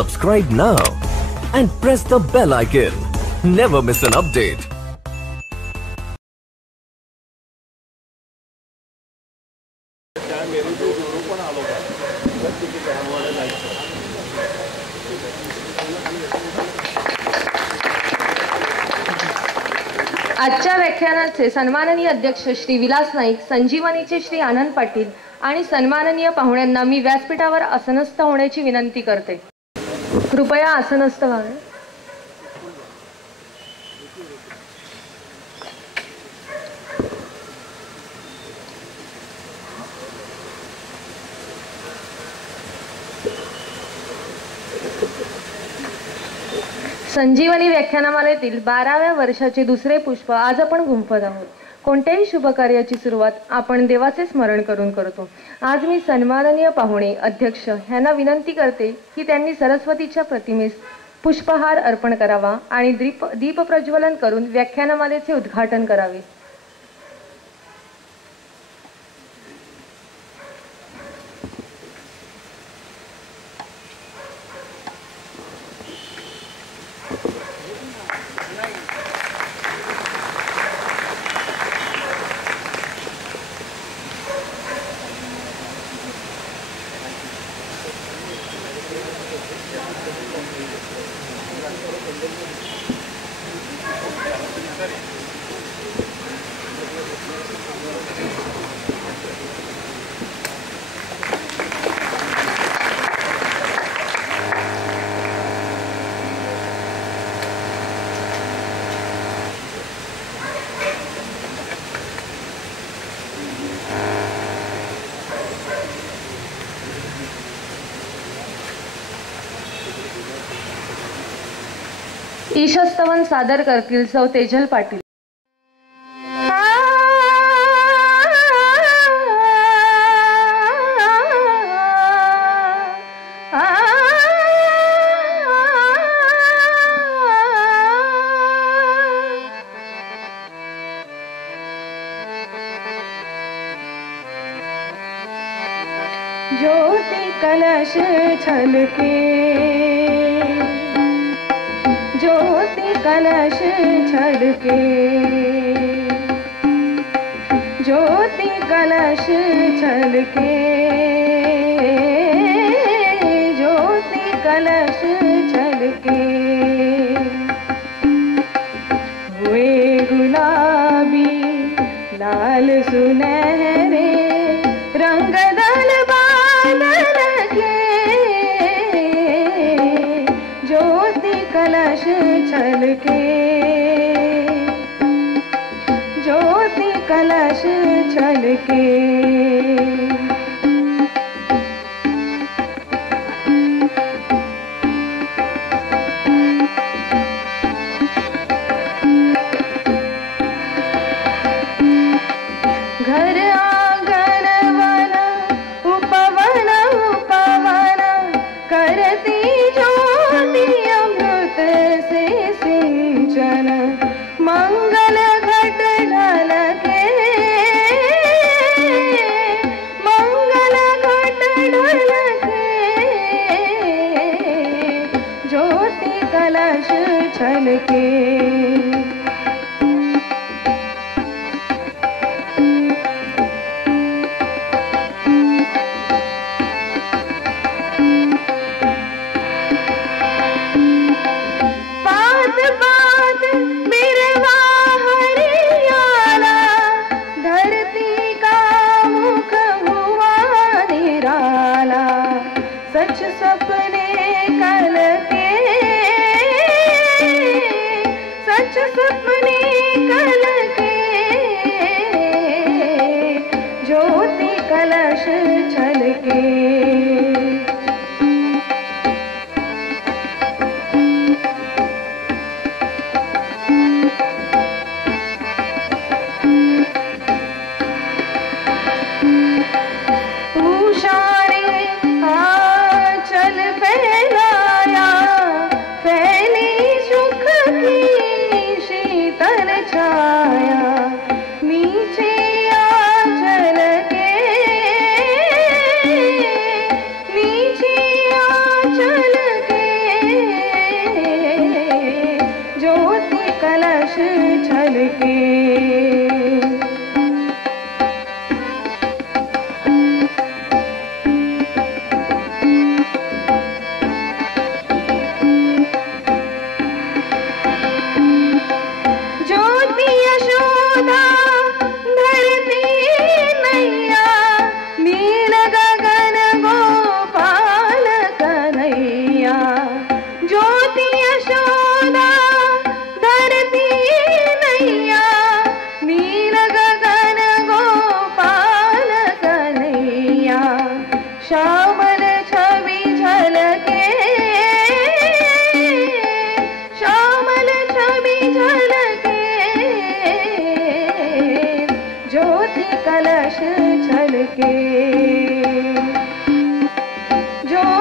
Subscribe now and press the bell icon. Never miss an update. आजच्या व्याख्यानाचे सन्माननीय अध्यक्ष श्री विलास नाईक, संजीवनीचे श्री आनंद पाटील आणि सन्माननीय पाहुण्यांना मी व्यासपीठावर आसनस्थ होण्याची विनंती करते. कृपया आसनस्थ व्हावे. संजीवनी व्याख्यानमालेतील 12व्या वर्षाचे दुसरे पुष्प आज आपण गुंफत आहोत. कोणत्याही शुभ कार्याची सुरुवात आपण देवाचे स्मरण करून करतो. आज मी सन्माननीय पाहुणे अध्यक्ष यांना विनंती करते की त्यांनी सरस्वतीच्या प्रतिमेस पुष्पहार अर्पण करावा आणि दीप प्रज्वलन करून व्याख्यानमालेचे उद्घाटन करावे. ईशस्तवन सादर करतील सौ तेजल पाटील. ज्योति कलश छलके, ज्योति कलश छलके, ज्योति कलश छलके, ज्योति कलश छलके, हुए गुलाबी लाल सुनहरे रंग दल बादल के, ज्योति कलश छलके, ज्योति कलश छलके. घर आंगन वन उपवन उपवन करती ज्योति अमृत से सिंचन, मंगल घट ढलके, मंगल घट ढलके, ज्योति कलश छलके. बात बात बिरवा हरियाला, धरती का मुख हुआ निराला, सच सपने कल के, सच सपने कल के, ज्योति कलश छलके. उषारे आंचल पे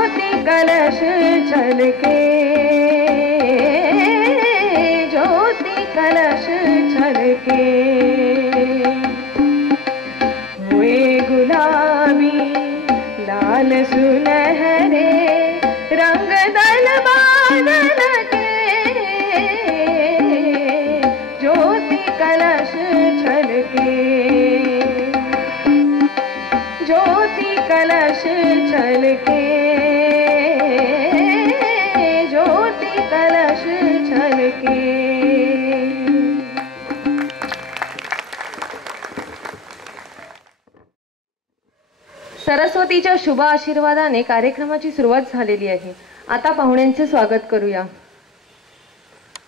ज्योति कलश छलके ज्योति कलश छलके हुए गुलाबी लाल सुनहरे रंग दल बादल के ज्योति कलश छलके ज्योति कलश छलके ज्योति कलश छलके। सरस्वतीच्या शुभ आशीर्वादाने कार्यक्रमाची सुरुवात झालेली आहे. आता पाहुण्यांचे स्वागत करूया.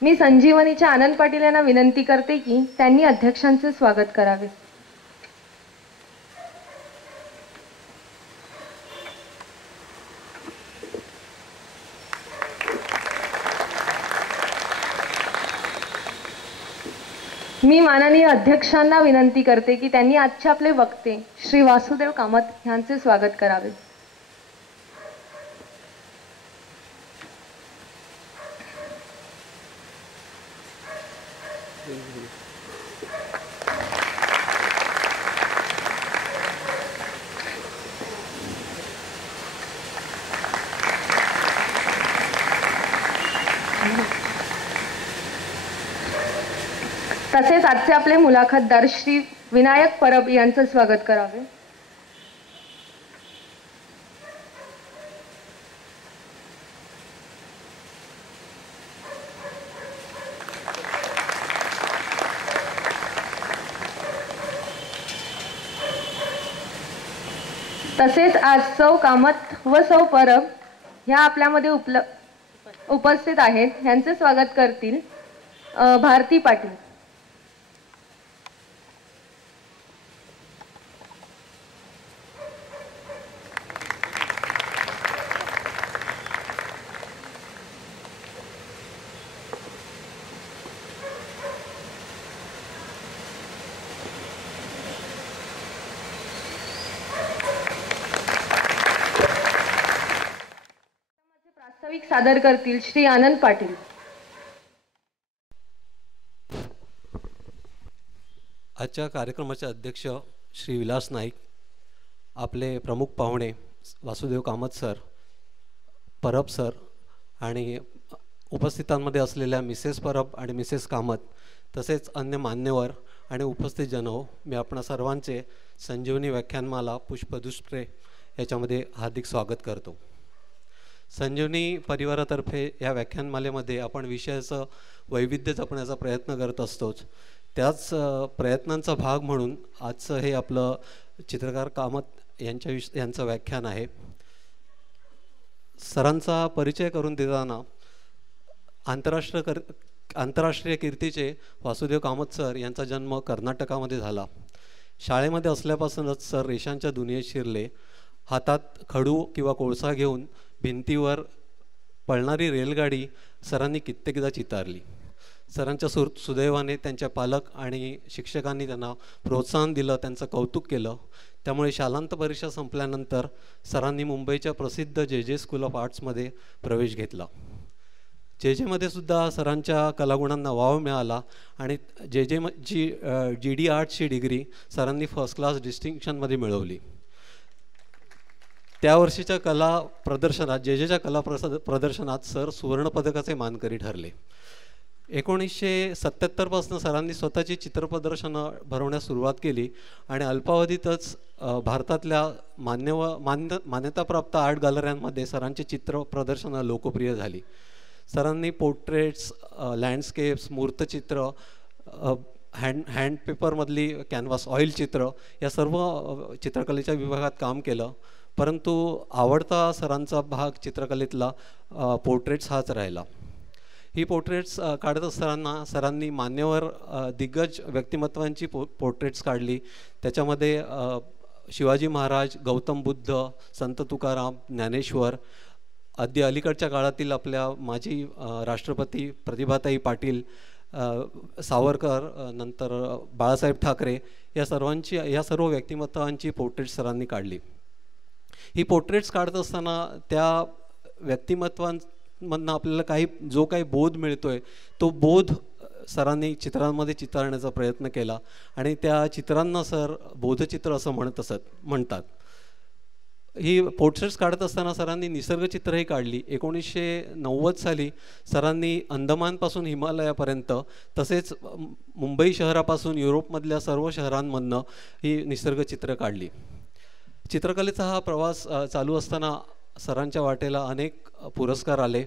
मी संजीवनीच्या आनंद पाटील यांना विनंती करते की त्यांनी अध्यक्षांचे स्वागत करावे. मी माननीय अध्यक्षांना विनंती करते की त्यांनी आजचे आपले वक्ते श्री वासुदेव कामत यांचे स्वागत करावे. तसेच आजचे आपले मुलाखतदार श्री विनायक परब यांचे स्वागत करावे. तसेच आज सौ कामत व सौ परब ह्या आपल्यामध्ये उपस्थित आहेत. यांचे स्वागत करतील भारती पाटील. प्रास्ताविक सादर करतील श्री आनंद पाटील. आजच्या कार्यक्रमाचे अध्यक्ष श्री विलास नाईक, आपले प्रमुख पाहुणे वासुदेव कामत सर, परब सर आणि उपस्थितांमध्ये असलेल्या मिसेस परब आणि मिसेस कामत, तसेच अन्य मान्यवर आणि उपस्थित जनो, मी आपणा सर्वांचे संजीवनी व्याख्यानमाला पुष्पदुष्पे याच्यामध्ये हार्दिक स्वागत करतो. संजीवनी परिवारातर्फे या व्याख्यानमालेमध्ये आपण विषयाचं वैविध्य जपण्याचा प्रयत्न करत असतोच. त्याच प्रयत्नांचा भाग म्हणून आजचं हे आपलं चित्रकार कामत यांचं व्याख्यान आहे. सरांचा परिचय करून देताना आंतरराष्ट्रीय कीर्तीचे वासुदेव कामत सर यांचा जन्म कर्नाटकामध्ये झाला. शाळेमध्ये असल्यापासूनच सर रेषांच्या दुनियेत शिरले. हातात खडू किंवा कोळसा घेऊन भिंतीवर पळणारी रेलगाडी सरांनी कित्येकदा चितारली. सरांच्या सुदैवाने त्यांच्या पालक आणि शिक्षकांनी त्यांना प्रोत्साहन दिलं, त्यांचं कौतुक केलं. त्यामुळे शालांत परीक्षा संपल्यानंतर सरांनी मुंबईच्या प्रसिद्ध जे स्कूल ऑफ आर्ट्समध्ये प्रवेश घेतला. जेमध्ये सुद्धा सरांच्या कलागुणांना वाव मिळाला आणि GD आर्ट्सची डिग्री सरांनी फर्स्ट क्लास डिस्टिंक्शनमध्ये मिळवली. त्या वर्षीच्या कला प्रदर्शनात जेच्या कला प्रदर्शनात सर सुवर्णपदकाचे मानकरी ठरले. 1977 पासून सरांनी स्वतःची चित्रप्रदर्शनं भरवण्यास सुरुवात केली आणि अल्पावधीतच भारतातल्या मान्यताप्राप्त आर्ट गॅलऱ्यांमध्ये सरांची चित्र प्रदर्शनं लोकप्रिय झाली. सरांनी पोर्ट्रेट्स, लँडस्केप्स, मूर्तचित्र, हँड पेपरमधली कॅनव्हास, ऑइल चित्र या सर्व चित्रकलेच्या विभागात काम केलं. परंतु आवडता सरांचा भाग चित्रकलेतला पोर्ट्रेट्स हाच राहिला. ही पोर्ट्रेट्स काढत असताना सरांनी मान्यवर दिग्गज व्यक्तिमत्वांची पोर्ट्रेट्स काढली. त्याच्यामध्ये शिवाजी महाराज, गौतम बुद्ध, संत तुकाराम, ज्ञानेश्वर, अलीकडच्या काळातील आपल्या माजी राष्ट्रपती प्रतिभाताई पाटील, सावरकर, नंतर बाळासाहेब ठाकरे या सर्व व्यक्तिमत्वांची पोर्ट्रेट्स सरांनी काढली. ही पोर्ट्रेट्स काढत असताना त्या व्यक्तिमत्वांमधनं आपल्याला जो काही बोध मिळतोय तो बोध सरांनी चित्रांमध्ये चितारण्याचा प्रयत्न केला आणि त्या चित्रांना सर बोधचित्र असं म्हणतात. ही पोर्ट्रेट्स काढत असताना सरांनी निसर्गचित्रही काढली. 1990 साली सरांनी अंदमानपासून हिमालयापर्यंत तसेच मुंबई शहरापासून युरोपमधल्या सर्व शहरांमधनं ही निसर्गचित्र काढली. चित्रकलेचा हा प्रवास चालू असताना सरांच्या वाटेला अनेक पुरस्कार आले.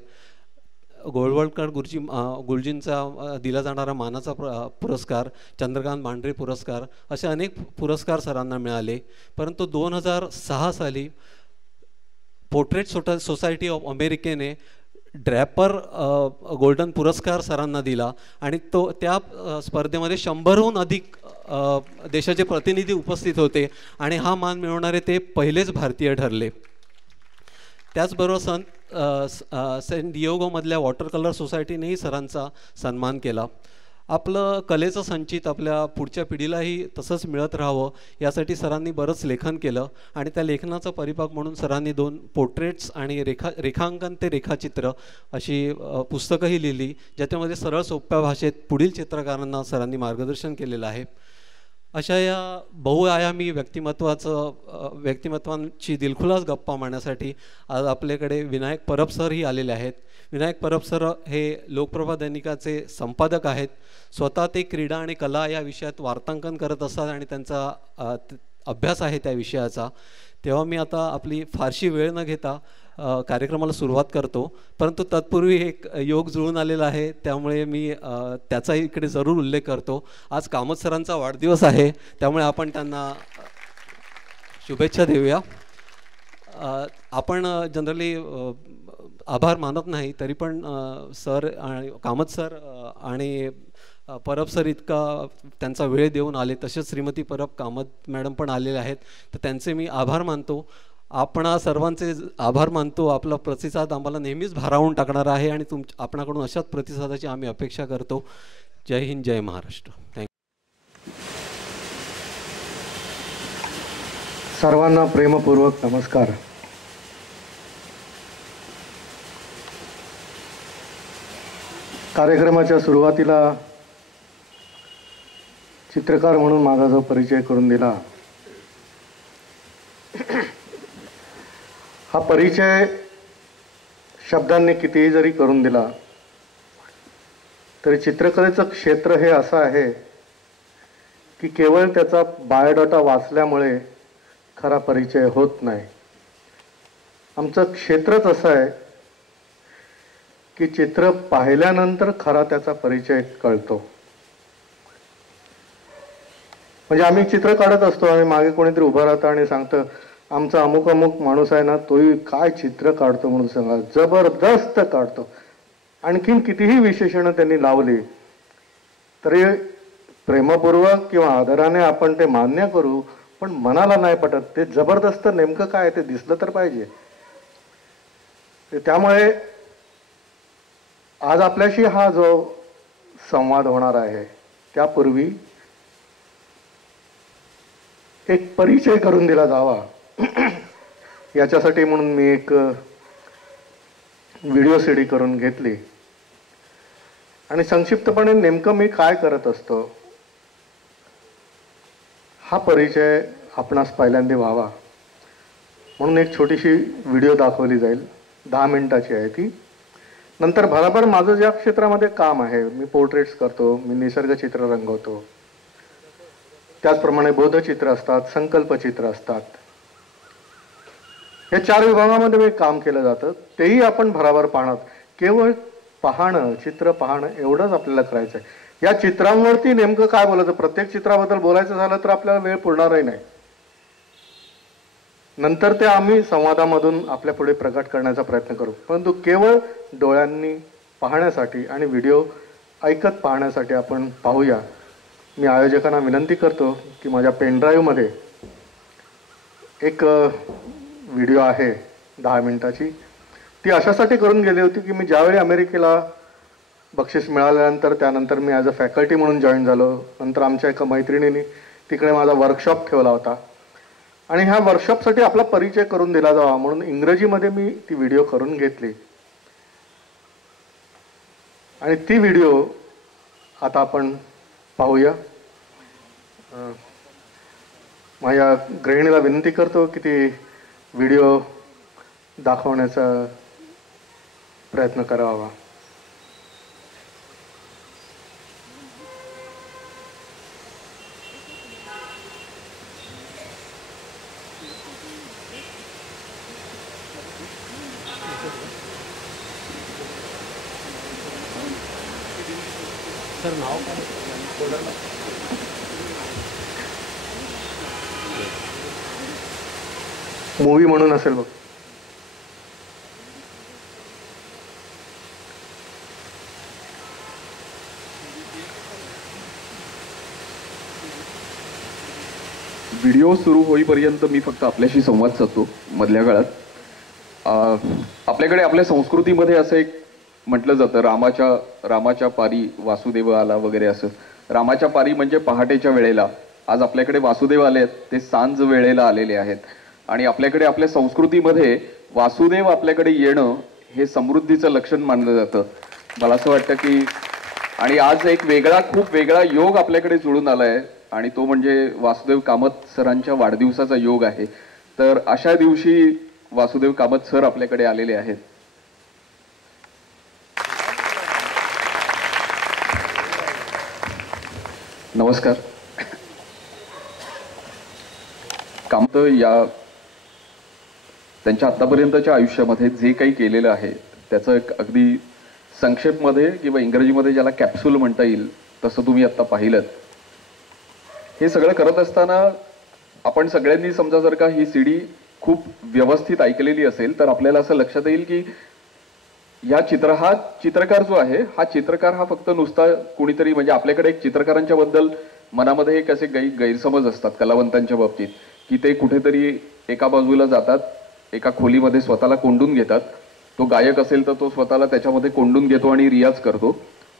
गोळवलकर गुरुजींचा दिला जाणारा मानाचा पुरस्कार, चंद्रकांत मांढरे पुरस्कार, असे अनेक पुरस्कार सरांना मिळाले. परंतु 2006 साली पोर्ट्रेट सोसायटी ऑफ अमेरिकेने ड्रॅपर गोल्डन पुरस्कार सरांना दिला आणि त्या स्पर्धेमध्ये 100हून अधिक देशाचे प्रतिनिधी उपस्थित होते आणि हा मान मिळवणारे ते पहिलेच भारतीय ठरले. त्याचबरोबर सेंट डिएगोमधल्या वॉटर कलर सोसायटीनेही सरांचा सन्मान केला. आपलं कलेचं संचित आपल्या पुढच्या पिढीलाही तसंच मिळत राहावं यासाठी सरांनी बरंच लेखन केलं आणि त्या लेखनाचा परिपाक म्हणून सरांनी 2 पोर्ट्रेट्स आणि रेखांकन ते रेखाचित्र अशी पुस्तकंही लिहिली, ज्याच्यामध्ये सरळ सोप्या भाषेत पुढील चित्रकारांना सरांनी मार्गदर्शन केलेलं आहे. अशा या बहुआयामी व्यक्तिमत्वांची दिलखुलास गप्पा मारण्यासाठी आज आपल्याकडे विनायक परब सरही आलेले आहेत. विनायक परब सर हे लोकप्रभा दैनिकाचे संपादक आहेत. स्वतः ते क्रीडा आणि कला या विषयात वार्तांकन करत असतात आणि त्यांचा अभ्यास आहे त्या विषयाचा. तेव्हा मी आता आपली फारशी वेळ न घेता कार्यक्रमाला सुरुवात करतो, परंतु तत्पूर्वी एक योग जुळून आलेला आहे, त्यामुळे मी त्याचाही इकडे जरूर उल्लेख करतो. आज कामत सरांचा वाढदिवस आहे, त्यामुळे आपण त्यांना शुभेच्छा देऊया. आपण जनरली आभार मानत नाही, तरी पण सर आणि कामत सर आणि परब सर इतका त्यांचा वेळ देऊन आले, तसेच श्रीमती परब कामत मॅडम पण आलेले आहेत, तर त्यांचे मी आभार मानतो. आपण सर्वांचे आभार मानतो. आपला प्रतिसाद आम्हाला नेहमीच भारावून टाकणार आहे आणि आपणाकडून अशाच प्रतिसादाची आम्ही अपेक्षा करतो. जय हिंद, जय महाराष्ट्र. थँक्यू. सर्वांना प्रेमपूर्वक नमस्कार. कार्यक्रमाच्या सुरुवातीला चित्रकार म्हणून माझा जो परिचय करून दिला, हा परिचय शब्दांनी कितीही जरी करून दिला तरी चित्रकलेचं क्षेत्र हे असं आहे की केवळ त्याचा बायोडाटा वाचल्यामुळे खरा परिचय होत नाही. आमचं क्षेत्रच असं आहे की चित्र पाहिल्यानंतर खरा त्याचा परिचय कळतो. म्हणजे आम्ही चित्र काढत असतो आणि मागे कोणीतरी उभं राहतं आणि सांगतं आमचा अमुक अमुक माणूस आहे ना, तोही काय चित्र काढतो म्हणून सांगा, जबरदस्त काढतो. आणखीन कितीही विशेषणं त्यांनी लावली तरी प्रेमपूर्वक किंवा आदराने आपण ते मान्य करू, पण मनाला नाही पटत. ते जबरदस्त नेमकं काय ते दिसलं तर पाहिजे. त्यामुळे आज आपल्याशी हा जो संवाद होणार आहे त्यापूर्वी एक परिचय करून दिला जावा याच्यासाठी म्हणून मी एक व्हिडिओ सीडी करून घेतली आणि संक्षिप्तपणे नेमकं मी काय करत असतो हा परिचय आपणास पहिल्यांदा व्हावा म्हणून एक छोटीशी व्हिडिओ दाखवली जाईल. 10 मिनिटाची आहे ती. नंतर भराभर माझं ज्या क्षेत्रामध्ये काम आहे, मी पोर्ट्रेट्स करतो, मी निसर्गचित्र रंगवतो, त्याचप्रमाणे बोधचित्र असतात, संकल्पचित्र असतात. या 4 विभागामध्ये मी काम केलं जातं. तेही आपण भराभर पाहणार. केवळ पाहणं, चित्र पाहणं एवढंच आपल्याला करायचं आहे. या चित्रांवरती नेमकं काय बोलायचं, प्रत्येक चित्राबद्दल बोलायचं झालं तर आपल्याला वेळ पुरणारही नाही. नंतर ते आम्ही संवादामधून आपल्या पुढे प्रकट करण्याचा प्रयत्न करू, परंतु केवळ डोळ्यांनी पाहण्यासाठी आणि व्हिडिओ ऐकत पाहण्यासाठी आपण पाहूया. मी आयोजकांना विनंती करतो की माझ्या पेनड्राईव्हमध्ये एक व्हिडिओ आहे 10 मिनिटाची. ती अशासाठी करून गेली होती की मी ज्यावेळी अमेरिकेला बक्षीस मिळाल्यानंतर त्यानंतर मी ॲज अ फॅकल्टी म्हणून जॉईन झालो. नंतर आमच्या एका मैत्रिणीने तिकडे माझा वर्कशॉप ठेवला होता आणि ह्या वर्कशॉपसाठी आपला परिचय करून दिला जावा म्हणून इंग्रजीमध्ये मी ती व्हिडिओ करून घेतली आणि ती व्हिडिओ आता आपण पाहूया. माझ्या गृहिणीला विनंती करतो की ती व्हिडिओ दाखवण्याचा प्रयत्न करावा. सर नाव काय मूवी म्हणून असेल बघ. व्हिडिओ सुरू होईपर्यंत मी फक्त आपल्याशी संवाद साधतो. मधल्या काळात आपल्याकडे आपल्या संस्कृतीमध्ये असं एक म्हटलं जातं, रामाच्या पारी वासुदेव आला वगैरे असं. रामाच्या पारी म्हणजे पहाटेच्या वेळेला. आज आपल्याकडे वासुदेव आले आहेत, ते सांज वेळेला आलेले आहेत. आणि आपल्याकडे आपल्या संस्कृतीमध्ये वासुदेव आपल्याकडे येणं हे समृद्धीचं लक्षण मानलं जातं. मला असं वाटतं की आणि आज एक खूप वेगळा योग आपल्याकडे जुळून आला आहे आणि तो म्हणजे वासुदेव कामत सरांच्या वाढदिवसाचा योग आहे. तर अशा दिवशी वासुदेव कामत सर आपल्याकडे आलेले आहेत. नमस्कार. कामत या त्यांच्या आतापर्यंतच्या आयुष्यामध्ये जे काही केलेलं आहे त्याचं एक अगदी संक्षेपमध्ये किंवा इंग्रजीमध्ये ज्याला कॅप्सूल म्हणता येईल तसं तुम्ही आता पाहिलं. हे सगळं करत असताना आपण सगळ्यांनी समजा जर का ही सीडी खूप व्यवस्थित ऐकलेली असेल तर आपल्याला असं लक्षात येईल की हा चित्रकार जो आहे हा चित्रकार हा फक्त नुसता कुणीतरी म्हणजे आपल्याकडे एक चित्रकारांच्या बद्दल मनामध्ये एक असे गैरसमज असतात कलावंतांच्या बाबतीत की ते कुठेतरी एका बाजूला जातात, एका खोलीमध्ये स्वतःला कोंडून घेतात. तो गायक असेल तर तो स्वतःला त्याच्यामध्ये कोंडून घेतो आणि रियाज करतो.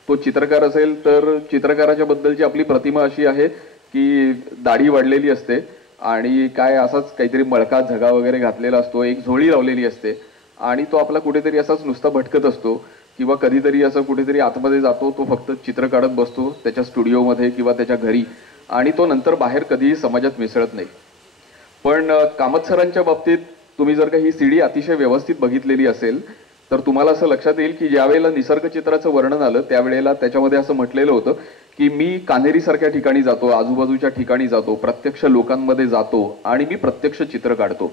तो चित्रकार असेल तर चित्रकाराच्या बद्दलची आपली प्रतिमा अशी आहे की दाढी वाढलेली असते आणि काय असाच काहीतरी मळका झगा वगैरे घातलेला असतो, एक झोळी लावलेली असते आणि तो आपला कुठेतरी असाच नुसता भटकत असतो किंवा कधीतरी असं कुठेतरी आतमध्ये जातो. तो फक्त चित्र काढत बसतो त्याच्या स्टुडिओमध्ये किंवा त्याच्या घरी आणि तो नंतर बाहेर कधीही समाजात मिसळत नाही. पण कामत सरांच्या बाबतीत तुम्ही जर का ही सीडी अतिशय व्यवस्थित बघितलेली असेल तर तुम्हाला असं लक्षात येईल की ज्या वेळेला निसर्ग चित्राचं वर्णन आलं त्यावेळेला त्याच्यामध्ये असं म्हटलेलं होतं की मी कान्हेरीसारख्या ठिकाणी जातो, आजूबाजूच्या ठिकाणी जातो, प्रत्यक्ष लोकांमध्ये जातो आणि मी प्रत्यक्ष चित्र काढतो.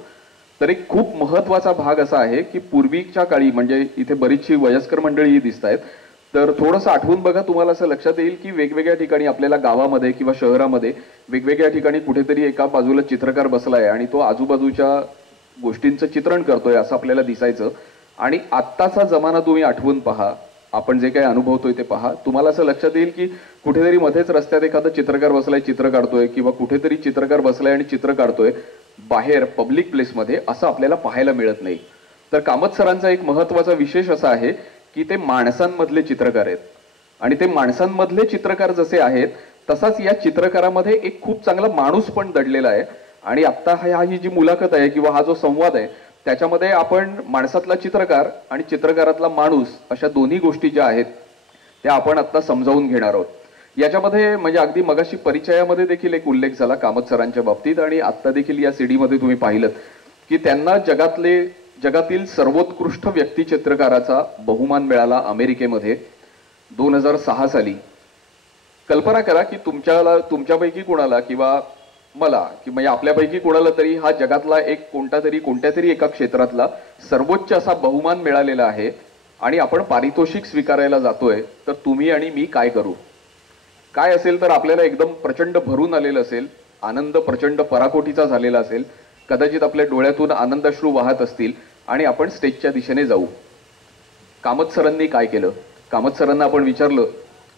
तर एक खूप महत्वाचा भाग असा आहे की पूर्वीच्या काळी म्हणजे इथे बरीचशी वयस्कर मंडळी दिसत आहेत तर थोडंसं आठवून बघा. तुम्हाला असं लक्षात येईल की वेगवेगळ्या ठिकाणी आपल्याला गावामध्ये किंवा शहरामध्ये वेगवेगळ्या ठिकाणी कुठेतरी एका बाजूला चित्रकार बसलाय आणि तो आजूबाजूच्या गोष्टींचं चित्रण करतोय असं आपल्याला दिसायचं. आणि आत्ताचा जमाना तुम्ही आठवून पहा, आपण जे काही अनुभवतोय ते पहा. तुम्हाला असं लक्षात येईल की कुठेतरी मध्येच रस्त्यात एखादा चित्रकार बसलाय, चित्र काढतोय किंवा कुठेतरी चित्रकार बसलाय आणि चित्र काढतोय बाहेर पब्लिक प्लेसमध्ये असं आपल्याला पाहायला मिळत नाही. तर कामत सरांचा एक महत्वाचा विशेष असा आहे की ते माणसांमधले चित्रकार आहेत आणि ते माणसांमधले चित्रकार जसे आहेत तसाच या चित्रकारामध्ये एक खूप चांगला माणूस पण दडलेला आहे. आणि आता ही जी मुलाखत आहे किंवा हा जो संवाद आहे त्याच्यामध्ये आपण माणसातला चित्रकार आणि चित्रकारातला माणूस अशा दोन्ही गोष्टी ज्या आहेत त्या आपण आता समजावून घेणार आहोत. याच्यामध्ये म्हणजे अगदी मगाशी परिचयामध्ये देखील एक उल्लेख झाला कामत सरांच्या बाबतीत आणि आत्ता देखील या सीडीमध्ये तुम्ही पाहिलं की त्यांना जगातील सर्वोत्कृष्ट व्यक्तिचित्रकाराचा बहुमान मिळाला अमेरिकेमध्ये 2006 साली. कल्पना करा की तुमच्यापैकी कोणाला किंवा मला किंवा आपल्यापैकी कोणाला तरी हा जगातला एक कोणत्या तरी एका क्षेत्रातला सर्वोच्च असा बहुमान मिळालेला आहे आणि आपण पारितोषिक स्वीकारायला जातोय तर तुम्ही आणि मी काय करू? काय असेल तर आपल्याला एकदम प्रचंड भरून आलेलं असेल, आनंद प्रचंड पराकोटीचा झालेला असेल, कदाचित आपल्या डोळ्यातून आनंदाश्रू वाहत असतील आणि आपण स्टेजच्या दिशेने जाऊ. कामत सरांनी काय केलं? कामत सरांना आपण विचारलं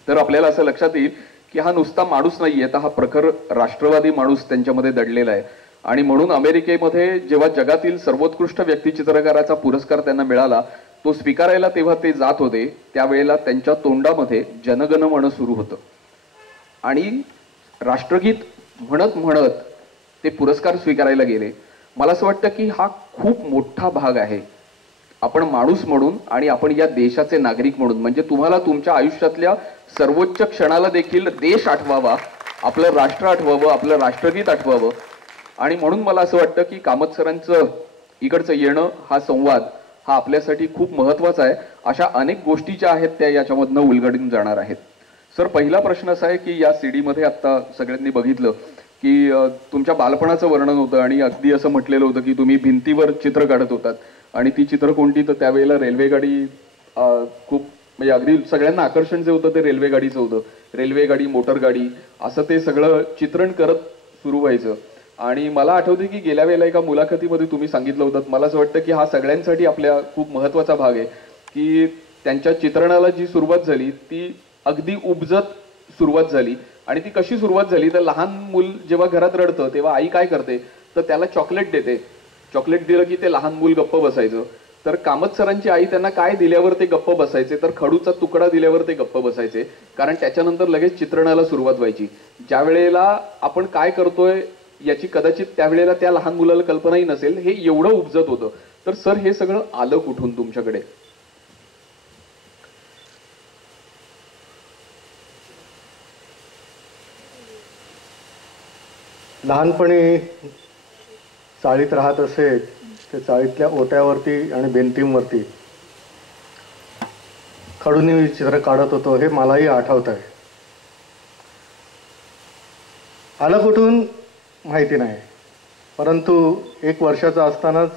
तर आपल्याला असं लक्षात येईल की हा नुसता माणूस नाहीये, तर हा प्रखर राष्ट्रवादी माणूस त्यांच्यामध्ये दडलेला आहे. आणि म्हणून अमेरिकेमध्ये जेव्हा जगातील सर्वोत्कृष्ट व्यक्तिचित्रकाराचा पुरस्कार त्यांना मिळाला तो स्वीकारायला तेव्हा ते जात होते त्यावेळेला त्यांच्या तोंडामध्ये जनगण मन सुरू होतं आणि राष्ट्रगीत म्हणत म्हणत ते पुरस्कार स्वीकारायला गेले. मला असं वाटतं की हा खूप मोठा भाग आहे. आपण माणूस म्हणून आणि आपण या देशाचे नागरिक म्हणून, म्हणजे तुम्हाला तुमच्या आयुष्यातल्या सर्वोच्च क्षणाला देखील देश आठवावा, आपलं राष्ट्र आठवावं, आपलं राष्ट्रगीत आठवावं. आणि म्हणून मला असं वाटतं की कामत सरांचं इकडचं येणं, हा संवाद हा आपल्यासाठी खूप महत्त्वाचा आहे. अशा अनेक गोष्टी ज्या आहेत त्या याच्यामधनं उलगडून जाणार आहेत. सर, पहिला प्रश्न असा आहे की या CD मध्ये आता सगळ्यांनी बघितलं की तुमच्या बालपणाचं वर्णन होतं आणि अगदी असं म्हटलेलं होतं की तुम्ही भिंतीवर चित्र काढत होतात. आणि ती चित्र कोणती, तर त्यावेळेला रेल्वेगाडी खूप, म्हणजे अगदी सगळ्यांना आकर्षण जे होतं ते रेल्वेगाडीचं होतं. रेल्वेगाडी, मोटरगाडी असं ते सगळं चित्रण करत सुरू व्हायचं. आणि मला आठवते की गेल्या वेळेला एका मुलाखतीमध्ये तुम्ही सांगितलं होतं, मला असं वाटतं की हा सगळ्यांसाठी आपल्या खूप महत्त्वाचा भाग आहे की त्यांच्या चित्रणाला जी सुरुवात झाली ती अगदी उपजत सुरुवात झाली. आणि ती कशी सुरुवात झाली, तर लहान मूल जेव्हा घरात रडतं तेव्हा आई काय करते, तर त्याला चॉकलेट देते. चॉकलेट दिलं की ते लहान मूल गप्प बसायचं. तर कामत सरांची आई त्यांना काय दिल्यावर ते गप्प बसायचे, तर खडूचा तुकडा दिल्यावर ते गप्प बसायचे. कारण त्याच्यानंतर लगेच चित्रणाला सुरुवात व्हायची. ज्या वेळेला आपण काय करतोय याची कदाचित त्यावेळेला त्या लहान मुलाला कल्पनाही नसेल, हे एवढं उपजत होतं. तर सर, हे सगळं आलं कुठून तुमच्याकडे? लहानपणी चाळीत राहत असे, ते चाळीतल्या ओट्यावरती आणि भिंतींवरती खडूनी चित्र काढत होतो, हे मलाही आठवत आहे. आलं कुठून माहिती नाही, परंतु 1 वर्षाचा असतानाच,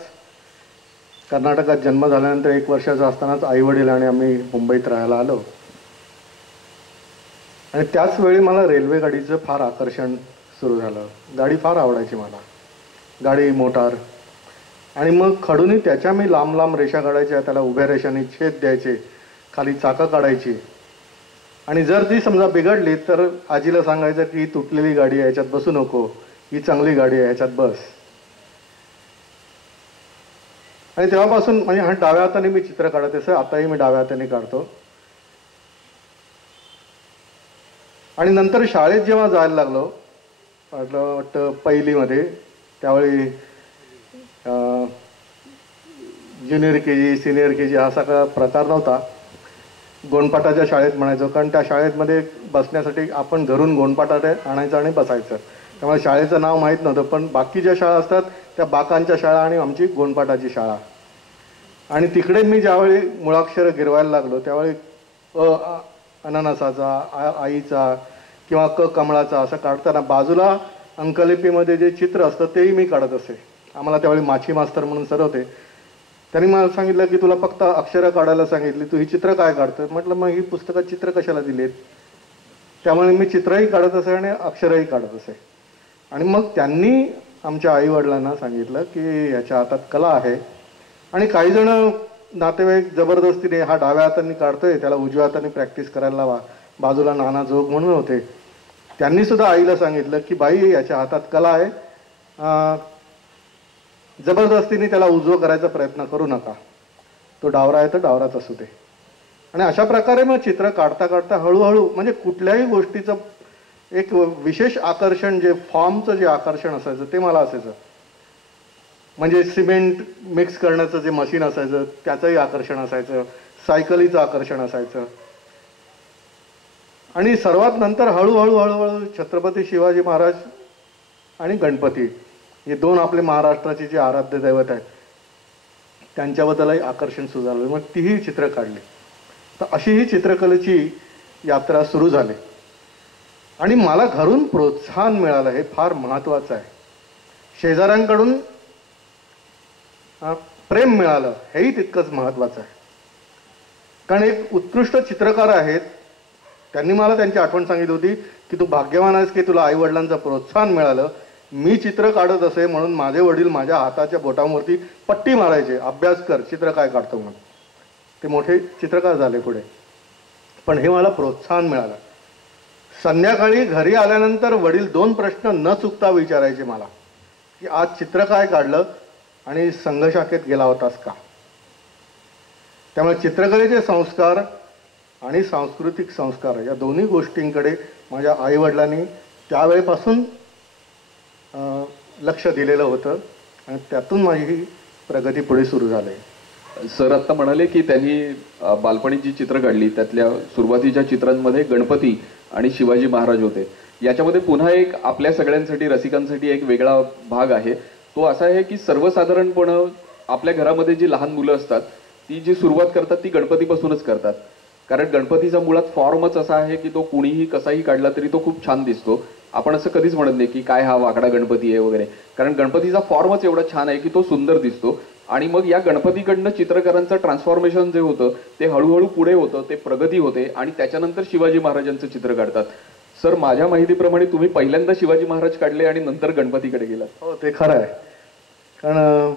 कर्नाटकात जन्म झाल्यानंतर 1 वर्षाचा असतानाच आई वडील आणि आम्ही मुंबईत राहायला आलो. आणि त्याच वेळी मला रेल्वे गाडीचं फार आकर्षण सुरू झालं. गाडी फार आवडायची मला, गाडी, मोटार. आणि मग खडूनी त्याच्या मी लांब लांब रेषा काढायच्या, त्याला उभ्या रेषांनी छेद द्यायचे, खाली चाकं काढायची. आणि जर ती समजा बिघडली तर आजीला सांगायचं की ही तुटलेली गाडी आहे, ह्याच्यात बसू नको, ही चांगली गाडी आहे, ह्याच्यात बस. आणि तेव्हापासून म्हणजे हा डाव्या हाताने मी चित्र काढत असे, आताही मी डाव्या हाताने काढतो. आणि नंतर शाळेत जेव्हा जायला लागलो, वाटतं पहिलीमध्ये, त्यावेळी ज्युनियर KG, सिनियर KG हा सगळा प्रकार नव्हता. गोंडपाटाच्या शाळेत म्हणायचो, कारण त्या शाळेमध्ये बसण्यासाठी आपण घरून गोंडपाटा आणायचं आणि बसायचं. त्यामुळे शाळेचं नाव माहीत नव्हतं, पण बाकी ज्या शाळा असतात त्या बाकांच्या शाळा आणि आमची गोंडपाटाची शाळा. आणि तिकडे मी ज्यावेळी मुळाक्षरं गिरवायला लागलो त्यावेळी अननसाचा, आईचा किंवा कमळाचा असं काढताना बाजूला अंकलिपीमध्ये जे चित्र असतं तेही मी काढत असे. आम्हाला त्यावेळी माछी मास्तर म्हणून सर होते, त्यांनी मला सांगितलं की तुला फक्त अक्षरं काढायला सांगितली, तू ही चित्र काय काढतोय? म्हटलं मग ही पुस्तकात चित्र कशाला दिलीत? त्यामुळे मी चित्रही काढत असे आणि अक्षरही काढत असे. आणि मग त्यांनी आमच्या आईवडिलांना सांगितलं की याच्या हातात कला आहे. आणि काही जण नातेवाईक जबरदस्तीने हा डाव्या हाताने काढतोय, त्याला उजव्या हाताने प्रॅक्टिस करायला लावा. बाजूला नाना जोग म्हणून होते, त्यांनी सुद्धा आईला सांगितलं की बाई याच्या हातात कला आहे, जबरदस्तीने त्याला उजवं करायचा प्रयत्न करू नका, तो डावरा आहे तर डावराच असू दे. आणि अशा प्रकारे मग चित्र काढता काढता हळूहळू म्हणजे कुठल्याही गोष्टीचं एक विशेष आकर्षण, जे फॉर्मचं जे आकर्षण असायचं ते मला असायचं. म्हणजे सिमेंट मिक्स करण्याचं जे मशीन असायचं त्याचंही आकर्षण असायचं, सायकलीचं आकर्षण असायचं. आणि सर्वात नंतर हळूहळू हळूहळू छत्रपती शिवाजी महाराज आणि गणपती हे 2 आपले महाराष्ट्राचे जे आराध्य दैवत आहेत त्यांच्याबद्दलही आकर्षण सुरू झालं. मग तीही चित्र काढली. तर अशी ही चित्रकलेची यात्रा सुरू झाली. आणि मला घरून प्रोत्साहन मिळालं, हे फार महत्त्वाचं आहे. शेजाऱ्यांकडून प्रेम मिळालं, हेही तितकंच महत्त्वाचं आहे. कारण एक उत्कृष्ट चित्रकार आहेत, त्यांनी मला त्यांची आठवण सांगितली होती की तू भाग्यवान आहेस की तुला आईवडिलांचं प्रोत्साहन मिळालं. मी चित्र काढत असे म्हणून माझे वडील माझ्या हाताच्या बोटांवरती पट्टी मारायचे, अभ्यास कर, चित्र काय काढतो म्हणून. ते मोठे चित्रकार झाले पुढे, पण हे मला प्रोत्साहन मिळालं. संध्याकाळी घरी आल्यानंतर वडील 2 प्रश्न न चुकता विचारायचे मला की आज चित्र काय काढलं आणि संघशाखेत गेला होतास का. त्यामुळे चित्रकलेचे संस्कार आणि सांस्कृतिक संस्कार या दोन्ही गोष्टींकडे माझ्या आईवडिलांनी त्यावेळेपासून लक्ष दिलेलं होतं आणि त्यातून माझी ही प्रगती पुढे सुरू झाली. सर आत्ता म्हणाले की त्यांनी बालपणी जी चित्र काढली त्यातल्या सुरुवातीच्या चित्रांमध्ये गणपती आणि शिवाजी महाराज होते. याच्यामध्ये पुन्हा एक आपल्या सगळ्यांसाठी रसिकांसाठी एक वेगळा भाग आहे. तो असा आहे की सर्वसाधारणपणे आपल्या घरामध्ये जी लहान मुलं असतात ती जी सुरुवात करतात ती गणपतीपासूनच करतात. कारण गणपतीचा मुळात फॉर्मच असा आहे की तो कुणीही कसाही काढला तरी तो खूप छान दिसतो. आपण असं कधीच म्हणत नाही की काय हा वाकडा गणपती आहे वगैरे, कारण गणपतीचा फॉर्मच एवढा छान आहे की तो सुंदर दिसतो. आणि मग या गणपतीकडनं चित्रकारांचं ट्रान्सफॉर्मेशन जे होतं ते हळूहळू पुढे होतं, ते प्रगती होते आणि त्याच्यानंतर शिवाजी महाराजांचं चित्र काढतात. सर माझ्या माहितीप्रमाणे तुम्ही पहिल्यांदा शिवाजी महाराज काढले आणि नंतर गणपतीकडे गेलात. हो ते खरं आहे. कारण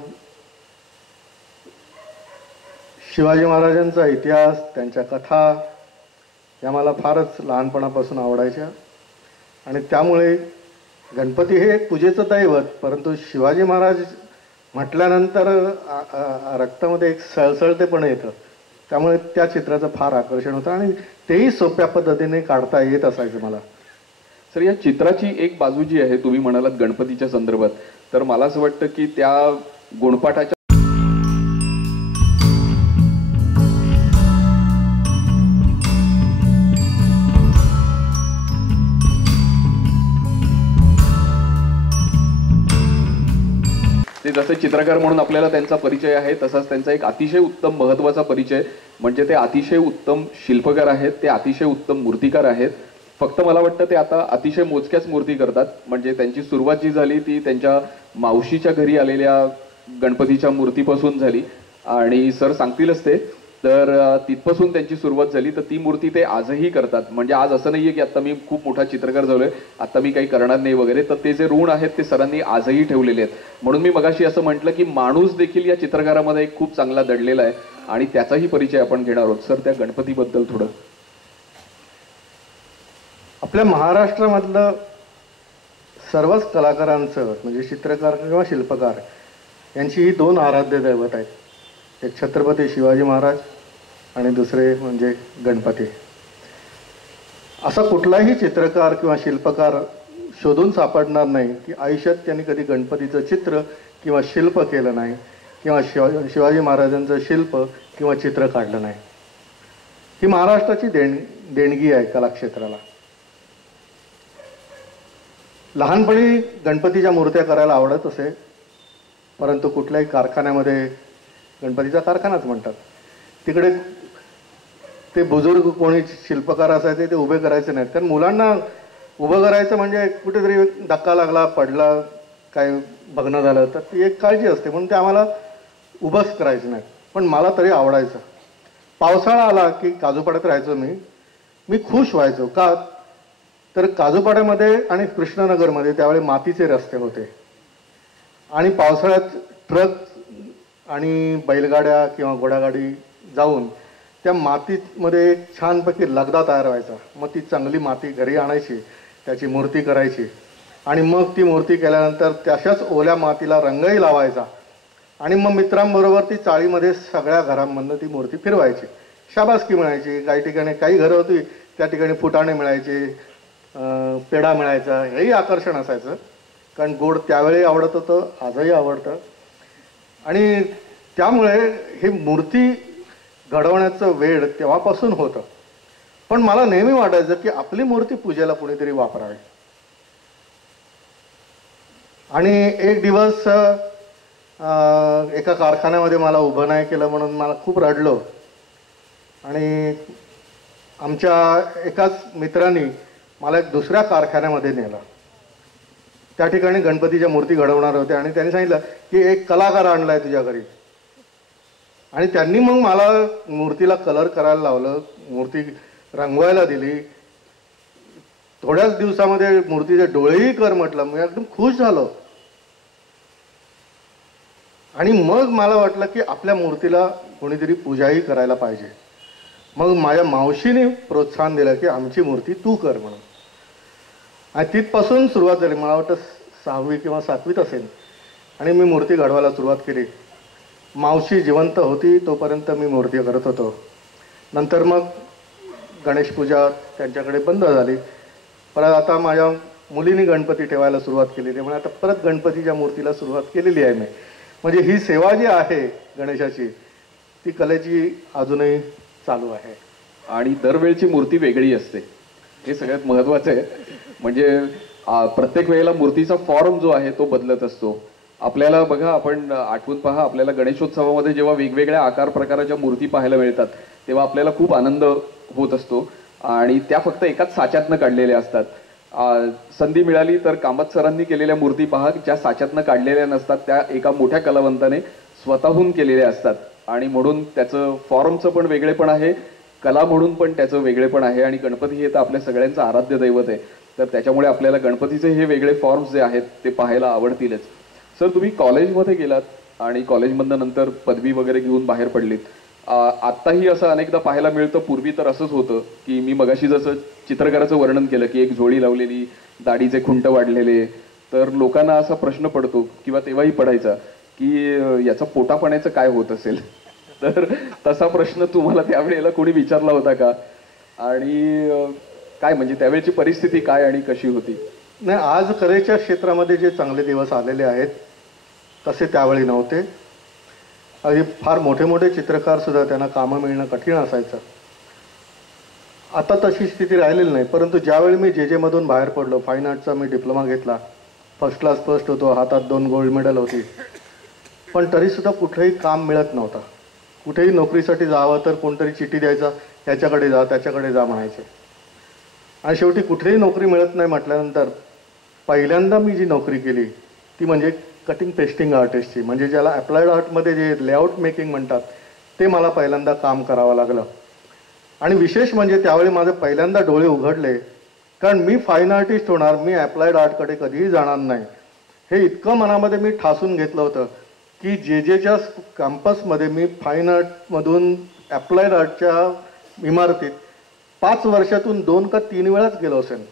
शिवाजी महाराजांचा इतिहास, त्यांच्या कथा या मला फारच लहानपणापासून आवडायच्या आणि त्यामुळे गणपती हे एक पूजेचं दैवत, परंतु शिवाजी महाराज म्हटल्यानंतर रक्तामध्ये एक सळसळतेपण येतं. त्यामुळे त्या चित्राचं फार आकर्षण होतं आणि तेही सोप्या पद्धतीने काढता येत असायचं मला. सर या चित्राची एक बाजू जी आहे तुम्ही म्हणालात गणपतीच्या संदर्भात, तर मला असं वाटतं की त्या गुणपाठाच्या ते जसे चित्रकार म्हणून आपल्याला त्यांचा परिचय आहे तसाच त्यांचा एक अतिशय उत्तम महत्त्वाचा परिचय म्हणजे ते अतिशय उत्तम शिल्पकार आहेत, ते अतिशय उत्तम मूर्तिकार आहेत. फक्त मला वाटतं ते आता अतिशय मोजक्याच मूर्ती करतात. म्हणजे त्यांची सुरुवात जी झाली ती त्यांच्या मावशीच्या घरी आलेल्या गणपतीच्या मूर्तीपासून झाली आणि सर सांगतीलच ते, तर तिथपासून त्यांची सुरुवात झाली. तर ती मूर्ती ते आजही करतात. म्हणजे आज असं नाहीये की आता मी खूप मोठा चित्रकार झालोय, आता मी काही करणार नाही वगैरे, तर ते जे ऋण आहेत ते सरांनी आजही ठेवलेले आहेत. म्हणून मी मगाशी असं म्हटलं की माणूस देखील या चित्रकारामध्ये एक खूप चांगला दडलेला आहे आणि त्याचाही परिचय आपण घेणार आहोत. सर त्या गणपतीबद्दल थोडं. आपल्या महाराष्ट्रामधलं सर्वच कलाकारांचं म्हणजे चित्रकार किंवा शिल्पकार यांची ही दोन आराध्य दैवत आहेत. एक छत्रपती शिवाजी महाराज आणि दुसरे म्हणजे गणपती. असा कुठलाही चित्रकार किंवा शिल्पकार शोधून सापडणार नाही की आयुष्यात त्यांनी कधी गणपतीचं चित्र किंवा शिल्प केलं नाही किंवा शिवाजी महाराजांचं शिल्प किंवा चित्र काढलं नाही. ही महाराष्ट्राची देणगी आहे कलाक्षेत्राला. लहानपणी गणपतीच्या मूर्त्या करायला आवडत असे, परंतु कुठल्याही कारखान्यामध्ये गणपतीचा कारखानाच म्हणतात तिकडे ते बुजुर्ग कोणी शिल्पकार असायचे ते उभे करायचे नाहीत. कारण मुलांना उभं करायचं म्हणजे कुठेतरी धक्का लागला, पडला, काय बघणं झालं तर ती एक काळजी असते, म्हणून ते आम्हाला उभंच करायचं नाही. पण मला तरी आवडायचं. पावसाळा आला की काजूपाड्यात राहायचो मी खुश व्हायचो. का तर काजूपाड्यामध्ये आणि कृष्णनगरमध्ये त्यावेळी मातीचे रस्ते होते आणि पावसाळ्यात ट्रक आणि बैलगाड्या किंवा घोडागाडी जाऊन त्या मातीमध्ये एक छानपैकी लगदा तयार व्हायचा. मग ती चांगली माती घरी आणायची, त्याची मूर्ती करायची आणि मग ती मूर्ती केल्यानंतर तशाच ओल्या मातीला रंगही लावायचा आणि मग मित्रांबरोबर ती चाळीमध्ये सगळ्या घरांमधनं ती मूर्ती फिरवायची. शाबासकी मिळायची. काही ठिकाणी काही घरं होती त्या ठिकाणी फुटाणे मिळायचे, पेढा मिळायचा, हेही आकर्षण असायचं. कारण गोड त्यावेळी आवडत होतं, आजही आवडतं आणि त्यामुळे हे मूर्ती घडवण्याचं वेळ तेव्हापासून होतं. पण मला नेहमी वाटायचं की आपली मूर्ती पूजेला कुणीतरी वापरावी. आणि एक दिवस एका कारखान्यामध्ये मला उभं नाही केलं म्हणून मला खूप रडलो आणि आमच्या एकाच मित्रांनी मला एक दुसऱ्या कारखान्यामध्ये नेलं. त्या ठिकाणी गणपतीच्या मूर्ती घडवणार होते आणि त्यांनी सांगितलं की एक कलाकार आणलाय तुझ्या घरी आणि त्यांनी मग मला मूर्तीला कलर करायला लावलं, मूर्ती रंगवायला दिली. थोड्याच दिवसामध्ये मूर्तीचे डोळेही कर म्हटलं. मी एकदम खुश झालो आणि मग मला वाटलं की आपल्या मूर्तीला कोणीतरी पूजाही करायला पाहिजे. मग माझ्या मावशीने प्रोत्साहन दिलं की आमची मूर्ती तू कर म्हणून आणि तिथपासून सुरुवात झाली. मला वाटतं 6वी किंवा 7वीत असेल आणि मी मूर्ती घडवायला सुरुवात केली. मावशी जिवंत होती तोपर्यंत मी मूर्ती करत होतो. नंतर मग गणेश पूजा त्यांच्याकडे बंद झाली. परत आता माझ्या मुलींनी गणपती ठेवायला सुरुवात केलेली आहे, म्हणून आता परत गणपतीच्या मूर्तीला सुरुवात केलेली आहे मी. म्हणजे ही सेवा जी आहे गणेशाची ती कलेची अजूनही चालू आहे. आणि दरवेळची मूर्ती वेगळी असते, हे सगळ्यात महत्त्वाचं आहे. म्हणजे प्रत्येक वेळेला मूर्तीचा फॉर्म जो आहे तो बदलत असतो. आपल्याला बघा, आपण आठवून पहा, आपल्याला गणेशोत्सवामध्ये जेव्हा वेगवेगळ्या आकार प्रकाराच्या मूर्ती पाहायला मिळतात तेव्हा आपल्याला खूप आनंद होत असतो. आणि त्या फक्त एकाच साच्यातनं काढलेल्या असतात. संधी मिळाली तर कामत सरांनी केलेल्या मूर्ती पहा, ज्या साच्यातनं काढलेल्या नसतात, त्या एका मोठ्या कलावंताने स्वतःहून केलेल्या असतात. आणि म्हणून त्याचं फॉर्मचं पण वेगळेपण आहे, कला म्हणून पण त्याचं वेगळेपण आहे. आणि गणपती हे तर आपल्या सगळ्यांचं आराध्य दैवत आहे, तर त्याच्यामुळे आपल्याला गणपतीचे हे वेगळे फॉर्म्स जे आहेत ते पाहायला आवडतीलच. सर, तुम्ही कॉलेजमध्ये गेलात आणि कॉलेजमधनं नंतर पदवी वगैरे घेऊन बाहेर पडलीत. आत्ताही असं अनेकदा पाहायला मिळतं, पूर्वी तर असंच होतं की मी मगाशी जसं चित्रकाराचं वर्णन केलं की एक झोळी लावलेली, दाढीचे खुंट वाढलेले, तर लोकांना असा प्रश्न पडतो किंवा तेव्हाही पडायचा की याचं पोटापाण्याचं काय होत असेल. तर तसा प्रश्न तुम्हाला त्यावेळेला कोणी विचारला होता का? आणि काय म्हणजे त्यावेळेची परिस्थिती काय आणि कशी होती? नाही, आज कलेच्या क्षेत्रामध्ये जे चांगले दिवस आलेले आहेत तसे त्यावेळी नव्हते. आणि फार मोठे मोठे चित्रकार सुद्धा त्यांना कामं मिळणं कठीण असायचं. आता तशी स्थिती राहिलेली नाही. परंतु ज्यावेळी मी जे मधून बाहेर पडलो, फाईन आर्टचा मी डिप्लोमा घेतला, फर्स्ट क्लास फर्स्ट होतो, हातात 2 गोल्ड मेडल होती, पण तरीसुद्धा कुठेही काम मिळत नव्हतं. कुठेही नोकरीसाठी जावं तर कोणतरी चिठी द्यायचा, ह्याच्याकडे जा त्याच्याकडे जा म्हणायचे. आणि शेवटी कुठेही नोकरी मिळत नाही म्हटल्यानंतर पहिल्यांदा मी जी नोकरी केली ती म्हणजे कटिंग पेस्टिंग आर्टिस्टची, म्हणजे ज्याला अप्लाइड आर्टमध्ये जे लेआउट मेकिंग म्हणतात ते मला पहिल्यांदा काम करावं लागलं. आणि विशेष म्हणजे त्यावेळी माझे पहिल्यांदा डोळे उघडले, कारण मी फाईन आर्टिस्ट होणार, मी अप्लाइड आर्टकडे कधीही जाणार नाही, हे इतकं मनामध्ये मी ठासून घेतलं होतं की जेच्या कॅम्पसमध्ये मी फाईन आर्टमधून अप्लाइड आर्टच्या इमारतीत 5 वर्षातून 2 का 3 वेळाच गेलो असेल.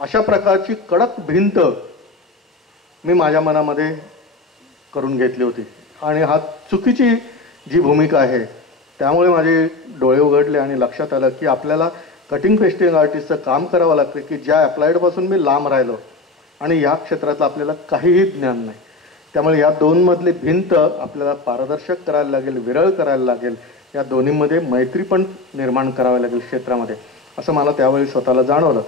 अशा प्रकारची कडक भिंत मी माझ्या मनामध्ये करून घेतली होती. आणि हा चुकीची जी भूमिका आहे त्यामुळे माझे डोळे उघडले आणि लक्षात आलं की आपल्याला कटिंग पेस्टिंग आर्टिस्टचं काम करावं लागतं की ज्या अप्लाइडपासून मी लांब राहिलो आणि या क्षेत्रातलं आपल्याला काहीही ज्ञान नाही. त्यामुळे या 2 मधली भिंत आपल्याला पारदर्शक करायला लागेल, विरळ करायला लागेल, या दोन्हीमध्ये मैत्री पण निर्माण करावी लागेल क्षेत्रामध्ये, असं मला त्यावेळी स्वतःला जाणवलं.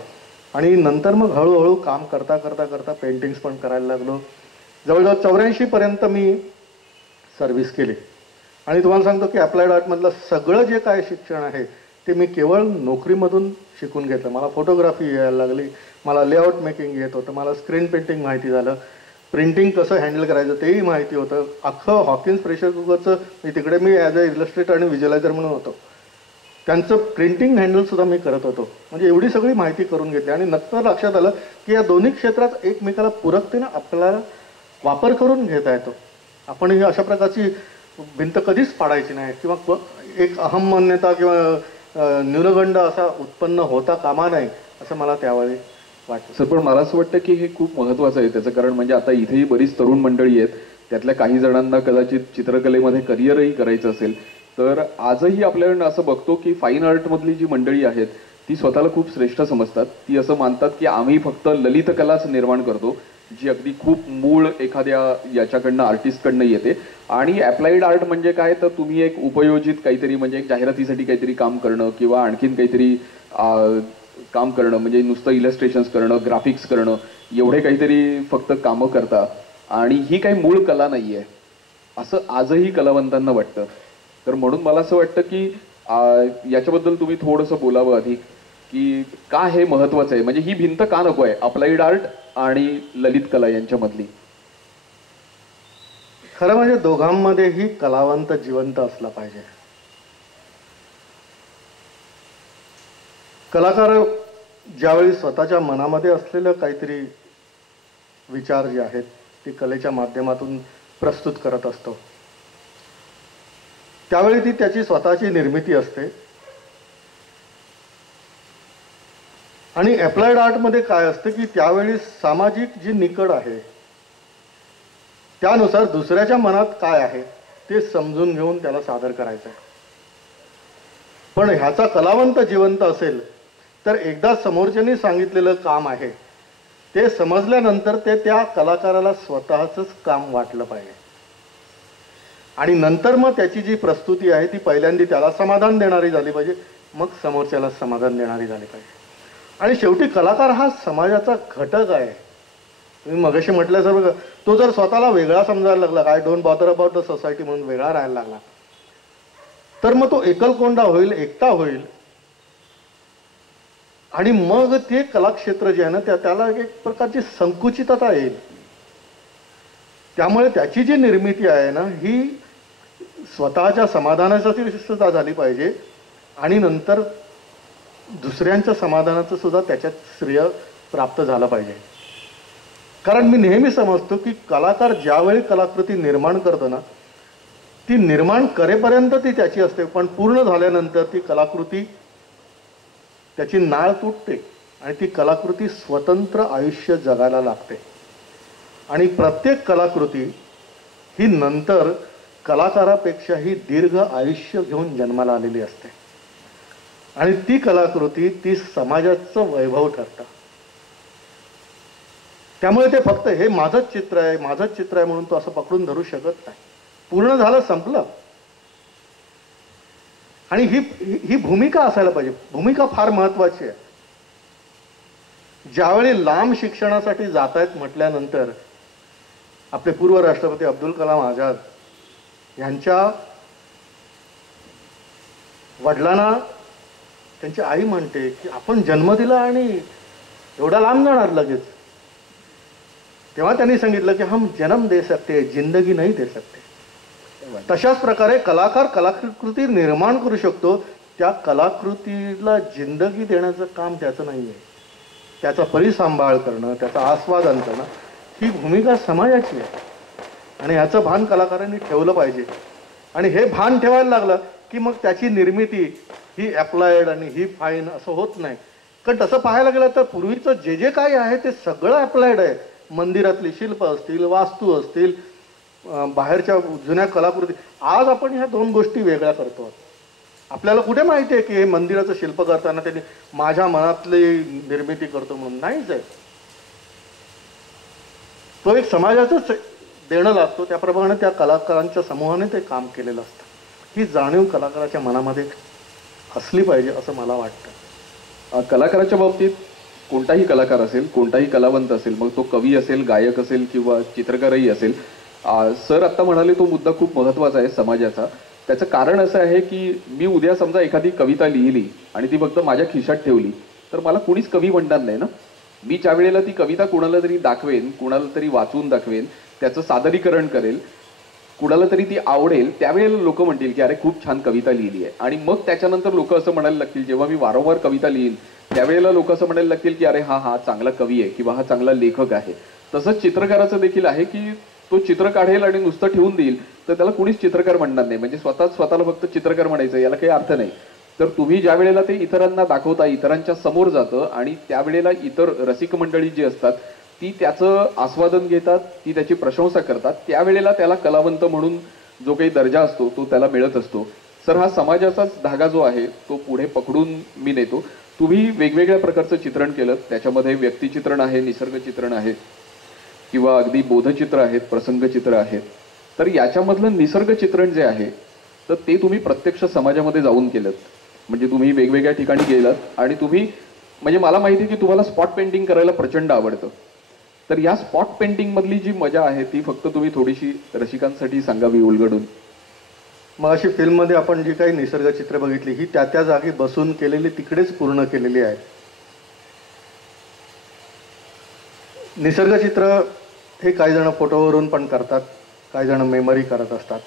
आणि नंतर मग हळूहळू काम करता करता करता पेंटिंग्स पण करायला लागलो. जवळजवळ 84 पर्यंत मी सर्व्हिस केली. आणि तुम्हाला सांगतो की अप्लाइड आर्टमधलं सगळं जे काय शिक्षण आहे ते मी केवळ नोकरीमधून शिकून घेतलं. मला फोटोग्राफी यायला लागली, मला लेआउट मेकिंग येत होतं, मला स्क्रीन पेंटिंग माहिती झालं, प्रिंटिंग कसं हँडल करायचं तेही माहिती होतं. अख्खं हॉकिन्स प्रेशर कुकरचं तिकडे मी ॲज अ इलस्ट्रेटर आणि व्हिज्युअलायझर म्हणून होतो, त्यांचं प्रिंटिंग हँडलसुद्धा मी करत होतो. म्हणजे एवढी सगळी माहिती करून घेतली. आणि नंतर लक्षात आलं की या दोन्ही क्षेत्रात एकमेकाला पूरकतेनं आपल्याला वापर करून घेता येतो. आपण ही अशा प्रकारची भिंत कधीच पाडायची नाही किंवा एक अहममान्यता किंवा न्यूनगंड असा उत्पन्न होता कामा नये असं मला त्यावेळी वाटतं. सर, पण मला असं वाटतं की हे खूप महत्त्वाचं आहे त्याचं कारण म्हणजे आता इथेही बरीच तरुण मंडळी आहेत, त्यातल्या काही जणांना कदाचित चित्रकलेमध्ये करिअरही करायचं असेल तर आजही आपल्याकडनं असं बघतो की फाईन आर्टमधली जी मंडळी आहेत ती स्वतःला खूप श्रेष्ठ समजतात. ती असं मानतात की आम्ही फक्त ललित कलाच निर्माण करतो, जी अगदी खूप मूळ एखाद्या याच्याकडनं आर्टिस्टकडनं येते. आणि अप्लाइड आर्ट म्हणजे काय तर तुम्ही एक उपयोजित काहीतरी म्हणजे एक जाहिरातीसाठी काहीतरी काम करणं किंवा आणखीन काहीतरी काम करणं, म्हणजे नुसतं इलस्ट्रेशन्स करणं, ग्राफिक्स करणं, एवढे काहीतरी फक्त कामं करता. आणि ही काही मूळ कला नाही आहे असं आजही कलावंतांना वाटतं. तर म्हणून मला असं वाटतं की याच्याबद्दल तुम्ही थोडंसं बोलावं अधिक की का हे महत्त्वाचं आहे, म्हणजे ही भिंत का नको आहे अप्लाइड आर्ट आणि ललित कला यांच्यामधली? खरं म्हणजे दोघांमध्येही कलावंत जिवंत असला पाहिजे. कलाकार ज्यावेळी स्वतःच्या मनामध्ये असलेलं काहीतरी विचार जे आहेत ते कलेच्या माध्यमातून प्रस्तुत करत असतो त्यावेळी ती त्याची स्वतःची निर्मिती असते. आणि अप्लाइड आर्टमध्ये काय असतं की त्यावेळी सामाजिक जी निकड आहे त्यानुसार दुसऱ्याच्या मनात काय आहे ते समजून घेऊन त्याला सादर करायचं आहे. पण ह्याचा कलावंत जिवंत असेल तर एकदा समोरच्यानी सांगितलेलं काम आहे ते समजल्यानंतर ते त्या कलाकाराला स्वतःचंच काम वाटलं पाहिजे आणि नंतर मग त्याची जी प्रस्तुती आहे ती पहिल्यांदा त्याला समाधान देणारी झाली पाहिजे, मग समोरच्याला समाधान देणारी झाली पाहिजे. आणि शेवटी कलाकार हा समाजाचा घटक आहे. तुम्ही मगाशी म्हटल्यासारखं तो जर स्वतःला वेगळा समजायला लागला, I don't bother about the society म्हणून वेगळा राहायला लागला, तर मग तो एकलकोंडा होईल, एकटा होईल आणि मग ते कलाक्षेत्र जे आहे ना त्याला एक प्रकारची संकुचितता येईल. त्यामुळे त्याची जी निर्मिती आहे ना ही स्वतःच्या समाधानासाठी सुद्धा झाली पाहिजे आणि नंतर दुसऱ्यांच्या समाधानाचं सुद्धा त्याच्यात श्रेय प्राप्त झालं पाहिजे. कारण मी नेहमी समजतो की कलाकार ज्यावेळी कलाकृती निर्माण करतो ना ती निर्माण करेपर्यंत ती त्याची असते, पण पूर्ण झाल्यानंतर ती कलाकृती त्याची नाळ तुटते आणि ती कलाकृती स्वतंत्र आयुष्य जगायला लागते. आणि प्रत्येक कलाकृती ही नंतर कलाकारापेक्षाही दीर्घ आयुष्य घेऊन जन्माला आलेली असते आणि ती कलाकृती ती समाजाचं वैभव ठरतं. त्यामुळे ते फक्त हे माझंच चित्र आहे, माझंच चित्र आहे म्हणून तो असं पकडून धरू शकत नाही. पूर्ण झालं, संपलं. आणि ही भूमिका असायला पाहिजे. भूमिका फार महत्वाची आहे. ज्यावेळी लांब शिक्षणासाठी जात आहेत म्हटल्यानंतर आपले पूर्व राष्ट्रपती अब्दुल कलाम आझाद यांच्या वडिलांना त्यांची आई म्हणते की आपण जन्म दिला आणि एवढा लांब जाणार लगेच. तेव्हा त्यांनी सांगितलं की हम जन्म दे सकते, जिंदगी नाही दे सकते. तशाच प्रकारे कलाकार कलाकृती निर्माण करू शकतो. त्या कलाकृतीला जिंदगी देण्याचं काम त्याचं नाही आहे. त्याचा परिसंभाळ करणं, त्याचं आस्वादन करणं ही भूमिका समाजाची आहे आणि ह्याचं भान कलाकारांनी ठेवलं पाहिजे. आणि हे भान ठेवायला लागलं की मग त्याची निर्मिती ही अप्लाइड आणि ही फाईन असं होत नाही. कारण तसं पाहायला गेलं तर पूर्वीचं जे जे काही आहे ते सगळं अप्लाइड आहे. मंदिरातली शिल्प असतील, वास्तू असतील, बाहेरच्या जुन्या कलाकृती. आज आपण ह्या दोन गोष्टी वेगळ्या करतो. आपल्याला कुठे माहिती आहे की हे मंदिराचं शिल्प करताना त्यांनी माझ्या मनातली निर्मिती करतो म्हणून नाहीच आहे. तो एक समाजाचंच देणं लागतो. त्याप्रमाणे त्या कलाकारांच्या समूहाने ते काम केलेलं असतं. ही जाणीव कलाकाराच्या मनामध्ये असली पाहिजे असं मला वाटतं. कलाकाराच्या बाबतीत कोणताही कलाकार असेल, कोणताही कलावंत असेल, मग तो कवी असेल, गायक असेल किंवा चित्रकारही असेल, सर आत्ता म्हणाले तो मुद्दा खूप महत्त्वाचा आहे समाजाचा. त्याचं कारण असं आहे की मी उद्या समजा एखादी कविता लिहिली आणि ती फक्त माझ्या खिशात ठेवली तर मला कुणीच कवी म्हणणार नाही ना. मी ज्या वेळेला ती कविता कुणाला तरी दाखवेन, कुणाला तरी वाचून दाखवेन, त्याचं सादरीकरण करेल, कुणाला तरी ती आवडेल, त्यावेळेला लोक म्हणतील की अरे खूप छान कविता लिहिली आहे. आणि मग त्याच्यानंतर लोक असं म्हणायला लागतील, जेव्हा मी वारंवार कविता लिहीन त्यावेळेला लोक असं म्हणायला लागतील की अरे हा चांगला कवी आहे किंवा हा चांगला लेखक आहे. तसंच चित्रकाराचं देखील आहे की तो चित्र काढेल आणि नुसतं ठेवून देईल तर त्याला कुणीच चित्रकार म्हणणार नाही. म्हणजे स्वतःला फक्त चित्रकार म्हणायचं याला काही अर्थ नाही. तर तुम्ही ज्या वेळेला ते इतरांना दाखवता, इतरांच्या समोर जातं आणि त्यावेळेला इतर रसिक मंडळी जी असतात ती त्याचं आस्वादन घेतात, ती त्याची प्रशंसा करतात, त्यावेळेला त्याला कलावंत म्हणून जो काही दर्जा असतो तो त्याला मिळत असतो. सर हा समाजाचाच धागा जो आहे तो पुढे पकडून मी नेतो. तुम्ही वेगवेगळ्या प्रकारचं चित्रण केलं, त्याच्यामध्ये व्यक्तिचित्रण आहे, निसर्ग चित्रण आहे किंवा अगदी बोधचित्र आहेत, प्रसंगचित्र आहेत. तर याच्यामधलं निसर्ग चित्रण जे आहे तर ते तुम्ही प्रत्यक्ष समाजामध्ये जाऊन केलं. म्हणजे तुम्ही वेगवेगळ्या ठिकाणी गेलात आणि तुम्ही म्हणजे मला माहिती आहे की तुम्हाला स्पॉट पेंटिंग करायला प्रचंड आवडतं. तर या स्पॉट पेंटिंग मधली जी मजा आहे ती फक्त तुम्ही थोडीशी रसिकांसाठी सांगावी उलगडून. मग अशी फिल्ममध्ये आपण जी काही निसर्ग चित्र बघितली ही त्या जागी बसून केलेली तिकडेच पूर्ण केलेली आहे. निसर्ग चित्र हे काही जण फोटोवरून पण करतात, काही जण मेमरी करत असतात.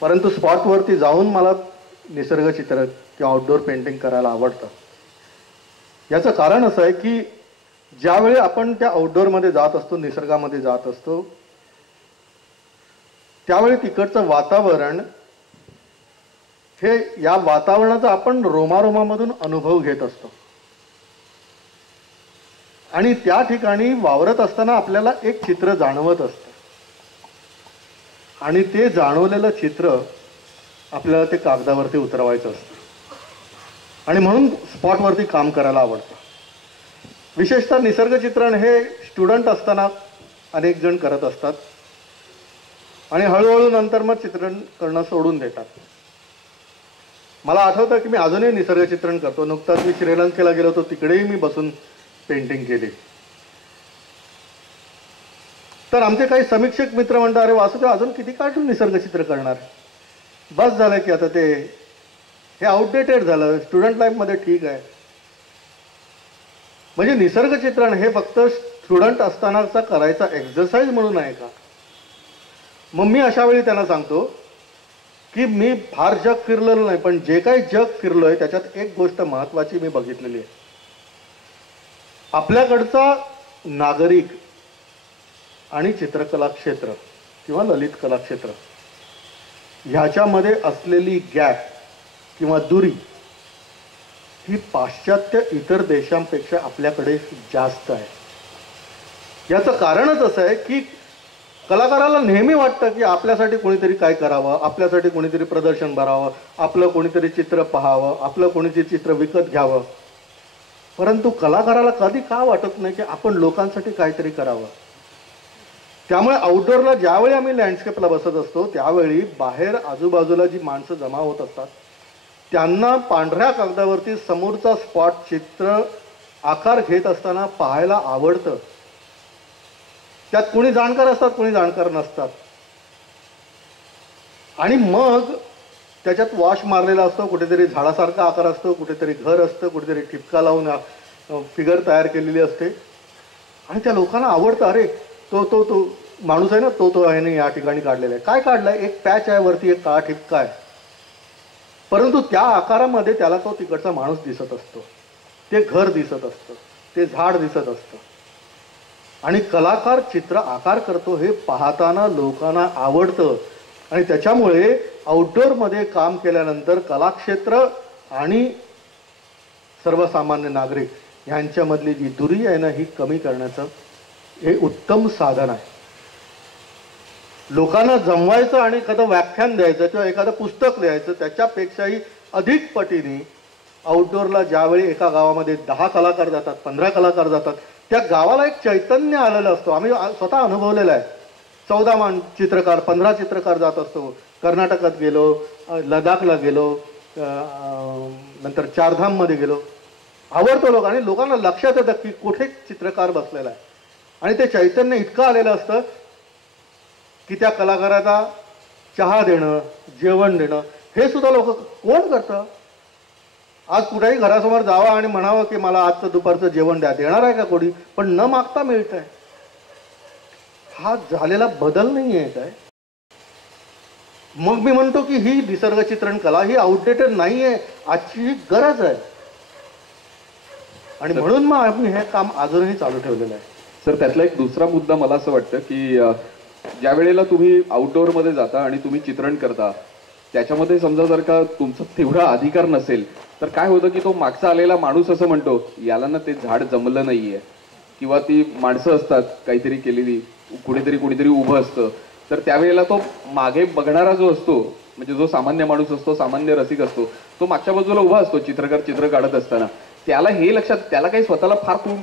परंतु स्पॉटवरती जाऊन मला निसर्ग चित्र किंवा आउटडोअर पेंटिंग करायला आवडतं. याचं कारण असं आहे की ज्यावेळी आपण त्या आउटडोअरमध्ये जात असतो, निसर्गामध्ये जात असतो, त्यावेळी तिकडचं वातावरण हे या वातावरणाचा आपण रोमारोमामधून अनुभव घेत असतो. आणि त्या ठिकाणी वावरत असताना आपल्याला एक चित्र जाणवत असतं आणि ते जाणवलेलं चित्र आपल्याला ते कागदावरती उतरवायचं असतं आणि म्हणून स्पॉटवरती काम करायला आवडतं. विशेषतः निसर्ग चित्रण हे स्टुडंट असताना अनेक जण करत असतात आणि हळूहळू नंतर मग चित्रण करणं सोडून देतात. मला आठवतं की मी अजूनही निसर्ग चित्रण करतो. नुकताच मी श्रीलंकेला गेलो होतो, तिकडेही मी बसून पेंटिंग केली. तर आमचे काही समीक्षक मित्र म्हणतात, अरे वासुदेव अजून किती काळ तू निसर्ग चित्र करणार, बस झालं की आता ते हे आउटडेटेड झालं, स्टुडंट लाईफमध्ये ठीक आहे. म्हणजे निसर्ग चित्रण हे फक्त स्टुडंट असतानाचा करायचा एक्झरसाइज म्हणून आहे का? मग मी अशा वेळी त्यांना सांगतो की मी फार जग फिरलेलो नाही, पण जे काही जग फिरलोय त्याच्यात एक गोष्ट महत्वाची मी बघितलेली आहे. आपल्याकडचा नागरिक आणि चित्रकला क्षेत्र किंवा ललित कला क्षेत्र ह्याच्यामध्ये असलेली गॅप किंवा दुरी ही पाश्चात्य इतर देशांपेक्षा आपल्याकडे जास्त आहे. याचं कारणच असं आहे की कलाकाराला नेहमी वाटतं की आपल्यासाठी कोणीतरी काय करावं, आपल्यासाठी कोणीतरी प्रदर्शन भरावं, आपलं कोणीतरी चित्र पाहावं, आपलं कोणीतरी चित्र विकत घ्यावं. परंतु कलाकाराला कधी का वाटत नाही की आपण लोकांसाठी काहीतरी करावं. त्यामुळे आउटडोअरला ज्यावेळी आम्ही लँडस्केपला बसत असतो त्यावेळी बाहेर आजूबाजूला जी माणसं जमा होत असतात त्यांना पांढऱ्या कागदावरती समोरचा स्पॉट चित्र आकार घेत असताना पाहायला आवडतं. त्यात कोणी जाणकार असतात, कोणी जाणकार नसतात. आणि मग त्याच्यात वॉश मारलेला असतो, कुठेतरी झाडासारखा आकार असतो, कुठेतरी घर असतं, कुठेतरी ठिपका लावून फिगर तयार केलेली असते. आणि त्या लोकांना आवडतं, अरे तो तो तो माणूस आहे ना, तो आहे ना या ठिकाणी काढलेला आहे. काय काढलाय? एक पॅच आहे, वरती एक काळा ठिपका आहे. परंतु त्या आकारामध्ये त्याला तो तिकडचा माणूस दिसत असतो, ते घर दिसत असतं, ते झाड दिसत असतं. आणि कलाकार चित्र आकार करतो हे पाहताना लोकांना आवडतं. आणि त्याच्यामुळे आउटडोअरमध्ये काम केल्यानंतर कलाक्षेत्र आणि सर्वसामान्य नागरिक यांच्यामधली जी दुरी आहे ना ही कमी करण्याचं हे उत्तम साधन आहे. लोकांना जमवायचं आणि एखादं व्याख्यान द्यायचं किंवा एखादं पुस्तक लिहायचं त्याच्यापेक्षाही अधिक पटीने आउटडोअरला ज्यावेळी एका गावामध्ये 10 कलाकार जातात, 15 कलाकार जातात, त्या गावाला एक चैतन्य आलेलं असतो. आम्ही स्वतः अनुभवलेलं आहे. 14 चित्रकार 15 चित्रकार जात असतो. कर्नाटकात गेलो, लडाखला गेलो, नंतर चारधाममध्ये गेलो. आवडतो लोक आणि लोकांना लक्षात येतं की कुठे चित्रकार बसलेला आहे. आणि ते चैतन्य इतकं आलेलं असतं की त्या कलाकाराला चहा देणं, जेवण देणं हे सुद्धा लोक कोण करतं? आज कुठेही घरासमोर जावं आणि म्हणावं की मला आजचं दुपारचं जेवण द्या, देणार आहे का कोणी? पण न मागता मिळत आहे. हा झालेला बदल नाही आहे काय? मग मी म्हणतो की ही निसर्ग चित्रण कला ही आउटडेटेड नाही आहे, आजची गरज आहे. आणि म्हणून मग आम्ही हे काम अजूनही चालू ठेवलेलं आहे. सर, त्यातला एक दुसरा मुद्दा मला असं वाटतं की ज्या वेळेला तुम्ही आउटडोअरमध्ये जाता आणि तुम्ही चित्रण करता त्याच्यामध्ये समजा जर का तुमचा तेवढा अधिकार नसेल तर काय होतं की तो मागचा आलेला माणूस असं म्हणतो याला ना ते झाड जमलं नाहीये, किंवा ती माणसं असतात काहीतरी केलेली, कुणीतरी उभं असतं, तर त्यावेळेला तो मागे बघणारा जो असतो म्हणजे जो सामान्य माणूस असतो, सामान्य रसिक असतो, तो मागच्या बाजूला उभा असतो चित्रकार चित्र काढत असताना. त्याला हे लक्षात, त्याला काही स्वतःला फार खूप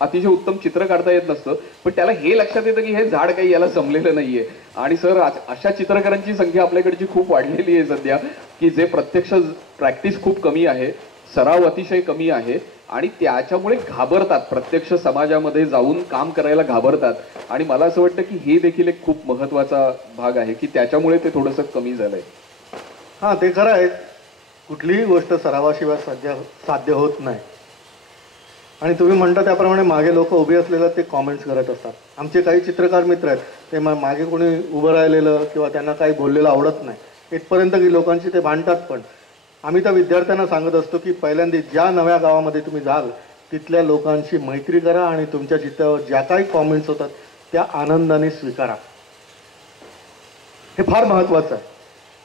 अतिशय उत्तम चित्र काढता येत नसतं, पण त्याला हे लक्षात येतं की हे झाड काही याला जमलेलं नाहीये. आणि सर अशा चित्रकारांची संख्या आपल्याकडची खूप वाढलेली आहे सध्या, की जे प्रत्यक्ष प्रॅक्टिस खूप कमी आहे, सराव अतिशय कमी आहे आणि त्याच्यामुळे घाबरतात, प्रत्यक्ष समाजामध्ये जाऊन काम करायला घाबरतात. आणि मला असं वाटतं की हे देखील एक खूप महत्वाचा भाग आहे की त्याच्यामुळे ते थोडंसं कमी झालंय. हां, ते खरं आहे. कुठलीही गोष्ट सरावाशिवाय साध्य होत नाही. आणि तुम्ही म्हणता त्याप्रमाणे मागे लोक उभे असलेलं ते कॉमेंट्स करत असतात. आमचे काही चित्रकार मित्र आहेत, ते मागे कोणी उभं राहिलेलं किंवा त्यांना काही बोललेलं आवडत नाही इथपर्यंत की लोकांशी ते भांडतात. पण आम्ही त्या विद्यार्थ्यांना सांगत असतो की पहिल्यांदा ज्या नव्या गावामध्ये तुम्ही जाल तिथल्या लोकांशी मैत्री करा आणि तुमच्या चित्रावर ज्या काही कॉमेंट्स होतात त्या आनंदाने स्वीकारा. हे फार महत्त्वाचं आहे.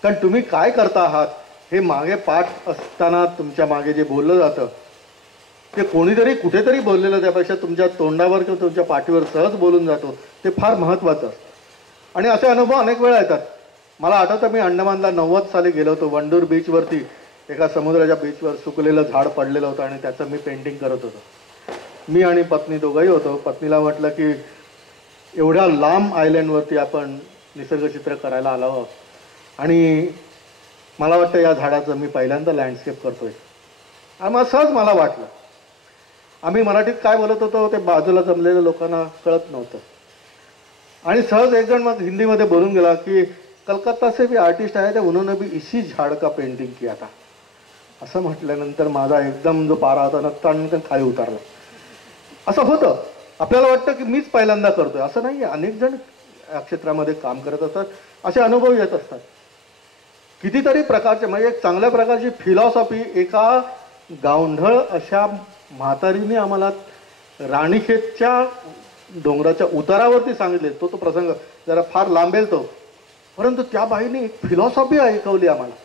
कारण तुम्ही काय करता आहात हे मागे पाठ असताना तुमच्या मागे जे बोललं जातं ते कोणीतरी कुठेतरी बोललेलं त्यापेक्षा तुमच्या तोंडावर किंवा तुमच्या पाठीवर सहज बोलून जातो, ते फार महत्त्वाचं असतं. आणि असे अनुभव अनेक वेळा येतात. मला आठवतं मी अंडमानला 90 साली गेलो होतो. वंडूर बीचवरती एका समुद्राच्या बीचवर सुकलेलं झाड पडलेलं होतं आणि त्याचं मी पेंटिंग करत होतो. मी आणि पत्नी दोघंही होतो. पत्नीला वाटलं की एवढ्या लांब आयलंडवरती आपण निसर्गचित्र करायला आलो आहोत आणि मला वाटतं या झाडाचं मी पहिल्यांदा लँडस्केप करतोय. आणि मग सहज मला वाटलं. आम्ही मराठीत काय बोलत होतो ते बाजूला जमलेल्या लोकांना कळत नव्हतं आणि सहज एक जण मग हिंदीमध्ये बोलून गेला की कलकत्ता से भी आर्टिस्ट आहे, ते उन्होंने भी इसी झाड का पेंटिंग किया था. असं म्हटल्यानंतर माझा एकदम जो पारा होता ना तणकन खाली उतारला. असं होतं. आपल्याला वाटतं की मीच पहिल्यांदा करतोय, असं नाही आहे. अनेक जण या क्षेत्रामध्ये काम करत असतात, असे अनुभव येत असतात. कितीतरी प्रकारचे म्हणजे एक चांगल्या प्रकारची फिलॉसॉफी एका गावंढळ अशा म्हातारीने आम्हाला राणीखेतच्या डोंगराच्या उतारावरती सांगितले. तो प्रसंग जरा फार लांबेल तो, परंतु त्या बाईने एक फिलॉसॉफी ऐकवली आम्हाला.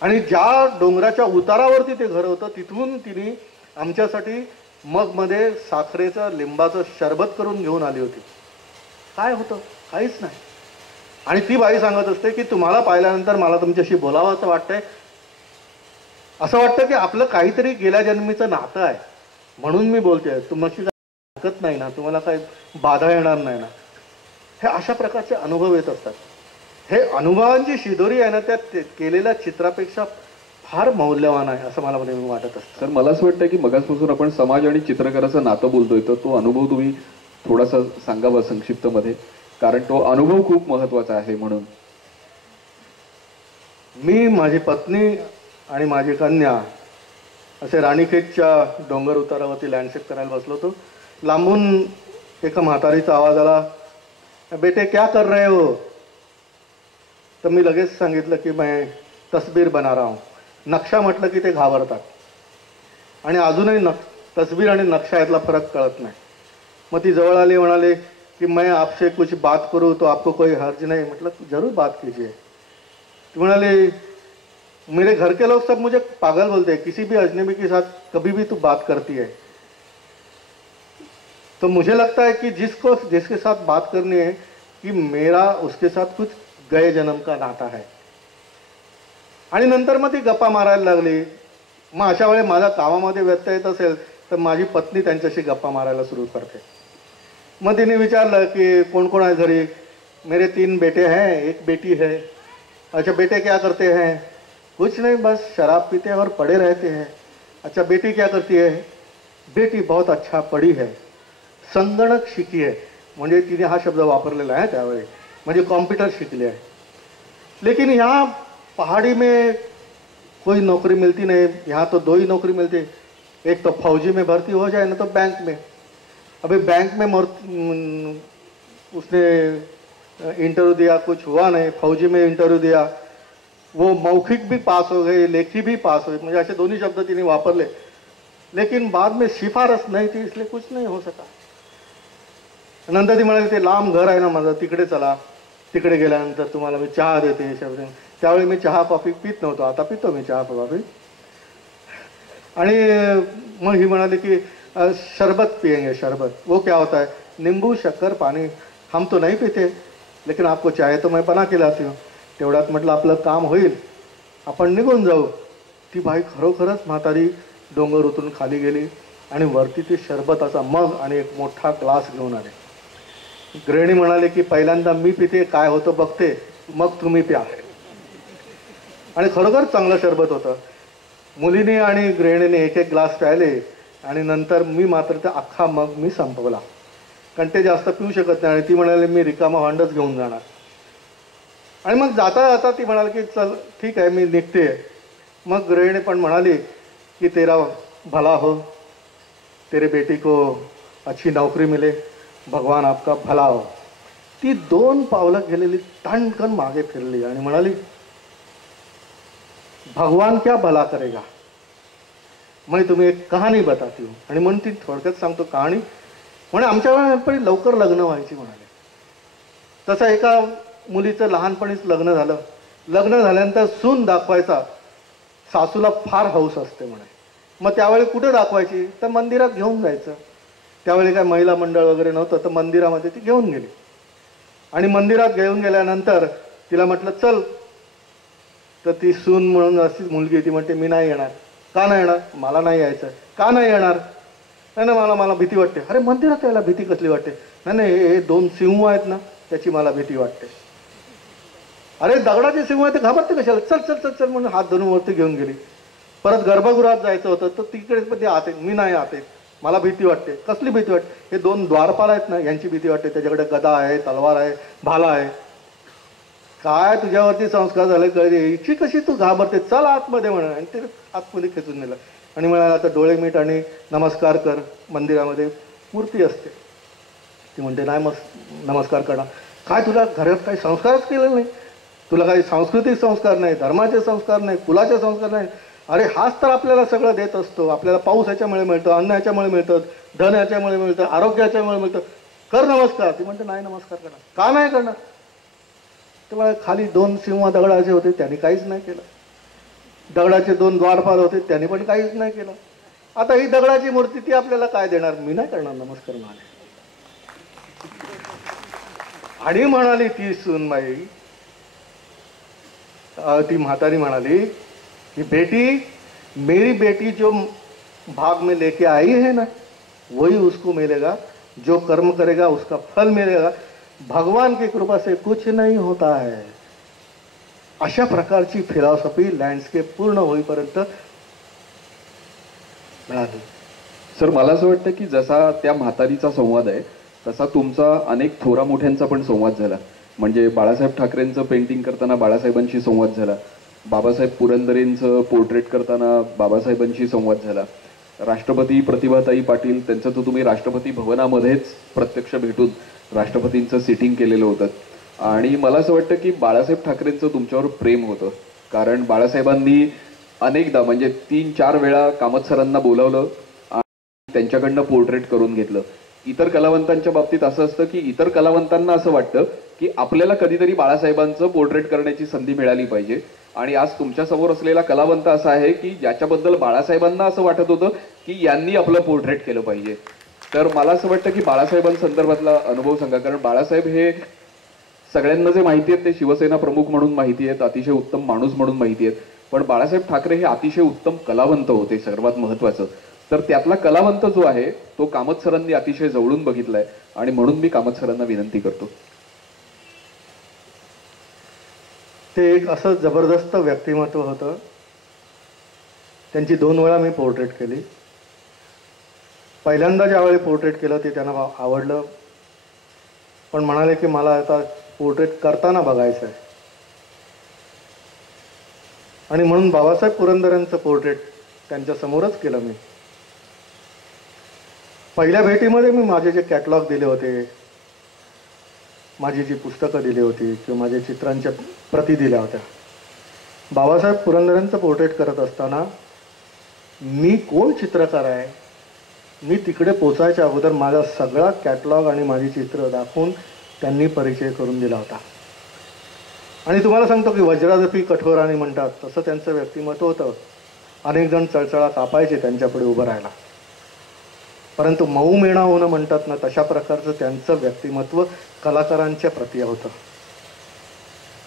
आणि ज्या डोंगराच्या उतारावरती ते घर होतं तिथून तिने आमच्यासाठी मगमध्ये साखरेचं लिंबाचं शरबत करून घेऊन आली होती. काय होतं? काहीच नाही. आणि ती बाई सांगत असते की तुम्हाला पाहिल्यानंतर मला तुमच्याशी बोलावं असं वाटतंय. असं वाटतं की आपलं काहीतरी गेल्या जन्मीचं नातं आहे म्हणून मी बोलते. तुमची काय हरकत नाही ना, तुम्हाला काय बाधा येणार नाही ना. हे अशा प्रकारचे अनुभव येत असतात. हे अनुभवांची शिदोरी आहे ना त्या केलेल्या चित्रापेक्षा फार मौल्यवान आहे असं मला वाटत असतं. तर मला असं वाटतं की मगासपासून आपण समाज आणि चित्रकाराचं नातं बोलतोय, तर तो अनुभव तुम्ही थोडासा सांगावा संक्षिप्तमध्ये, कारण तो अनुभव खूप महत्वाचा आहे. म्हणून मी, माझी पत्नी आणि माझी कन्या असे राणीखेतच्या डोंगर उतारावरती लँडस्केप करायला बसलो होतो. लांबून एका म्हातारीचा आवाज आला, बेटे क्या कर रहे हो? तर मी लगेच सांगितलं की मैं तस्वीर बना रहा हूं. नक्षा म्हटलं की ते घाबरतात आणि अजूनही तस्वीर आणि नक्षा यातला फरक कळत नाही. मग ती जवळ आली, म्हणाले कि मैं आपसे कुछ बात करूँ तो आपको कोई हर्ज नहीं. मतलब जरूर बात कीजिए. ती म्हणाले मेरे घर के लोग सब मुझे पागल बोलते हैं, किसी भी अजनबी के साथ कभी भी तू बात करती है तो मुझे लगता है कि जिसके साथ बात करनी है कि मेरा उसके साथ कुछ गए जन्म का नाता है. आणि नंतर मग ती गप्पा मारायला लागली. मग अशा वेळी माझ्या कामामध्ये व्यत्यय येत असेल तर माझी पत्नी त्यांच्याशी गप्पा मारायला सुरू करते. मग तिने विचारलं की कोण कोण आहे घरी? मेरे 3 बेटे हैं, एक बेटी है. अच्छा बेटे क्या करते हैं? कुछ नहीं, बस शराब पीते हैं और पड़े रहते हैं. अच्छा बेटी क्या करती है? बेटी बहुत अच्छा पढ़ी है, संगणक शिकी है. म्हणजे तिने हा शब्द वापरलेला आहे त्यावेळी, म्हणजे कॉम्प्युटर शिकले आहे. लेकिन यहाँ पहाड़ी में कोई नौकरी मिलती नहीं. यहाँ तो 2 ही नौकरी मिलती, एक तो फौजी में भर्ती हो जाए ना तो बैंक में. अभी बैंक में उसने इंटरव्यू दिया, कुछ हुआ नहीं. फौजी में इंटरव्यू दिया, वो मौखिक भी पास हो गई, लेखी भी पास हुई. म्हणजे असे दोन्ही शब्द तिने वापरले. लेकिन बाद में सिफारस नहीं थी, इसलिए कुछ नहीं हो सका. नंतर ती म्हणाली ते लांब घर आहे ना माझं, तिकडे चला. तिकडे गेल्यानंतर तुम्हाला मी चहा देते. त्यावेळी मी चहा कॉफी पित नव्हतो, आता पितो मी चहा कॉफी. आणि मग ही म्हणाली की शरबत पिएंगे. शरबत वो क्या होता है? नींबू शक्कर पानी. हम तो नहीं पीते, लेकिन आपको चाहे तो मैं बना के लाती हूँ. तेवढ्यात म्हटलं आपलं काम होईल, आपण निघून जाऊ. ती बाई खरोखरच म्हातारी डोंगर उतरून खाली गेली आणि वरती ती शरबताचा मग आणि एक मोठा ग्लास घेऊन आले. गृहिणी म्हणाले की पहिल्यांदा मी पिते, काय होतं बघते, मग तुम्ही प्या. आणि खरोखर चांगलं शरबत होतं. मुलीने आणि गृहिणीने एक ग्लास प्यायले आणि नंतर मी मात्र ते अख्खा मग मी संपवला, कारण ते जास्त पिऊ शकत नाही. आणि ती म्हणाली मी रिकामा भांडच घेऊन जाणार. आणि मग जाता जाता ती म्हणाली की चल ठीक आहे मी निघते. मग गृहिणी पण म्हणाली की तेरा भला हो, तेरे बेटी को अच्छी नौकरी मिले, भगवान आपका भला हो. ती 2 पावलं गेलेली तणकन मागे फिरली आणि म्हणाली भगवान क्या भला करेगा. म्हणजे तुम्ही एक कहाणी बताती हो. आणि म्हणून ती थोडक्यात सांगतो कहाणी. म्हणजे आमच्या वेळेला लवकर लग्न व्हायची म्हणाले. तसं एका मुलीचं लहानपणीच लग्न झालं. लग्न झाल्यानंतर सून दाखवायचा सासूला फार हौस असते म्हणे. मग त्यावेळी कुठे दाखवायची तर मंदिरात घेऊन जायचं. त्यावेळी काय महिला मंडळ वगैरे नव्हतं, तर मंदिरामध्ये ती घेऊन गेली. आणि मंदिरात घेऊन गेल्यानंतर तिला म्हटलं चल. तर ती सून म्हणून अशी मुलगी ती म्हणते मी नाही येणार. का नाही येणार? मला नाही यायचं. का नाही येणार? नाही ना मला भीती वाटते. अरे मंदिरात यायला भीती कसली वाटते? नाही नाही, हे 2 सिंह आहेत ना, त्याची मला भीती वाटते. अरे दगडाचे सिंह आहे ते घाबरते कशाला? चल चल चल चल म्हणून हात धरून वरती घेऊन गेली. परत गर्भगृहात जायचं होतं तर तिकडे पण ते आते, मी नाही आते, मला भीती वाटते. कसली भीती वाटते? हे 2 द्वारपाल आहेत ना, यांची भीती वाटते. त्याच्याकडे गदा आहे, तलवार आहे, भाला आहे. काय तुझ्यावरती संस्कार झाले कळले, इच्छी कशी तू घाबरते? चल आतमध्ये म्हणा. आणि ते आतमध्ये खेचून नेलं आणि म्हणाला आता डोळे मीट आणि नमस्कार कर. मंदिरामध्ये मूर्ती असते. ती म्हणते नाही नमस्कार करा. काय तुला घरात काही संस्कारच केलेले नाही? तुला काही सांस्कृतिक संस्कार नाही, धर्माचे संस्कार नाही, कुलाचे संस्कार नाही. अरे हाच तर आपल्याला सगळं देत असतो. आपल्याला पाऊस याच्यामुळे मिळतं, अन्न याच्यामुळे मिळतं, धन याच्यामुळे मिळतं, आरोग्य याच्यामुळे मिळतं. कर नमस्कार. ती म्हणते नाही नमस्कार करणार. का नाही करणार? तेव्हा खाली 2 सिंह दगडाचे होते, त्यांनी काहीच नाही केलं. दगडाचे 2 द्वारपाल होते, त्यांनी पण काहीच नाही केलं. आता ही दगडाची मूर्ती ती आपल्याला काय देणार? मी नाही करणार नमस्कार म्हणाले. आणि म्हणाली ती सूनबाई, ती म्हातारी म्हणाली कि बेटी, मेरी बेटी जो भाग में लेके आई है ना, वही उसको मिलेगा. जो कर्म करेगा उसका फल मिलेगा. भगवान की कृपा से कुछ नहीं होता है. अशा प्रकारची फिलॉसॉफी लँडस्केप पूर्ण होईपर्यंत मिळाली. सर मला असं वाटतं की जसा त्या म्हातारीचा संवाद आहे तसा तुमचा अनेक थोरा मोठ्यांचा पण संवाद झाला. म्हणजे बाळासाहेब ठाकरेंचं पेंटिंग करताना बाळासाहेबांशी संवाद झाला, बाबासाहेब पुरंदरेंचं पोर्ट्रेट करताना बाबासाहेबांशी संवाद झाला, राष्ट्रपती प्रतिभाताई पाटील त्यांचं तर तुम्ही राष्ट्रपती भवनामध्येच प्रत्यक्ष भेटून राष्ट्रपतींचं सिटिंग केलेलं होतं. आणि मला असं वाटतं की बाळासाहेब ठाकरेंचं तुमच्यावर प्रेम होतं. कारण बाळासाहेबांनी अनेकदा म्हणजे 3-4 वेळा कामत सरांना बोलावलं आणि त्यांच्याकडनं पोर्ट्रेट करून घेतलं. इतर कलावंतांच्या बाबतीत असं असतं की इतर कलावंतांना असं वाटतं की आपल्याला कधीतरी बाळासाहेबांचं पोर्ट्रेट करण्याची संधी मिळाली पाहिजे. आणि आज तुमच्यासमोर असलेला कलावंत असा आहे की ज्याच्याबद्दल बाळासाहेबांना असं वाटत होतं की यांनी आपलं पोर्ट्रेट केलं पाहिजे. तर मला असं वाटतं की बाळासाहेबांसंदर्भातला अनुभव सांगा. कारण बाळासाहेब हे सगळ्यांना जे माहिती आहेत ते शिवसेना प्रमुख म्हणून माहिती आहेत, अतिशय उत्तम माणूस म्हणून माहिती आहेत, पण बाळासाहेब ठाकरे हे अतिशय उत्तम कलावंत होते सर्वात महत्वाचं. तर त्यातला कलावंत जो आहे तो कामत सरांनी अतिशय जवळून बघितलाय आणि म्हणून मी कामत सरांना विनंती करतो. ते एक असं जबरदस्त व्यक्तिमत्व होतं. त्यांची 2 वेळा मी पोर्ट्रेट केली. पहिल्यांदा ज्यावेळी पोर्ट्रेट केलं ते त्यांना आवडलं, पण म्हणाले की मला आता पोर्ट्रेट करताना बघायचं आहे. आणि म्हणून बाबासाहेब पुरंदरेंचं पोर्ट्रेट त्यांच्या समोरच केलं मी. पहिल्या भेटीमध्ये मी माझे जे कॅटलॉग दिले होते, माझी जी पुस्तकं दिली होती किंवा माझ्या चित्रांच्या प्रती दिल्या होत्या, बाबासाहेब पुरंदरेंचं पोर्ट्रेट करत असताना मी कोण चित्रकार आहे, मी तिकडे पोचायच्या अगोदर माझा सगळा कॅटलॉग आणि माझी चित्र दाखवून त्यांनी परिचय करून दिला होता. आणि तुम्हाला सांगतो की वज्राजपी कठोराने म्हणतात तसं त्यांचं व्यक्तिमत्व होतं. अनेक जण चळचळा कापायचे त्यांच्यापुढे उभं राहायला, परंतु मऊ मेणा होणं म्हणतात ना, तशा प्रकारचं त्यांचं व्यक्तिमत्व कलाकारांच्या प्रती होतं.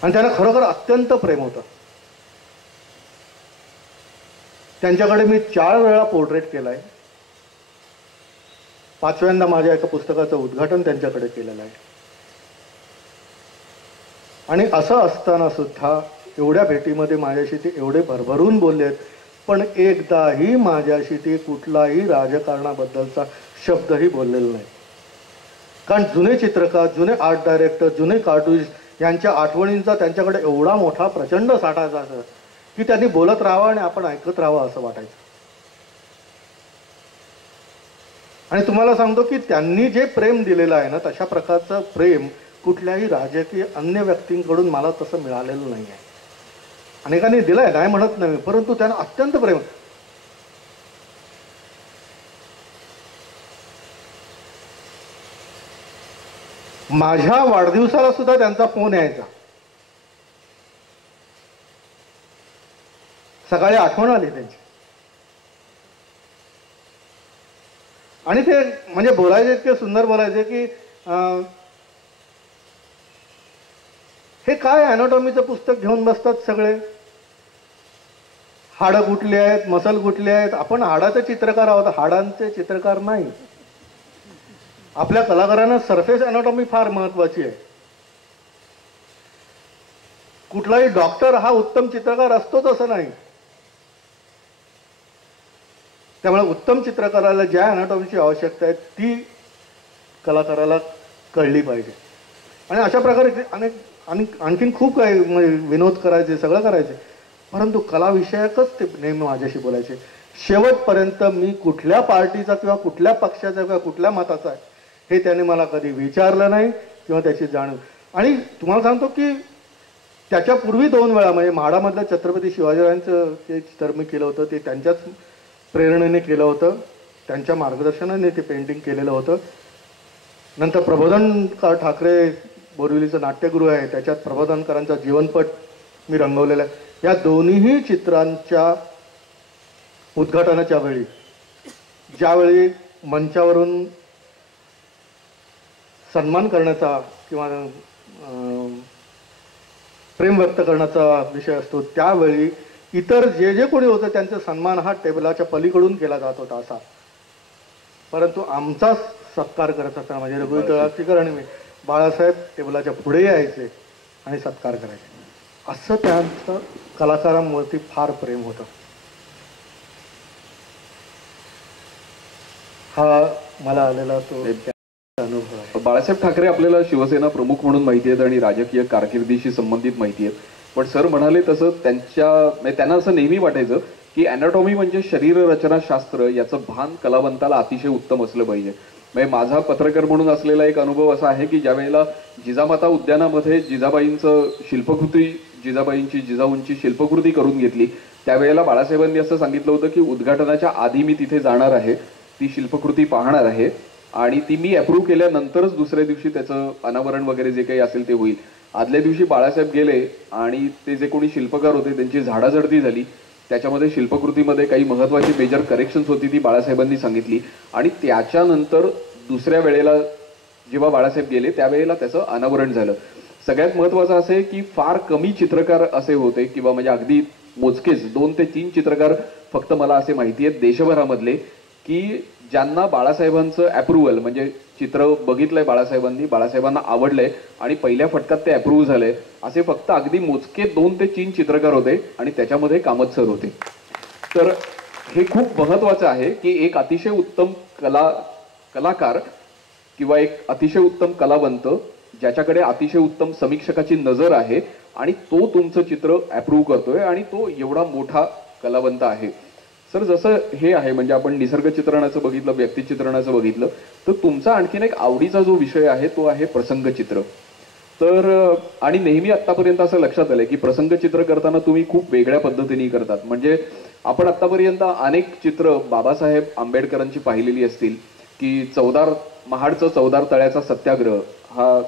आणि त्यांना खरोखर अत्यंत प्रेम होतं. त्यांच्याकडे मी 4 वेळा पोर्ट्रेट केलाय. 5व्यांदा माझ्या एका पुस्तकाचं उद्घाटन त्यांच्याकडे केलेलं आहे. आणि असं असताना सुद्धा एवढ्या भेटीमध्ये माझ्याशी ते एवढे भरभरून बोललेत, पण एकदाही माझ्याशी ते कुठलाही राजकारणाबद्दलचा शब्दही बोललेला नाही. कारण जुने चित्रकार, जुने आर्ट डायरेक्टर, जुने कार्टूनिस्ट यांच्या आठवणींचा त्यांच्याकडे एवढा मोठा प्रचंड साठा असायचा की त्यांनी बोलत राहावं आणि आपण ऐकत राहावं असं वाटायचं. आणि तुम्हाला सांगतो की त्यांनी जे प्रेम दिलेलं आहे ना, तशा प्रकारचं प्रेम कुठल्याही राजकीय अन्य व्यक्तींकडून मला तसं मिळालेलं नाही आहे. अनेकांनी दिलंय, नाही म्हणत नाही, परंतु त्यांना अत्यंत प्रेम. माझ्या वाढदिवसाला सुद्धा त्यांचा फोन यायचा. सकाळी आठवण आली त्यांची. आणि ते म्हणजे बोलायचे इतके सुंदर बोलायचे की हे काय अॅनाटॉमीचं पुस्तक घेऊन बसतात सगळे, हाडं कुठली आहेत, मसल कुठले आहेत. आपण हाडाचे चित्रकार आहोत, हाडांचे चित्रकार नाही. आपल्या कलाकारांना सरफेस अॅनाटॉमी फार महत्वाची आहे. कुठलाही डॉक्टर हा उत्तम चित्रकार असतोच असं नाही. त्यामुळे उत्तम चित्रकाराला ज्या अॅनाटॉमीची आवश्यकता आहे ती कलाकाराला कळली पाहिजे. आणि अशा प्रकारे आणखीन खूप काही विनोद करायचे, सगळं करायचे, परंतु कलाविषयकच ते नेहमी माझ्याशी बोलायचे. शेवटपर्यंत मी कुठल्या पार्टीचा किंवा कुठल्या पक्षाचा किंवा कुठल्या मताचा आहे हे त्याने मला कधी विचारलं नाही किंवा त्याची जाणीव. आणि तुम्हाला सांगतो की त्याच्यापूर्वी 2 वेळा म्हणजे म्हाडामधलं छत्रपती शिवाजीरावांचं ते चित्र मी केलं होतं, ते त्यांच्याच प्रेरणेने केलं होतं, त्यांच्या मार्गदर्शनाने ते पेंटिंग केलेलं होतं. नंतर प्रबोधनकार ठाकरे बोरिवलीचं नाट्यगृह आहे, त्याच्यात प्रबोधनकरांचा जीवनपट मी रंगवलेला आहे. या दोन्हीही चित्रांच्या उद्घाटनाच्या वेळी ज्यावेळी मंचावरून सन्मान करण्याचा किंवा प्रेम व्यक्त करण्याचा विषय असतो, त्यावेळी इतर जे कोणी होतं त्यांचा सन्मान हा टेबलाच्या पलीकडून केला जात होता असा. परंतु आमचा सत्कार करत असताना म्हणजे रघुवीर तळावकर आणि मी, बाळासाहेब टेबलाच्या पुढे यायचे आणि सत्कार करायचे. असं त्यांचं कलाकारांवरती फार प्रेम होतं. हा मला आलेला तो अनुभव आहे. बाळासाहेब ठाकरे आपल्याला शिवसेना प्रमुख म्हणून माहिती आहेत आणि राजकीय कारकिर्दीशी संबंधित माहिती आहेत. पण सर म्हणाले तसं त्यांना असं नेहमी वाटायचं की अॅनाटॉमी म्हणजे शरीर रचना शास्त्र, याचं भान कलावंताला अतिशय उत्तम असलं पाहिजे. म्हणजे माझा पत्रकार म्हणून असलेला एक अनुभव असा आहे की ज्यावेळेला जिजामाता उद्यानामध्ये जिजाबाईंचं शिल्पकृती, जिजाऊंची शिल्पकृती करून घेतली, त्यावेळेला बाळासाहेबांनी असं सांगितलं होतं की उद्घाटनाच्या आधी मी तिथे जाणार आहे, ती शिल्पकृती पाहणार आहे आणि ती मी अप्रूव्ह केल्यानंतरच दुसऱ्या दिवशी त्याचं अनावरण वगैरे जे काही असेल ते होईल. आदल्या दिवशी बाळासाहेब गेले आणि ते जे कोणी शिल्पकार होते त्यांची झाडाझडती झाली. त्याच्यामध्ये शिल्पकृतीमध्ये काही महत्त्वाची मेजर करेक्शन्स होती, ती बाळासाहेबांनी सांगितली. आणि त्याच्यानंतर दुसऱ्या वेळेला जेव्हा बाळासाहेब गेले त्यावेळेला त्याचं अनावरण झालं. सगळ्यात महत्त्वाचं असं आहे की फार कमी चित्रकार असे होते किंवा म्हणजे अगदी मोजकेच 2 ते 3 चित्रकार फक्त मला असे माहिती आहेत देशभरामधले की ज्यांना बाळासाहेबांचं अप्रुव्हल म्हणजे चित्र बघितलंय बाळासाहेबांनी, बाळासाहेबांना आवडलंय आणि पहिल्या फटक्यात ते अप्रूव्ह झालंय, असे फक्त अगदी मोजके 2 ते 3 चित्रकार होते आणि त्याच्यामध्ये कामत सर होते. तर हे खूप महत्त्वाचं आहे की एक अतिशय उत्तम कलाकार किंवा एक अतिशय उत्तम कलावंत ज्याच्याकडे अतिशय उत्तम समीक्षकाची नजर आहे आणि तो तुमचं चित्र अप्रूव्ह करतोय आणि तो एवढा मोठा कलावंत आहे. सर जसं हे आहे म्हणजे आपण निसर्ग चित्रणाचं बघितलं, व्यक्तिचित्रणाचं बघितलं, तर तुमचा आणखीन एक आवडीचा जो विषय आहे तो आहे प्रसंगचित्र. तर आणि नेहमी आतापर्यंत असं लक्षात आलंय की प्रसंगचित्र करताना तुम्ही खूप वेगळ्या पद्धतीने करतात. म्हणजे आपण आतापर्यंत अनेक चित्र बाबासाहेब आंबेडकरांची पाहिलेली असतील की महाडचं 14 तळ्याचा सत्याग्रह हा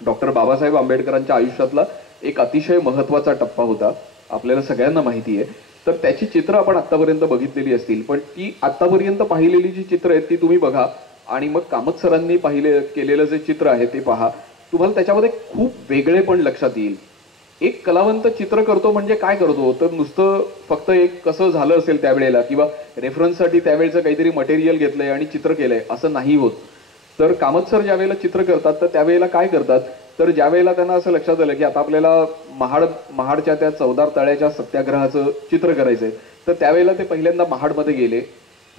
डॉक्टर बाबासाहेब आंबेडकरांच्या आयुष्यातला एक अतिशय महत्त्वाचा टप्पा होता, आपल्याला सगळ्यांना माहिती आहे. तर त्याची चित्र आपण आतापर्यंत बघितलेली असतील, पण ती आतापर्यंत पाहिलेली जी चित्र आहेत ती तुम्ही बघा आणि मग कामत सरांनी केलेलं जे चित्र आहे ते पहा, तुम्हाला त्याच्यामध्ये खूप वेगळे पण लक्षात येईल. एक कलावंत चित्र करतो म्हणजे काय करतो तर नुसतं फक्त एक कसं झालं असेल त्यावेळेला किंवा रेफरन्ससाठी त्यावेळेचं काहीतरी मटेरियल घेतलंय आणि चित्र केलंय असं नाही होत. तर कामत सर ज्या वेळेला चित्र करतात तर त्यावेळेला काय करतात तर ज्या वेळेला त्यांना असं लक्षात आलं की आता आपल्याला महाडच्या त्या 14 तळ्याच्या सत्याग्रहाचं चित्र करायचंय, तर त्यावेळेला ते पहिल्यांदा महाडमध्ये गेले.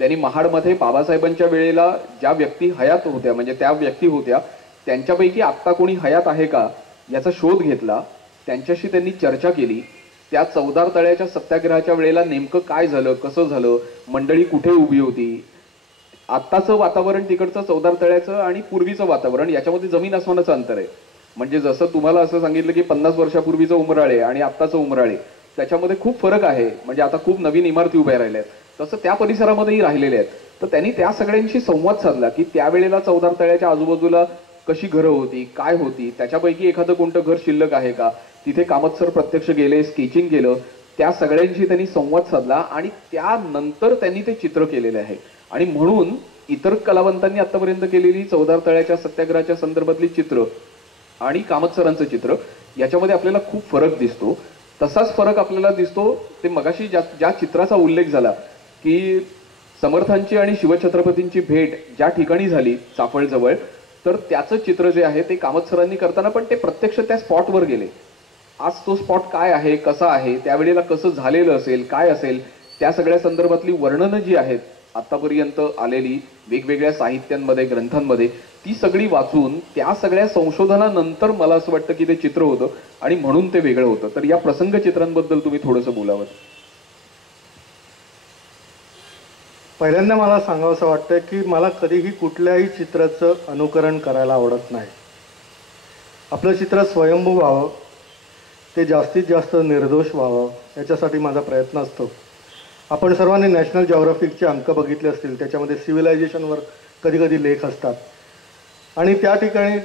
त्यांनी महाडमध्ये बाबासाहेबांच्या वेळेला ज्या व्यक्ती हयात होत्या म्हणजे त्या व्यक्ती होत्या त्यांच्यापैकी आत्ता कोणी हयात आहे का याचा शोध घेतला, त्यांच्याशी त्यांनी चर्चा केली. त्या 14 तळ्याच्या सत्याग्रहाच्या वेळेला नेमकं काय झालं, कसं झालं, मंडळी कुठे उभी होती, आत्ताचं वातावरण तिकडचं 14 तळ्याचं आणि पूर्वीचं वातावरण याच्यामध्ये जमीन आसमानाचं अंतर आहे. म्हणजे जसं तुम्हाला असं सांगितलं की 50 वर्षापूर्वीचं उमराळे आणि आत्ताचं उमराळे त्याच्यामध्ये खूप फरक आहे, म्हणजे आता खूप नवीन इमारती उभ्या राहिल्या आहेत, तसं त्या परिसरामध्येही राहिलेले आहेत. तर त्यांनी त्या सगळ्यांशी संवाद साधला की त्यावेळेला 14 तळ्याच्या आजूबाजूला कशी घरं होती, काय होती, त्याच्यापैकी एखादं कोणतं घर शिल्लक आहे का, तिथे कामत सर प्रत्यक्ष गेले, स्केचिंग केलं, त्या सगळ्यांशी त्यांनी संवाद साधला आणि त्यानंतर त्यांनी ते चित्र केलेले आहे. आणि म्हणून इतर कलावंतांनी आतापर्यंत केलेली 14 तळ्याच्या सत्याग्रहाच्या संदर्भातली चित्र आणि कामत सरांचं चित्र याच्यामध्ये आपल्याला खूप फरक दिसतो. तसाच फरक आपल्याला दिसतो ते मगाशी ज्या चित्राचा उल्लेख झाला की समर्थांची आणि शिवछत्रपतींची भेट ज्या ठिकाणी झाली चाफळजवळ, तर त्याचं चित्र जे आहे ते कामत सरांनी करताना पण ते प्रत्यक्ष त्या स्पॉटवर गेले. आज तो स्पॉट काय आहे, कसा आहे, त्यावेळेला कसं झालेलं असेल, काय असेल, त्या सगळ्या संदर्भातली वर्णनं जी आहेत आतापर्यंत आलेली वेगवेगळ्या साहित्यांमध्ये, ग्रंथांमध्ये, ती सगळी वाचून त्या सगळ्या संशोधनानंतर मला असं वाटतं की ते चित्र होतं आणि म्हणून ते वेगळं होतं. तर या प्रसंग चित्रांबद्दल तुम्ही थोडंसं बोलावं. पहिल्यांदा मला सांगावंसं वाटतं की मला कधीही कुठल्याही चित्राचं अनुकरण करायला आवडत नाही. आपलं चित्र स्वयंभू व्हावं, ते जास्तीत जास्त निर्दोष व्हावं, याच्यासाठी माझा प्रयत्न असतो. आपण सर्वांनी नॅशनल जिओग्राफिकचे अंक बघितले असतील, त्याच्यामध्ये सिव्हिलायझेशनवर कधी कधी लेख असतात आणि त्या ठिकाणी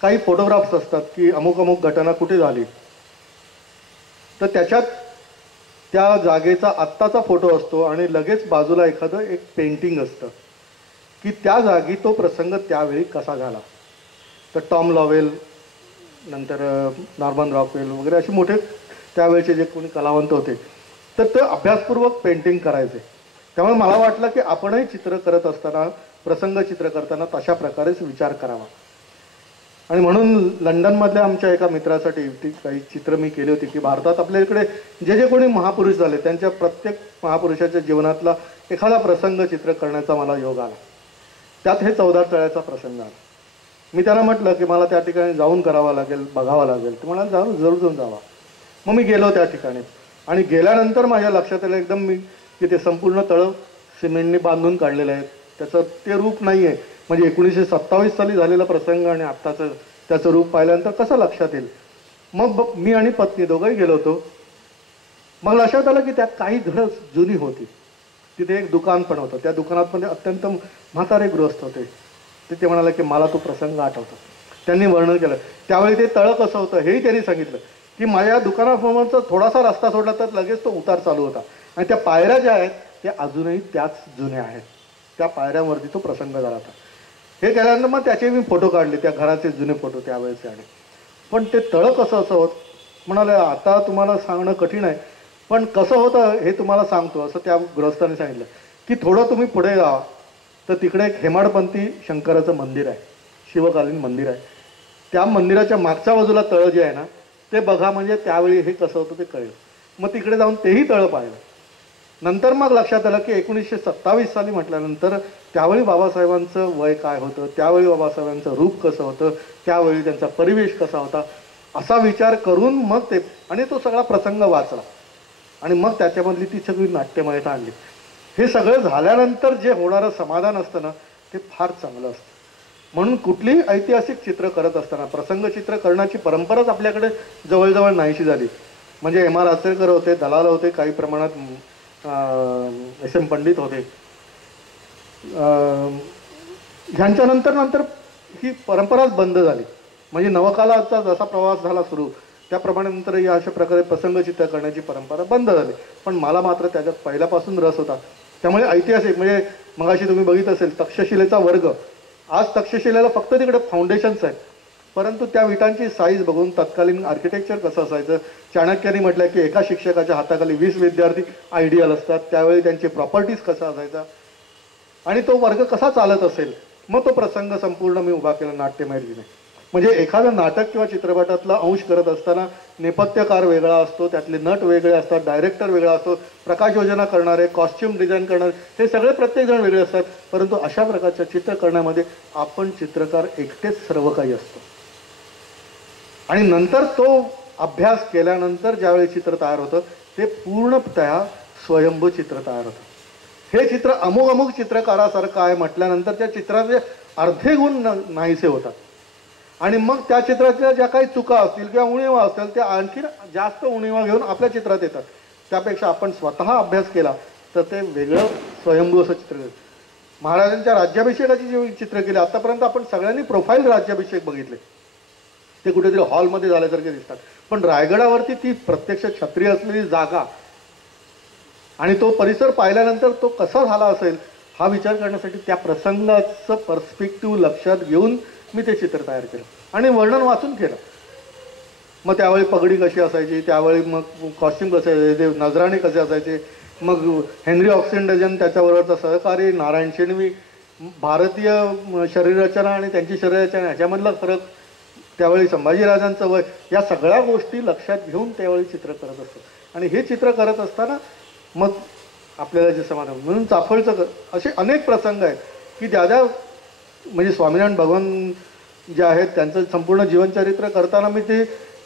काही फोटोग्राफ्स असतात की अमुक अमुक घटना कुठे झाली, तर त्याच्यात त्या जागेचा आत्ताचा फोटो असतो आणि लगेच बाजूला एखादं एक पेंटिंग असतं की त्या जागी तो प्रसंग त्यावेळी कसा झाला. तर टॉम लॉवेल, नंतर नॉर्मन रॉकवेल वगैरे असे मोठे त्यावेळचे जे कोणी कलावंत होते, तर ते अभ्यासपूर्वक पेंटिंग करायचे. त्यामुळे मला वाटलं की आपणही चित्र करत असताना, प्रसंग चित्र करताना तशा प्रकारेच विचार करावा. आणि म्हणून लंडनमधल्या आमच्या एका मित्रासाठी ती काही चित्र मी केली होती की भारतात आपल्या इकडे जे जे कोणी महापुरुष झाले त्यांच्या प्रत्येक महापुरुषाच्या जीवनातला एखादा प्रसंग चित्र करण्याचा मला योग आला. त्यात हे 14 तळ्याचा प्रसंग आला. मी त्यांना म्हटलं की मला त्या ठिकाणी जाऊन करावं लागेल, बघावं लागेल. ते म्हणाले जरूर जाऊन जावा. मग मी गेलो त्या ठिकाणी आणि गेल्यानंतर माझ्या लक्षात आलं एकदम मी की ते संपूर्ण तळं सिमेंटने बांधून काढलेलं आहे. त्याचं ते रूप नाही आहे. म्हणजे 1927 साली झालेला प्रसंग आणि आत्ताचं त्याचं रूप पाहिल्यानंतर कसं लक्षात येईल. मग मी आणि पत्नी दोघंही गेलो होतो. मग लक्षात आलं की त्यात काही घरं जुनी होती. तिथे एक दुकान पण होतं. त्या दुकानात म्हणजे अत्यंत म्हातारे गृहस्थ होते. ते म्हणाले की मला तो प्रसंग आठवतो. त्यांनी वर्णन केलं. त्यावेळी ते तळं कसं होतं हेही त्यांनी सांगितलं की माझ्या दुकानासमोरचा थोडासा रस्ता सोडला तर लगेच तो उतार चालू होता आणि त्या पायऱ्या ज्या आहेत त्या अजूनही त्याच जुन्या आहेत. त्या पायऱ्यांवरती तो प्रसंग झाला होता. हे केल्यानंतर मग त्याचे मी फोटो काढले, त्या घराचे जुने फोटो त्यावेळेचे. आणि पण ते तळं कसं असं होत म्हणाले आता तुम्हाला सांगणं कठीण आहे, पण कसं होतं हे तुम्हाला सांगतो. असं त्या गृहस्थाने सांगितलं की थोडं तुम्ही पुढे जा तर तिकडे एक हेमाडपंथी शंकराचं मंदिर आहे, शिवकालीन मंदिर आहे. त्या मंदिराच्या मागच्या बाजूला तळं जे आहे ना ते बघा, म्हणजे त्यावेळी हे कसं होतं ते कळेल. मग तिकडे जाऊन तेही तळं पाहिलं. नंतर मग लक्षात आलं की 1927 साली म्हटल्यानंतर त्यावेळी बाबासाहेबांचं वय काय होतं, त्यावेळी बाबासाहेबांचं रूप कसं होतं, त्यावेळी त्यांचा परिवेश कसा होता, असा विचार करून मग ते आणि तो सगळा प्रसंग वाचला आणि मग त्याच्यामधली ती सगळी नाट्यमयता आणली. हे सगळं झाल्यानंतर जे होणारं समाधान असतं ना ते फार चांगलं असतं. म्हणून कुठलीही ऐतिहासिक चित्र करत असताना प्रसंग चित्र करण्याची परंपराच आपल्याकडे जवळजवळ नाहीशी झाली. म्हणजे M.R. आचरेकर होते, दलाल होते, काही प्रमाणात S.M. पंडित होते. ह्यांच्यानंतर ही परंपराच बंद झाली. म्हणजे नवकालाचा जसा प्रवास झाला सुरू त्याप्रमाणे नंतर या अशा प्रकारे प्रसंगचित्र करण्याची परंपरा बंद झाली. पण मला मात्र त्याच्यात पहिल्यापासून रस होता. त्यामुळे ऐतिहासिक म्हणजे मगाशी तुम्ही बघित असेल तक्षशिलेचा वर्ग. आज तक्षशिलेला फक्त तिकडे फाउंडेशन्स आहेत, परंतु त्या विटांची साईज बघून तत्कालीन आर्किटेक्चर कसं असायचं. चाणक्यांनी म्हटलं की एका शिक्षकाच्या हाताखाली 20 विद्यार्थी आयडियल असतात. त्यावेळी त्यांची प्रॉपर्टीज कसा असायचा आणि तो वर्ग कसा चालत असेल. मग तो प्रसंग संपूर्ण मी उभा केला नाट्यमय रीतीने. म्हणजे एखादं नाटक किंवा चित्रपटातला अंश करत असताना नेपथ्यकार वेगळा असतो, त्यातले नट वेगळे असतात, डायरेक्टर वेगळा असतो, प्रकाश योजना करणारे, कॉस्ट्युम डिझाईन करणारे, हे सगळे प्रत्येकजण वेगळे असतात. परंतु अशा प्रकारच्या चित्र करण्यामध्ये आपण चित्रकार एकटेच सर्व काही असतो. आणि नंतर तो अभ्यास केल्यानंतर ज्यावेळी चित्र तयार होतं ते पूर्णतः स्वयंभू चित्र तयार होतं. हे चित्र अमुक चित्रकारासारखं आहे म्हटल्यानंतर त्या चित्राचे अर्धे गुण नाहीसे होतात. आणि मग त्या चित्रातल्या ज्या काही चुका असतील किंवा उणिवा असतील त्या आणखी जास्त उणिवा घेऊन आपल्या चित्रात येतात. त्यापेक्षा आपण स्वतः अभ्यास केला तर ते वेगळं स्वयंभू असं चित्र. महाराजांच्या राज्याभिषेकाची जी चित्र केली आतापर्यंत आपण सगळ्यांनी प्रोफाईल राज्याभिषेक बघितले, ते कुठेतरी हॉलमध्ये झाल्यासारखे दिसतात. पण रायगडावरती ती प्रत्यक्ष छत्री असलेली जागा आणि तो परिसर पाहिल्यानंतर तो कसा झाला असेल हा विचार करण्यासाठी त्या प्रसंगाचं पर्स्पेक्टिव्ह लक्षात घेऊन मी ते चित्र तयार केलं आणि वर्णन वाचून केलं. मग त्यावेळी पगडी कशी असायची, त्यावेळी मग कॉस्ट्युम कसे असायचे, नजराणे कसे असायचे, मग हेनरी ऑक्सिंडजन त्याच्याबरोबरचा सहकारी, नारायण शेणवी, भारतीय शरीररचना आणि त्यांची शरीररचना ह्याच्यामधला फरक, त्यावेळी संभाजीराजांचं वय, या सगळ्या गोष्टी लक्षात घेऊन त्यावेळी चित्र करत असतो. आणि हे चित्र करत असताना मग आपल्याला जे समाधान, म्हणून चाफळचं असे अनेक प्रसंग आहेत की ज्या म्हणजे स्वामीनारायण भगवान जे आहेत त्यांचं संपूर्ण जीवनचरित्र करताना मी ते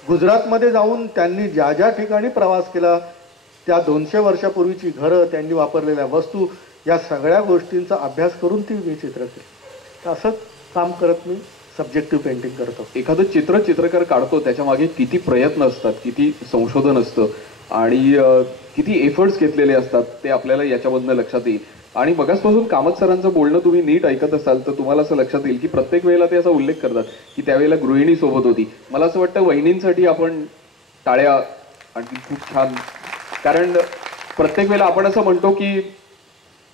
गुजरातमध्ये जाऊन त्यांनी ज्या ज्या ठिकाणी प्रवास केला, त्या 200 वर्षापूर्वीची घरं, त्यांनी वापरलेल्या वस्तू, या सगळ्या गोष्टींचा अभ्यास करून ती मी चित्र केली. तर असं काम करत मी सब्जेक्टिव्ह पेंटिंग करतो. एखादं चित्रकार काढतो त्याच्या मागे किती प्रयत्न असतात, किती संशोधन असतं आणि किती एफर्ट्स घेतलेले असतात ते आपल्याला याच्यामधनं लक्षात येईल. आणि मगासपासून कामत सरांचं बोलणं तुम्ही नीट ऐकत असाल तर तुम्हाला असं लक्षात येईल की प्रत्येक वेळेला ते असा उल्लेख करतात की त्यावेळेला गृहिणी सोबत होती. मला असं वाटतं वहिनींसाठी आपण टाळ्या आणखी खूप छान, कारण प्रत्येक वेळेला आपण असं म्हणतो की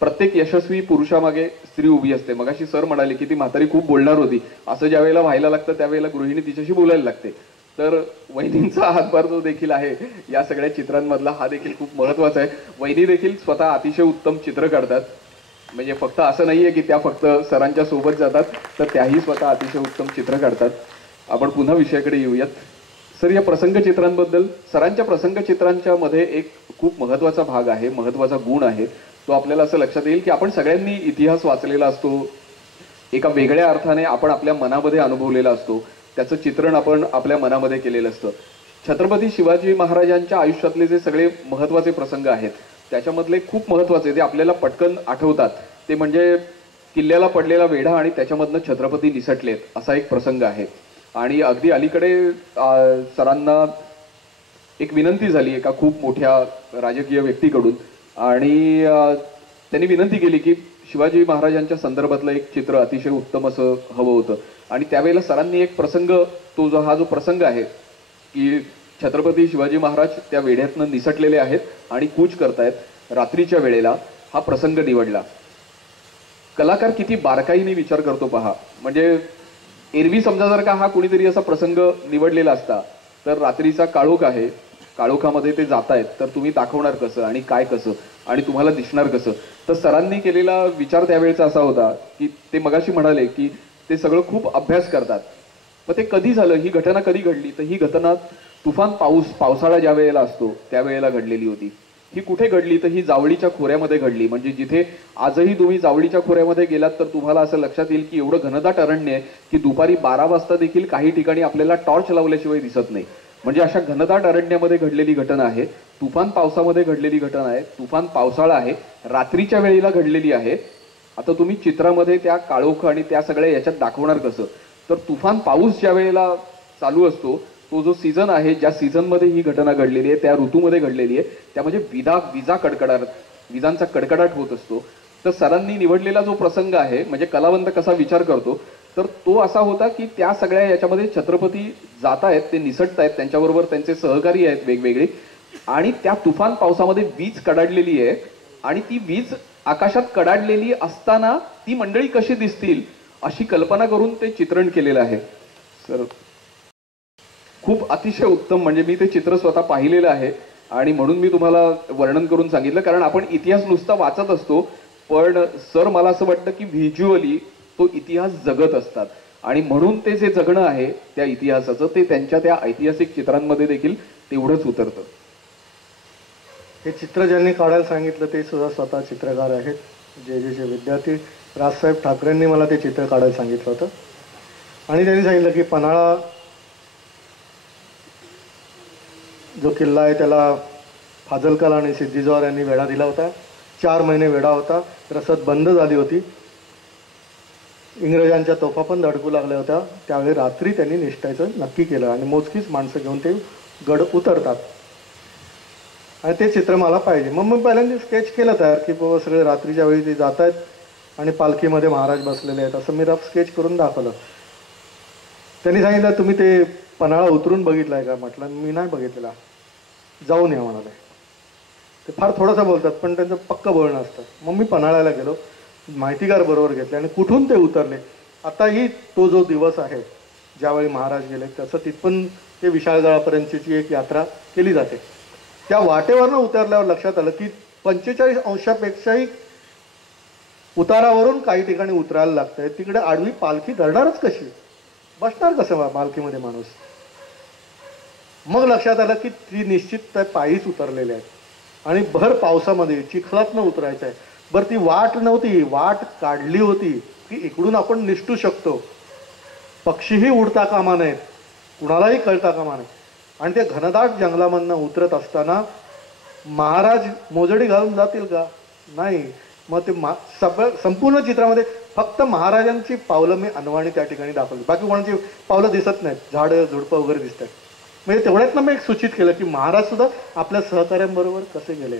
प्रत्येक यशस्वी पुरुषामागे स्त्री उभी असते. मगाशी सर म्हणाले की ती म्हातारी खूप बोलणार होती, असं ज्या वेळेला व्हायला लागतं त्यावेळेला गृहिणी तिच्याशी बोलायला लागते. तर वहिनींचा हातभार जो देखील आहे या सगळ्या चित्रांमधला हा देखील खूप महत्त्वाचा आहे. वहिनी देखील स्वतः अतिशय उत्तम चित्र काढतात. म्हणजे फक्त असं नाहीये की त्या फक्त सरांच्या सोबत जातात, तर त्याही स्वतः अतिशय उत्तम चित्र काढतात. आपण पुन्हा विषयाकडे येऊयात. सर, या प्रसंग चित्रांबद्दल, सरांच्या प्रसंग चित्रांच्या मध्ये एक खूप महत्त्वाचा भाग आहे, महत्त्वाचा गुण आहे, तो आपल्याला असं लक्षात येईल की आपण सगळ्यांनी इतिहास वाचलेला असतो, एका वेगळ्या अर्थाने आपण आपल्या मनामध्ये अनुभवलेला असतो, त्याचं चित्रण आपण आपल्या मनामध्ये केलेलं असतं. छत्रपती शिवाजी महाराजांच्या आयुष्यातले जे सगळे महत्त्वाचे प्रसंग आहेत त्याच्यामधले खूप महत्त्वाचे जे आपल्याला पटकन आठवतात ते म्हणजे किल्ल्याला पडलेला वेढा आणि त्याच्यामधनं छत्रपती निसटलेत असा एक प्रसंग आहे. आणि अगदी अलीकडे सरांना एक विनंती झाली एका खूप मोठ्या राजकीय व्यक्तीकडून आणि त्यांनी विनंती केली की शिवाजी महाराजांच्या संदर्भातलं एक चित्र अतिशय उत्तम असं हवं होतं. आणि त्यावेळेला सरांनी एक प्रसंग, हा जो प्रसंग आहे की छत्रपती शिवाजी महाराज त्या वेढ्यातनं निसटलेले आहेत आणि कूच करतायत रात्रीच्या वेळेला, हा प्रसंग निवडला. कलाकार किती बारकाईने विचार करतो पहा. म्हणजे एरवी समजा जर का हा कुणीतरी असा प्रसंग निवडलेला असता तर रात्रीचा काळोख आहे, काळोखामध्ये ते जात आहेत, तर तुम्ही दाखवणार कसं आणि काय कसं आणि तुम्हाला दिसणार कसं. तर सरांनी केलेला विचार त्यावेळेचा असा होता की ते मगाशी म्हणाले की ते सगळं खूप अभ्यास करतात. मग ते कधी झालं, ही घटना कधी घडली, तर ही घटना तुफान पावसाळा ज्या वेळेला असतो त्यावेळेला घडलेली होती. ही कुठे घडली तर ही जावळीच्या खोऱ्यामध्ये घडली. म्हणजे जिथे आजही तुम्ही जावळीच्या खोऱ्यामध्ये गेलात तर तुम्हाला असं लक्षात येईल की एवढं घनदाट अरण्य आहे की दुपारी 12 वाजता देखील काही ठिकाणी आपल्याला टॉर्च लावल्याशिवाय दिसत नाही. म्हणजे अशा घनदाट अरण्यामध्ये घडलेली घटना आहे, तुफान पावसामध्ये घडलेली घटना आहे, तुफान पावसाळा आहे, रात्रीच्या वेळेला घडलेली आहे. आता तुम्ही चित्रामध्ये त्या काळोख आणि त्या सगळ्या याच्यात दाखवणार कसं, तर तुफान पाऊस ज्या वेळेला चालू असतो तो जो सीझन आहे, ज्या सीझनमध्ये ही घटना घडलेली आहे, त्या ऋतूमध्ये घडलेली आहे, त्यामध्ये विजांचा कडकडाट होत असतो. तर सरांनी निवडलेला जो प्रसंग आहे, म्हणजे कलावंत कसा विचार करतो, तर तो असा होता की त्या सगळ्या याच्यामध्ये छत्रपती जात आहेत, ते निसटत आहेत, त्यांच्याबरोबर त्यांचे सहकारी आहेत वेगवेगळे, आणि त्या तुफान पावसामध्ये वीज कडाडलेली आहे आणि ती वीज आकाशात कडाडलेली असताना ती मंडळी कशी दिसतील अशी कल्पना करून ते चित्रण केलेलं आहे. सर, खूप अतिशय उत्तम. म्हणजे मी ते चित्र स्वतः पाहिलेलं आहे आणि म्हणून मी तुम्हाला वर्णन करून सांगितलं, कारण आपण इतिहास नुसता वाचत असतो, पण सर मला असं वाटतं की व्हिज्युअली तो इतिहास जगत असतात आणि म्हणून ते जे जगणं आहे त्या इतिहासाचं ते त्यांच्या त्या ऐतिहासिक चित्रांमध्ये देखील तेवढंच उतरतं. हे चित्र ज्यांनी काढायला सांगितलं ते सुद्धा स्वतः चित्रकार आहेत. जे विद्यार्थी राजसाहेब ठाकरेंनी मला ते चित्र काढायला सांगितलं होतं आणि त्यांनी सांगितलं की पन्हाळा जो किल्ला आहे त्याला फाजलकर आणि सिद्दीजोहर यांनी वेढा दिला होता. 4 महिने वेढा होता, रसद बंद झाली होती, इंग्रजांच्या तोफा पण धडकू लागल्या होत्या. त्यावेळी रात्री त्यांनी निष्ठायचं नक्की केलं आणि मोजकीच माणसं घेऊन ते गड उतरतात आणि ते चित्र मला पाहिजे. मग मी पहिल्यांदा स्केच केलं तयार की बाबा सगळे रात्रीच्या वेळी ते जात आहेत आणि पालखीमध्ये महाराज बसलेले आहेत, असं मी रफ स्केच करून दाखवलं. त्यांनी सांगितलं तुम्ही ते पन्हाळा उतरून बघितलाय का? म्हटलं मी नाही बघितलेला, जाऊन या म्हणाले. ते फार थोडंसं बोलतात पण त्यांचं पक्क बोलणं असतं. मग मी पन्हाळ्याला गेलो, माहितीगार बरोबर घेतले आणि कुठून ते उतरले. आताही तो जो दिवस आहे ज्यावेळी महाराज गेले त्याचं तिथपण ते विशाळगडापर्यंतची एक यात्रा केली जाते. त्या वाटेवरनं उतरल्यावर लक्षात आलं की 45 अंशापेक्षाही उतारावरून काही ठिकाणी उतरायला लागतंय. तिकडे आडवी पालखी धरणारच कशी, बसणार कसं पालखीमध्ये माणूस. मग लक्षात आलं की ती निश्चित पायीच उतरलेले आहेत आणि भर पावसामध्ये चिखलातनं उतरायचं आहे. बरं ती वाट नव्हती, वाट काढली होती की इकडून आपण निसटू शकतो, पक्षीही उडता कामा नयेत, कुणालाही कळता कामा नये. आणि ते घनदाट जंगलामधनं उतरत असताना महाराज मोजडी घालून जातील का, नाही. मग ते संपूर्ण चित्रामध्ये फक्त महाराजांची पावलं मी अनवाणी त्या ठिकाणी दाखवली, बाकी कोणाची पावलं दिसत नाहीत, झाडं झुडपं वगैरे दिसत आहेत. म्हणजे तेवढ्यातनं मी एक सूचित केलं की महाराज सुद्धा आपल्या सहकाऱ्यांबरोबर कसे गेले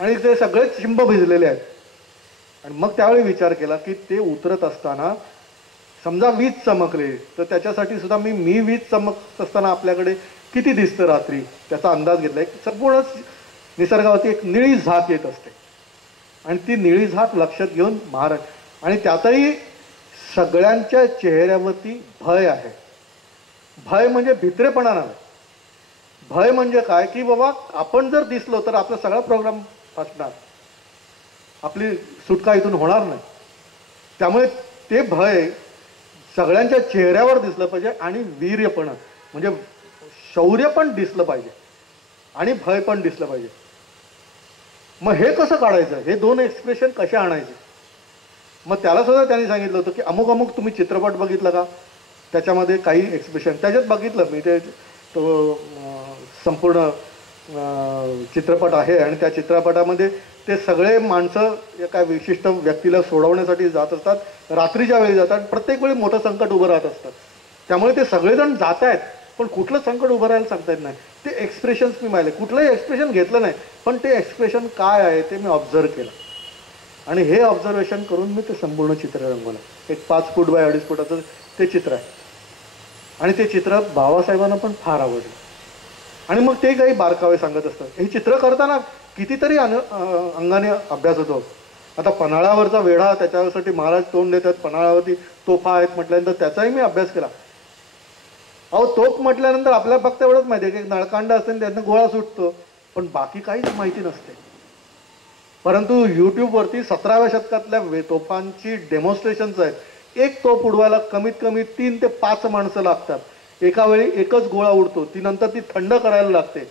आणि ते सगळे चिंब भिजलेले आहेत. आणि मग त्यावेळी विचार केला की ते उतरत असताना समजा वीज चमकले तर त्याच्यासाठी सुद्धा मी वीज चमकत असताना आपल्याकडे किती दिसतं रात्री त्याचा अंदाज घेतला. एक संपूर्ण निसर्गावरती एक निळी झाक येत असते आणि ती निळी झाक लक्षात घेऊन महाराज, आणि त्यातही सगळ्यांच्या चेहऱ्यावरती भय आहे. भय म्हणजे भित्रेपणा नाही, भय म्हणजे काय की बाबा आपण जर दिसलो तर आपला सगळा प्रोग्राम फसणार, आपली सुटका इथून होणार नाही. त्यामुळे ते भय सगळ्यांच्या चेहऱ्यावर दिसलं पाहिजे आणि वीर्यपण म्हणजे शौर्य पण दिसलं पाहिजे आणि भय पण दिसलं पाहिजे. मग हे कसं काढायचं, हे दोन एक्सप्रेशन कसे आणायचे. मग त्याला सुद्धा त्यांनी सांगितलं होतं की अमुक अमुक तुम्ही चित्रपट बघितला का, त्याच्यामध्ये काही एक्सप्रेशन त्याच्यात बघितलं मी, ते तो संपूर्ण चित्रपट आहे आणि त्या चित्रपटामध्ये ते सगळे माणसं एका विशिष्ट व्यक्तीला सोडवण्यासाठी जात असतात, रात्रीच्या वेळी जातात, प्रत्येक वेळी मोठं संकट उभं राहत असतं. त्यामुळे ते सगळेजण जात आहेत पण कुठलं संकट उभं राहायला सांगता येत नाही. ते एक्सप्रेशन्स मी पाहिले, कुठलंही एक्सप्रेशन घेतलं नाही पण ते एक्सप्रेशन काय आहे ते मी ऑब्झर्व केलं आणि हे ऑब्झर्वेशन करून मी ते संपूर्ण चित्र रंगवलं. एक 5 फूट बाय 2.5 फुटाचं ते चित्र आहे आणि ते चित्र बाबासाहेबांना पण फार आवडलं आणि मग ते काही बारकावे सांगत असतात. हे चित्र करताना कितीतरी अंगाने अभ्यास होतो. आता पन्हाळ्यावरचा वेढा, त्याच्यासाठी महाराज तोंड देतात, पन्हाळ्यावरती तोफा आहेत म्हटल्यानंतर त्याचाही मी अभ्यास केला. अहो तोफ म्हटल्यानंतर आपल्याला फक्त एवढंच माहिती आहे की नळकांड असते त्यातनं गोळा सुटतो, पण बाकी काहीच माहिती नसते. परंतु यूट्यूबवरती 17व्या शतकातल्या तोफांची डेमॉन्स्ट्रेशन्स आहेत. एक तोफ उडवायला कमीत कमी 3 ते 5 माणसं लागतात. एका वेळी एकच गोळा उडतो, ती नंतर ती थंड करायला लागते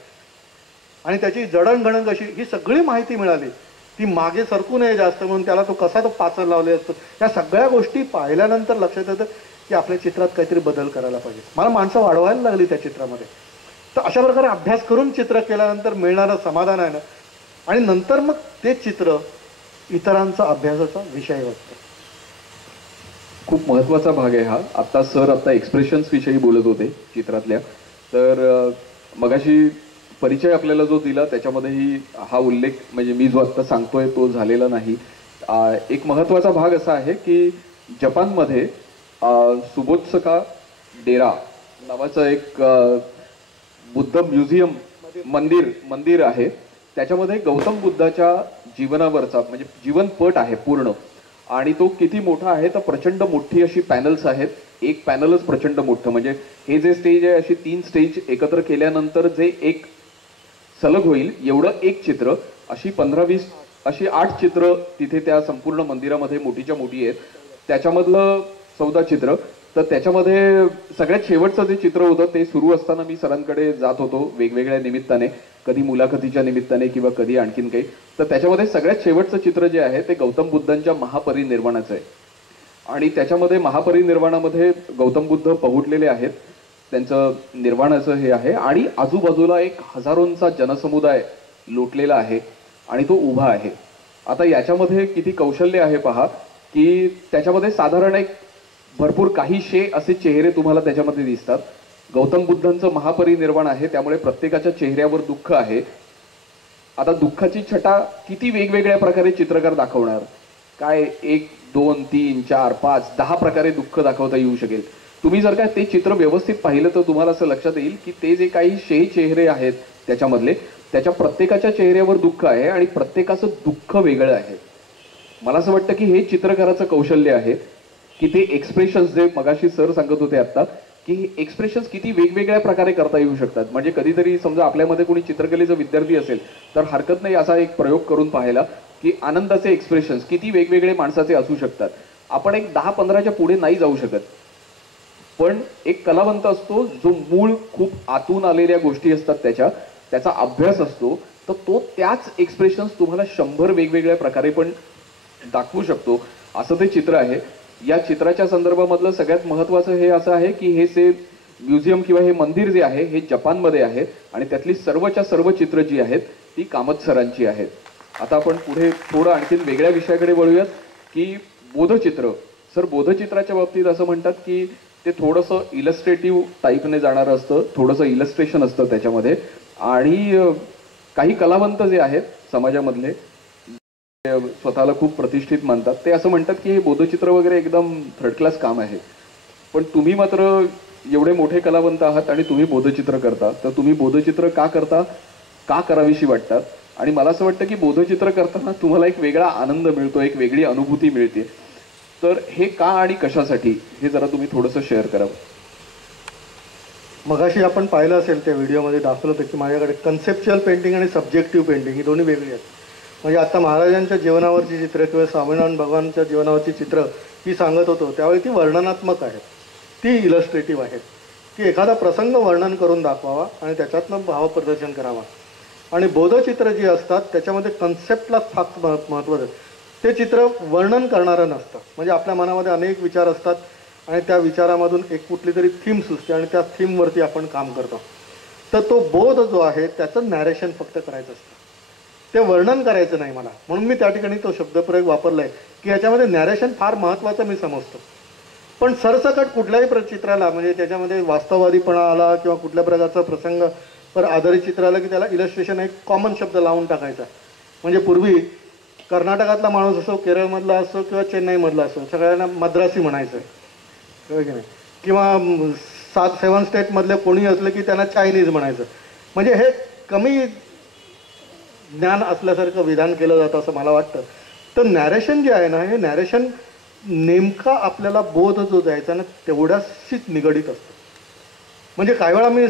आणि त्याची जडणघडण कशी, ही सगळी माहिती मिळाली. ती मागे सरकू नये जास्त म्हणून त्याला तो कसा तो पाचर लावले असतो. या सगळ्या गोष्टी पाहिल्यानंतर लक्षात येतं की आपल्या चित्रात काहीतरी बदल करायला पाहिजे. मला माणसं वाढवायला लागली त्या चित्रामध्ये. तर अशा प्रकारे अभ्यास करून चित्र केल्यानंतर मिळणारं समाधान आहे ना, आणि नंतर मग ते चित्र इतरांचा अभ्यासाचा विषय वाटतं. खूप महत्त्वाचा भाग आहे हा. आता सर आता एक्सप्रेशन्स विषयी बोलत होते चित्रातल्या, तर मगाशी परिचय आपल्याला जो दिला त्याच्यामध्येही हा उल्लेख म्हणजे मी जो आत्ता सांगतोय तो झालेला नाही. एक महत्त्वाचा भाग असा आहे की जपानमध्ये सुबोत्सका डेरा नावाचं एक बुद्ध म्युझियम मंदिर आहे. त्याच्यामध्ये गौतम बुद्धाच्या जीवनावरचा म्हणजे जीवनपट आहे पूर्ण, आणि तो किती मोठा आहे तर प्रचंड मोठी अशी पॅनल्स आहेत. एक पॅनलच प्रचंड मोठं, म्हणजे हे जे स्टेज आहे अशी 3 स्टेज एकत्र केल्यानंतर जे एक सलग होईल एवढं एक चित्र, अशी 15-20 अशी 8 चित्र तिथे त्या संपूर्ण मंदिरामध्ये मोठीच्या मोठी आहेत. त्याच्यामधलं 14 चित्र. तर त्याच्यामध्ये सगळ्यात शेवटचं जे चित्र होतं ते सुरू असताना मी सरांकडे जात होतो वेगवेगळ्या निमित्ताने, कधी मुलाखतीच्या निमित्ताने किंवा कधी आणखीन काही. तर त्याच्यामध्ये सगळ्यात शेवटचं चित्र जे आहे ते गौतम बुद्धांच्या महापरिनिर्वाणाचं आहे आणि त्याच्यामध्ये महापरिनिर्वाणामध्ये गौतम बुद्ध पहुडलेले आहेत, त्यांचं निर्वाणाचं हे आहे आणि आजूबाजूला एक हजारोंचा जनसमुदाय लोटलेला आहे आणि तो उभा आहे. आता याच्यामध्ये किती कौशल्य आहे पहा की त्याच्यामध्ये साधारण एक भरपूर काहीशे असे चेहरे तुम्हाला त्याच्यामध्ये दिसतात. गौतम बुद्धांचं महापरिनिर्वाण आहे त्यामुळे प्रत्येकाच्या चेहऱ्यावर दुःख आहे. आता दुःखाची छटा किती वेगवेगळ्या प्रकारे चित्रकार दाखवणार, काय 1, 2, 3, 4, 5, 10 प्रकारे दुःख दाखवता येऊ शकेल. तुम्ही जर का ते चित्र व्यवस्थित पाहिलं तर तुम्हाला असं लक्षात येईल की ते जे काही 6 चेहरे आहेत त्याच्यामधले, त्याच्या प्रत्येकाच्या चेहऱ्यावर दुःख आहे आणि प्रत्येकाचं दुःख वेगळं आहे. मला असं वाटतं की हे चित्रकाराचं कौशल्य आहे की ते एक्सप्रेशन्स जे मगाशी सर सांगत होते आता की एक्सप्रेशन्स किती वेगवेगळ्या प्रकारे करता येऊ शकतात. म्हणजे कधीतरी समजा आपल्यामध्ये कोणी चित्रकलेचा विद्यार्थी असेल तर हरकत नाही असा एक प्रयोग करून पाहायला की आनंदाचे एक्सप्रेशन्स किती वेगवेगळे माणसाचे असू शकतात. आपण एक 10-15च्या पुढे नाही जाऊ शकत, पण एक कलावंत असतो जो मूळ खूप आतून आलेल्या गोष्टी असतात त्याचा अभ्यास असतो, तर तो त्याच एक्सप्रेशन्स तुम्हाला 100 वेगवेगळ्या प्रकारे पण दाखवू शकतो. असं ते चित्र आहे. या चित्राच्या संदर्भामधलं सगळ्यात महत्त्वाचं हे असं आहे की हे म्युझियम किंवा हे मंदिर जे आहे हे जपानमध्ये आहे आणि त्यातली सर्वच्या सर्व चित्र जी आहेत ती कामत सरांची आहेत. आता आपण पुढे थोडं आणखीन वेगळ्या विषयाकडे वळूयात की बोधचित्र. सर, बोधचित्राच्या बाबतीत असं म्हणतात की ते थोडंसं इलस्ट्रेटिव्ह टाईपने जाणारं असतं, थोडंसं इलस्ट्रेशन असतं त्याच्यामध्ये. आणि काही कलावंत जे आहेत समाजामधले स्वतःला खूप प्रतिष्ठित मानतात ते असं म्हणतात की हे बोधचित्र वगैरे एकदम थर्ड क्लास काम आहे. पण तुम्ही मात्र एवढे मोठे कलावंत आहात आणि तुम्ही बोधचित्र करता, तर तुम्ही बोधचित्र का करता, का करावीशी वाटतात? आणि मला असं वाटतं की बोधचित्र करताना तुम्हाला एक वेगळा आनंद मिळतो, एक वेगळी अनुभूती मिळते. तर हे का आणि कशासाठी हे जरा तुम्ही थोडंसं शेअर करावं. मगाशी आपण पाहिलं असेल त्या व्हिडिओमध्ये दाखवलं होतं की माझ्याकडे कन्सेप्च्युअल पेंटिंग आणि सब्जेक्टिव्ह पेंटिंग ही दोन्ही वेगळी आहेत. म्हणजे आता महाराजांच्या जीवनावरची चित्र किंवा स्वामीनारायण भगवानच्या जीवनावरची चित्र ही सांगत होतो त्यावेळी ती वर्णनात्मक आहेत, ती इलस्ट्रेटिव्ह आहेत, की एखादा प्रसंग वर्णन करून दाखवावा आणि त्याच्यातनं भावप्रदर्शन करावा. आणि बोधचित्र जी असतात त्याच्यामध्ये कन्सेप्टला फार महत्त्व देतं. ते चित्र वर्णन करणारं नसतं. म्हणजे आपल्या मनामध्ये अनेक विचार असतात आणि त्या विचारामधून एक कुठली तरी थीम सुचते आणि त्या थीमवरती आपण काम करतो. तर तो बोध जो आहे त्याचं नॅरेशन फक्त करायचं असतं, ते वर्णन करायचं नाही मला. म्हणून मी त्या ठिकाणी तो शब्दप्रयोग वापरला आहे की याच्यामध्ये नॅरेशन फार महत्त्वाचं मी समजतो. पण सरसकट कुठल्याही चित्राला म्हणजे त्याच्यामध्ये वास्तववादीपणा आला किंवा कुठल्या प्रकारचा प्रसंग पर आधारित चित्र आलं की त्याला इलस्ट्रेशन एक कॉमन शब्द लावून टाकायचा. म्हणजे पूर्वी कर्नाटकातला माणूस असो, केरळमधला असो किंवा चेन्नईमधला असो, सगळ्यांना मद्रासी म्हणायचं आहे की नाही, किंवा 7 स्टेटमधले कोणी असलं की त्यांना चायनीज म्हणायचं. म्हणजे हे कमी ज्ञान असल्यासारखं विधान केलं जातं असं मला वाटतं. तर नॅरेशन जे आहे ना, हे नॅरेशन नेमका आपल्याला बोध जो जायचा ना तेवढ्याशीच निगडीत असतो. म्हणजे काही वेळा मी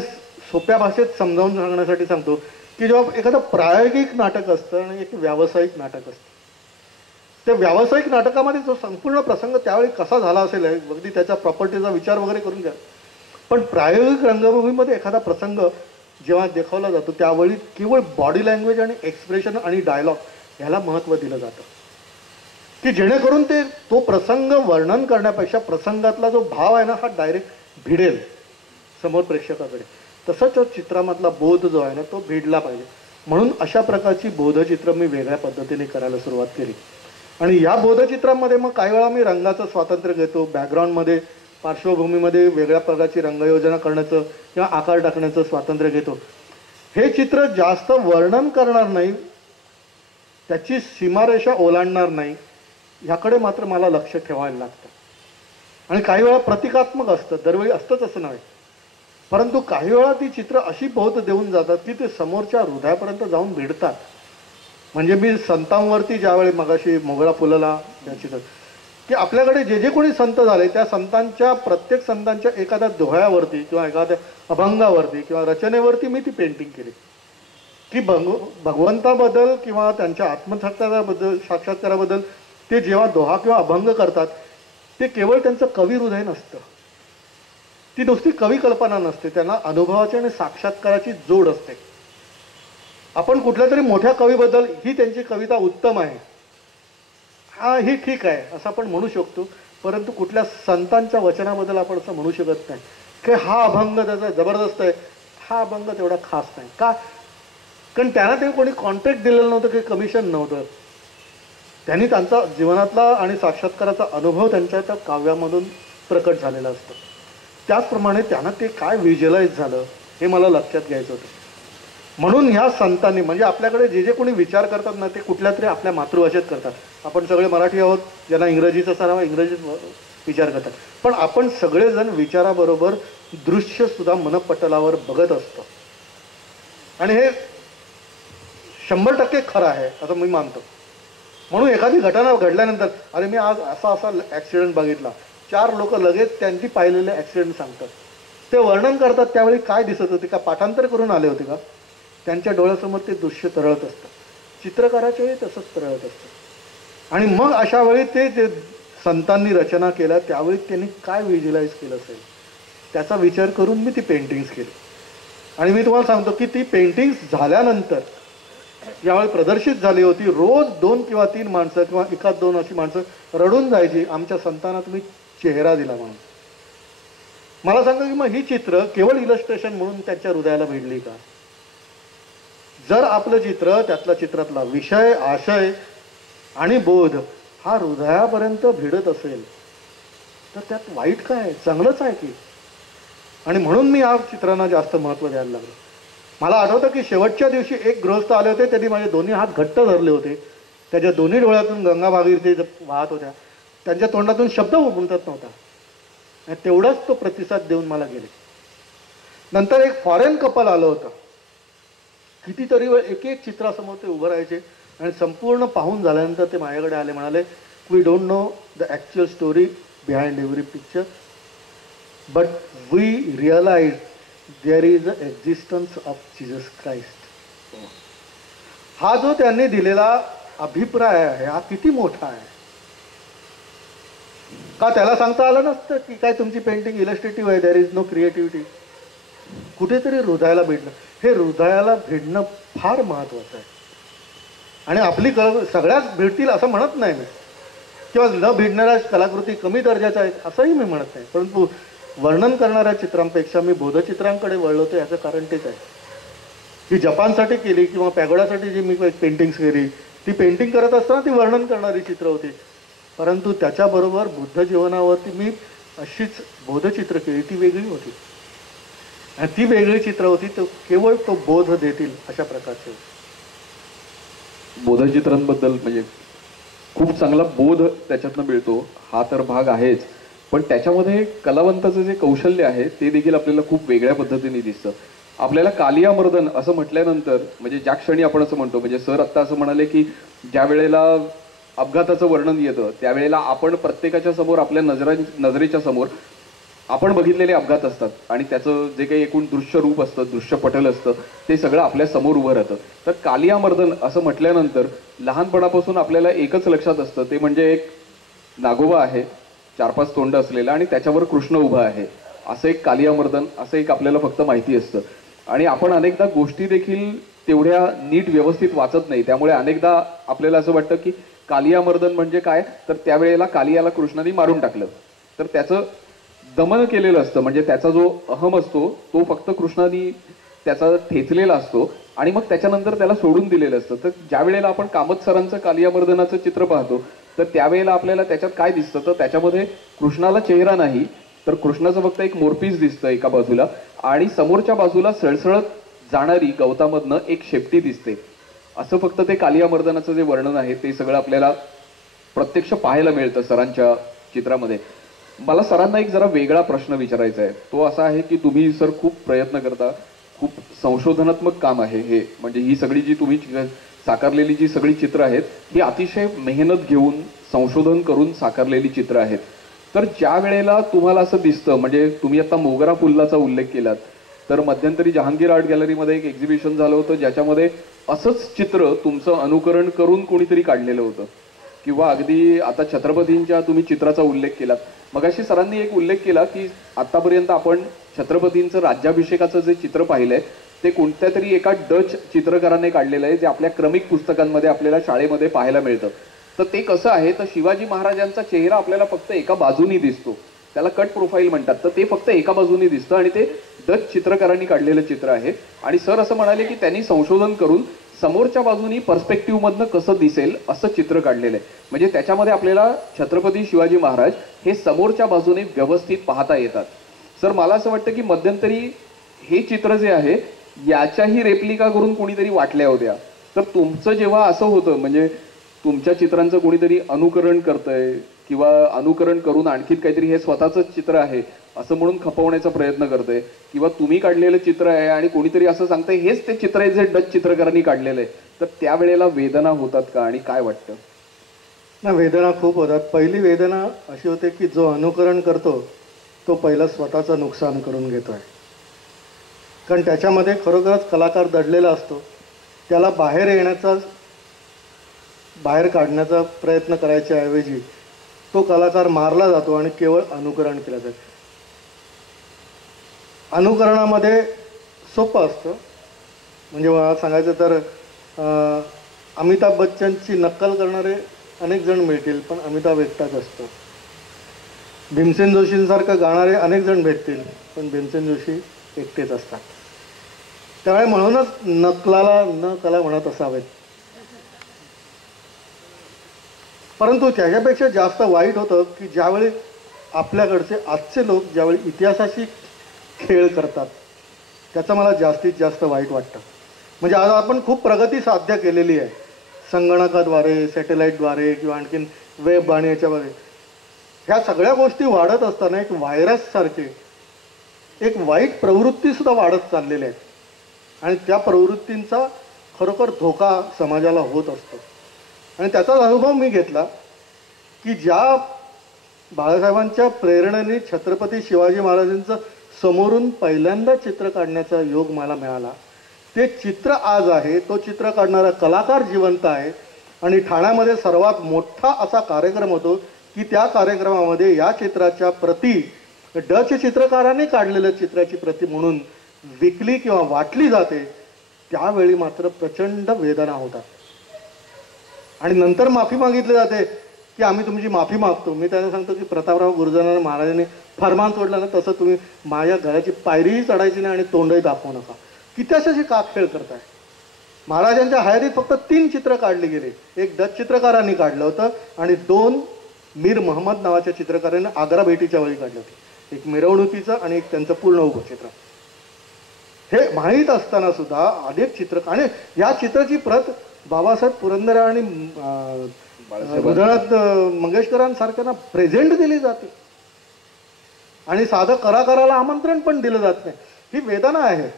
सोप्या भाषेत समजावून सांगण्यासाठी सांगतो की जेव्हा एखादं प्रायोगिक नाटक असतं आणि एक व्यावसायिक नाटक असतं, त्या व्यावसायिक नाटकामध्ये जो संपूर्ण प्रसंग त्यावेळी कसा झाला असेल अगदी त्याच्या प्रॉपर्टीचा विचार वगैरे करून घ्या. पण प्रायोगिक रंगभूमीमध्ये एखादा प्रसंग जेव्हा दाखवला जातो त्यावेळी केवळ बॉडी लँग्वेज आणि एक्सप्रेशन आणि डायलॉग ह्याला महत्त्व दिलं जातं की जेणेकरून तो प्रसंग वर्णन करण्यापेक्षा प्रसंगातला जो भाव आहे ना हा डायरेक्ट भिडेल समोर प्रेक्षकाकडे. तसंच चित्रामधला बोध जो आहे ना तो भिडला पाहिजे. म्हणून अशा प्रकारची बोधचित्र मी वेगळ्या पद्धतीने करायला सुरुवात केली. आणि या बोधचित्रांमध्ये मग काही वेळा मी रंगाचं स्वातंत्र्य घेतो, बॅकग्राऊंडमध्ये पार्श्वभूमीमध्ये वेगळ्या प्रकारची रंगयोजना करण्याचं किंवा आकार टाकण्याचं स्वातंत्र्य घेतो. हे चित्र जास्त वर्णन करणार नाही, त्याची सीमारेषा ओलांडणार नाही, ह्याकडे मात्र मला लक्ष ठेवायला लागतं. आणि काही वेळा प्रतिकात्मक असतं, दरवेळी असतंच असं नाही, परंतु काही वेळा ती चित्र अशी बोध देऊन जातात की ते समोरच्या हृदयापर्यंत जाऊन भिडतात. म्हणजे मी संतांवरती ज्यावेळी मगाशी मोगरा फुलला या चित्र की आपल्याकडे जे कोणी संत झाले त्या संतांच्या प्रत्येक संतांच्या एखाद्या दोह्यावरती किंवा एखाद्या अभंगावरती किंवा रचनेवरती मी ती पेंटिंग केली की भगवंताबद्दल किंवा त्यांच्या साक्षात्काराबद्दल ते जेव्हा दोहा किंवा अभंग करतात ते केवळ त्यांचं कवी हृदय नसतं, ती नुसती कवी कल्पना नसते, त्यांना अनुभवाची आणि साक्षात्काराची जोड असते. आपण कुठल्या तरी मोठ्या कवीबद्दल ही त्यांची कविता उत्तम आहे, हा ही ठीक आहे असं आपण म्हणू शकतो, परंतु कुठल्या संतांच्या वचनाबद्दल आपण असं म्हणू शकत नाही की हा अभंग त्याचा जबरदस्त आहे, हा अभंग तेवढा खास नाही. का? कारण त्यांना ते कोणी कॉन्ट्रॅक्ट दिलेलं नव्हतं, की कमिशन नव्हतं. त्यांनी त्यांचा जीवनातला आणि साक्षात्काराचा अनुभव त्यांच्या त्या काव्यामधून प्रकट झालेला असतो. त्याचप्रमाणे त्यांना ते काय व्हिज्युअलाइज झालं हे मला लक्षात घ्यायचं होतं. म्हणून ह्या संतांनी म्हणजे आपल्याकडे जे कोणी विचार करतात ना ते कुठल्या तरी आपल्या मातृभाषेत करतात. आपण सगळे मराठी आहोत, ज्यांना इंग्रजीचा सराव इंग्रजीत विचार करतात, पण आपण सगळेजण विचाराबरोबर दृश्य सुद्धा मनपटलावर बघत असतो. आणि हे 100% खरं आहे असं मी मानतो. म्हणून एखादी घटना घडल्यानंतर अरे मी आज असा ॲक्सिडेंट बघितला, 4 लोक लगेच त्यांची पाहिलेले ॲक्सिडेंट सांगतात. ते वर्णन करतात त्यावेळी काय दिसत होते का, पाठांतर करून आले होते का, त्यांच्या डोळ्यासमोर ते दृश्य तरळत असतं. चित्रकाराच्या वेळी तसंच तरळत असतं. आणि मग अशा वेळी ते जे संतांनी रचना केल्या त्यावेळी त्यांनी काय व्हिज्युअलाइज केलं असेल त्याचा विचार करून मी ती पेंटिंग्स केली. आणि मी तुम्हाला सांगतो की ती पेंटिंग्स झाल्यानंतर यावेळी प्रदर्शित झाली होती, रोज 2 किंवा 3 माणसं किंवा एखाद 2 अशी माणसं रडून जायची, आमच्या संतांना तुम्ही चेहरा दिला म्हणून. मला सांगा की मग ही चित्र केवळ इलस्ट्रेशन म्हणून त्यांच्या हृदयाला भिडली का? जर आपलं चित्र, त्यातला चित्रातला विषय, आशय आणि बोध हा हृदयापर्यंत भिडत असेल तर त्यात वाईट काय, चांगलंच आहे की. आणि म्हणून मी या चित्रांना जास्त महत्त्व द्यायला लागलो. मला आठवतं की शेवटच्या दिवशी एक गृहस्थ आले होते, त्यांनी माझे दोन्ही हात घट्ट धरले होते, त्याच्या दोन्ही डोळ्यातून गंगा भागीरथी वाहत होत्या, त्यांच्या तोंडातून शब्द उमटत नव्हता. आणि तेवढाच तो प्रतिसाद देऊन मला गेले. नंतर एक फॉरेन कपल आलं होतं, कितीतरी वेळ एक एक चित्रासमोर ते उभं राहायचे आणि संपूर्ण पाहून झाल्यानंतर ते माझ्याकडे आले, म्हणाले we don't know the actual story behind every picture but we realise there is a existence of Jesus Christ. हा जो त्यांनी दिलेला अभिप्राय आहे हा किती मोठा आहे. का त्याला सांगता आलं नसतं की काय तुमची पेंटिंग इलस्ट्रेटिव्ह आहे, देअर इज नो क्रिएटिव्हिटी. कुठेतरी हृदयाला भिडणं, हे हृदयाला भिडणं फार महत्त्वाचं आहे. आणि आपली सगळ्याच भिडतील असं म्हणत नाही मी, किंवा न भिडणाऱ्या कलाकृती कमी दर्जाच्या आहेत असंही मी म्हणत नाही. परंतु वर्णन करणाऱ्या चित्रांपेक्षा मी बोधचित्रांकडे वळलो होतो याचं कारण तेच आहे की जपानसाठी केली किंवा पॅगोडासाठी जी मी पेंटिंग्स केली, ती पेंटिंग करत असताना ती वर्णन करणारी चित्र होती. परंतु त्याच्याबरोबर बुद्ध जीवनावरती मी अशीच बोधचित्र केली, ती वेगळी होती. आणि ती वेगळी चित्र होती, तो केवळ तो बोध देतील अशा प्रकारचे होते. बोधचित्रांबद्दल म्हणजे खूप चांगला बोध त्याच्यातनं मिळतो हा तर भाग आहेच, पण त्याच्यामध्ये कलावंताचं जे कौशल्य आहे ते देखील आपल्याला खूप वेगळ्या पद्धतीने दिसतं. आपल्याला कालियामर्दन असं म्हटल्यानंतर म्हणजे ज्या क्षणी आपण असं म्हणतो, म्हणजे सर आत्ता असं म्हणाले की ज्या वेळेला अपघाताचं वर्णन येतं त्यावेळेला आपण प्रत्येकाच्या समोर, आपल्या नजरेच्या समोर आपण बघितलेले अपघात असतात आणि त्याचं जे काही एकूण दृश्य रूप असतं, दृश्य पटल असतं, ते सगळं आपल्या समोर उभं राहतं. तर कालियामर्दन असं म्हटल्यानंतर लहानपणापासून आपल्याला एकच लक्षात असतं, ते म्हणजे एक नागोबा आहे 4-5 तोंड असलेला आणि त्याच्यावर कृष्ण उभा आहे, असं एक कालियामर्दन, असं एक आपल्याला फक्त माहिती असतं. आणि आपण अनेकदा गोष्टी देखील तेवढ्या नीट व्यवस्थित वाचत नाही, त्यामुळे अनेकदा आपल्याला असं वाटतं की कालियामर्दन म्हणजे काय, तर त्यावेळेला कालियाला कृष्णाने मारून टाकलं, तर त्याचं दमन केलेलं असतं, म्हणजे त्याचा जो अहम असतो तो फक्त कृष्णाने त्याचा ठेचलेला असतो आणि मग त्याच्यानंतर त्याला सोडून दिलेलं असतं. तर ज्या वेळेला आपण कामत सरांचं कालियामर्दनाचं चित्र पाहतो तर त्यावेळेला आपल्याला त्याच्यात काय दिसतं, तर त्याच्यामध्ये कृष्णाला चेहरा नाही तर कृष्णाचं फक्त एक मोरपीस दिसतं एका बाजूला आणि समोरच्या बाजूला सळसळत जाणारी गवतामधनं एक शेपटी दिसते. असं फक्त ते कालियामर्दनाचं जे वर्णन आहे ते सगळं आपल्याला प्रत्यक्ष पाहायला मिळतं सरांच्या चित्रामध्ये. मला सरांना एक जरा वेगळा प्रश्न विचारायचा आहे. तो असा आहे की तुम्ही सर खूप प्रयत्न करता, खूप संशोधनात्मक काम आहे हे, म्हणजे ही सगळी जी तुम्ही साकारलेली जी सगळी चित्र आहेत ही अतिशय मेहनत घेऊन संशोधन करून साकारलेली चित्र आहेत. तर ज्या वेळेला तुम्हाला असं दिसतं, म्हणजे तुम्ही आता मोगरा फुल्लाचा उल्लेख केलात, तर मध्यंतरी जहांगीर आर्ट गॅलरीमध्ये एक एक्झिबिशन झालं होतं ज्याच्यामध्ये असंच चित्र तुमचं अनुकरण करून कोणीतरी काढलेलं होतं, किंवा अगदी आता छत्रपतींच्या तुम्ही चित्राचा उल्लेख केलात. मगाशी सरांनी एक उल्लेख केला की आतापर्यंत आपण छत्रपतींचं राज्याभिषेकाचं जे चित्र पाहिलंय ते कोणत्या तरी एका डच चित्रकाराने काढलेलं आहे, जे आपल्या क्रमिक पुस्तकांमध्ये आपल्याला शाळेमध्ये पाहायला मिळतं. तर ते कसं आहे, तर शिवाजी महाराजांचा चेहरा आपल्याला फक्त एका बाजूनी दिसतो, त्याला कट प्रोफाईल म्हणतात, तर ते फक्त एका बाजूनी दिसतं आणि ते डच चित्रकारांनी काढलेलं चित्र आहे. आणि सर असं म्हणाले की त्यांनी संशोधन करून समोरच्या बाजूनी पर्स्पेक्टिव्ह मधनं कसं दिसेल असं चित्र काढलेलं आहे, म्हणजे त्याच्यामध्ये आपल्याला छत्रपती शिवाजी महाराज हे समोरच्या बाजूने व्यवस्थित पाहता येतात. सर मला असं वाटतं की मध्यंतरी हे चित्र जे आहे याच्याही रेप्लिका करून कोणीतरी वाटल्या होत्या. तर तुमचं जेव्हा असं होतं, म्हणजे तुमच्या चित्रांचं कोणीतरी अनुकरण करतंय किंवा अनुकरण करून आणखीन काहीतरी हे स्वतःच चित्र आहे असं म्हणून खपवण्याचा प्रयत्न करतंय, किंवा तुम्ही काढलेलं चित्र आहे आणि कोणीतरी असं सांगतंय हेच ते चित्र आहे जे डच चित्रकारांनी काढलेलं आहे, तर त्यावेळेला वेदना होतात का आणि काय वाटतं? ना, वेदना खूप होतात. पहिली वेदना अशी होते की जो अनुकरण करतो तो पहिलं स्वतःचं नुकसान करून घेतो आहे. कारण त्याच्यामध्ये खरोखरच कलाकार दडलेला असतो. त्याला बाहेर काढण्याचा प्रयत्न करायच्या ऐवजी तो कलाकार मारला जातो आणि केवळ अनुकरण केलं जातं. अनुकरणामध्ये सोपं असतं. म्हणजे मला सांगायचं तर अमिताभ बच्चनची नक्कल करणारे अनेक जण मिळतील, पण अमिताभ एकटाच असतो. भीमसेन जोशींसारखं गाणारे अनेक जण भेटतील, पण भीमसेन जोशी एकटेच असतात. त्यामुळे म्हणूनच नकलाला न कला म्हणत असावेत. परंतु त्याच्यापेक्षा जास्त वाईट होतं की ज्यावेळी आपल्याकडचे आजचे लोक ज्यावेळी इतिहासाशी खेळ करतात, त्याचं मला जास्तीत जास्त वाईट वाटतं. म्हणजे आज आपण खूप प्रगती साध्य केलेली आहे संगणकाद्वारे, सॅटेलाईटद्वारे किंवा आणखीन वेब आणि याच्याद्वारे. ह्या सगळ्या गोष्टी वाढत असताना एक व्हायरससारखे एक वाईट प्रवृत्तीसुद्धा वाढत चाललेल्या आहेत आणि त्या प्रवृत्तींचा खरोखर धोका समाजाला होत असतो. आणि त्याचाच अनुभव मी घेतला की ज्या बाळासाहेबांच्या प्रेरणेने छत्रपती शिवाजी महाराजांचं समोरून पहिल्यांदा चित्र काढण्याचा योग मला मिळाला, ते चित्र आज आहे. तो चित्र काढणारा कलाकार जिवंत आहे आणि ठाण्यामध्ये सर्वात मोठा असा कार्यक्रम होतो की त्या कार्यक्रमामध्ये या चित्राच्या प्रती डच चित्रकाराने काढलेल्या चित्राची प्रती म्हणून विकली किंवा वाटली जाते. त्यावेळी मात्र प्रचंड वेदना होतात आणि नंतर माफी मागितली जाते की आम्ही तुमची माफी मागतो. मी त्यांना सांगतो की प्रतापराव गुरुजनांना महाराजांनी फरमान सोडलं ना, तसं तुम्ही माझ्या घराची पायरीही चढायची नाही आणि तोंडही दाखवू नका. किती अशाशी का खेळ करताय. महाराजांच्या हयातीत फक्त 3 चित्र काढली गेली. एक डच चित्रकारांनी काढलं होतं आणि 2 मीर महम्मद नावाच्या चित्रकाराने आग्रा भेटीच्या वेळी काढलं होतं. एक मिरवणुकीचं आणि एक त्यांचं पूर्ण उभं चित्र. हे माहीत असताना सुद्धा अनेक चित्र आणि या चित्राची प्रत बाबासाहेब पुरंदरे आणि हृदयनाथ मंगेशकरांसारख्यांना प्रेझेंट दिली जाते आणि साधं कराराला आमंत्रण पण दिलं जात नाही. ही वेदना आहे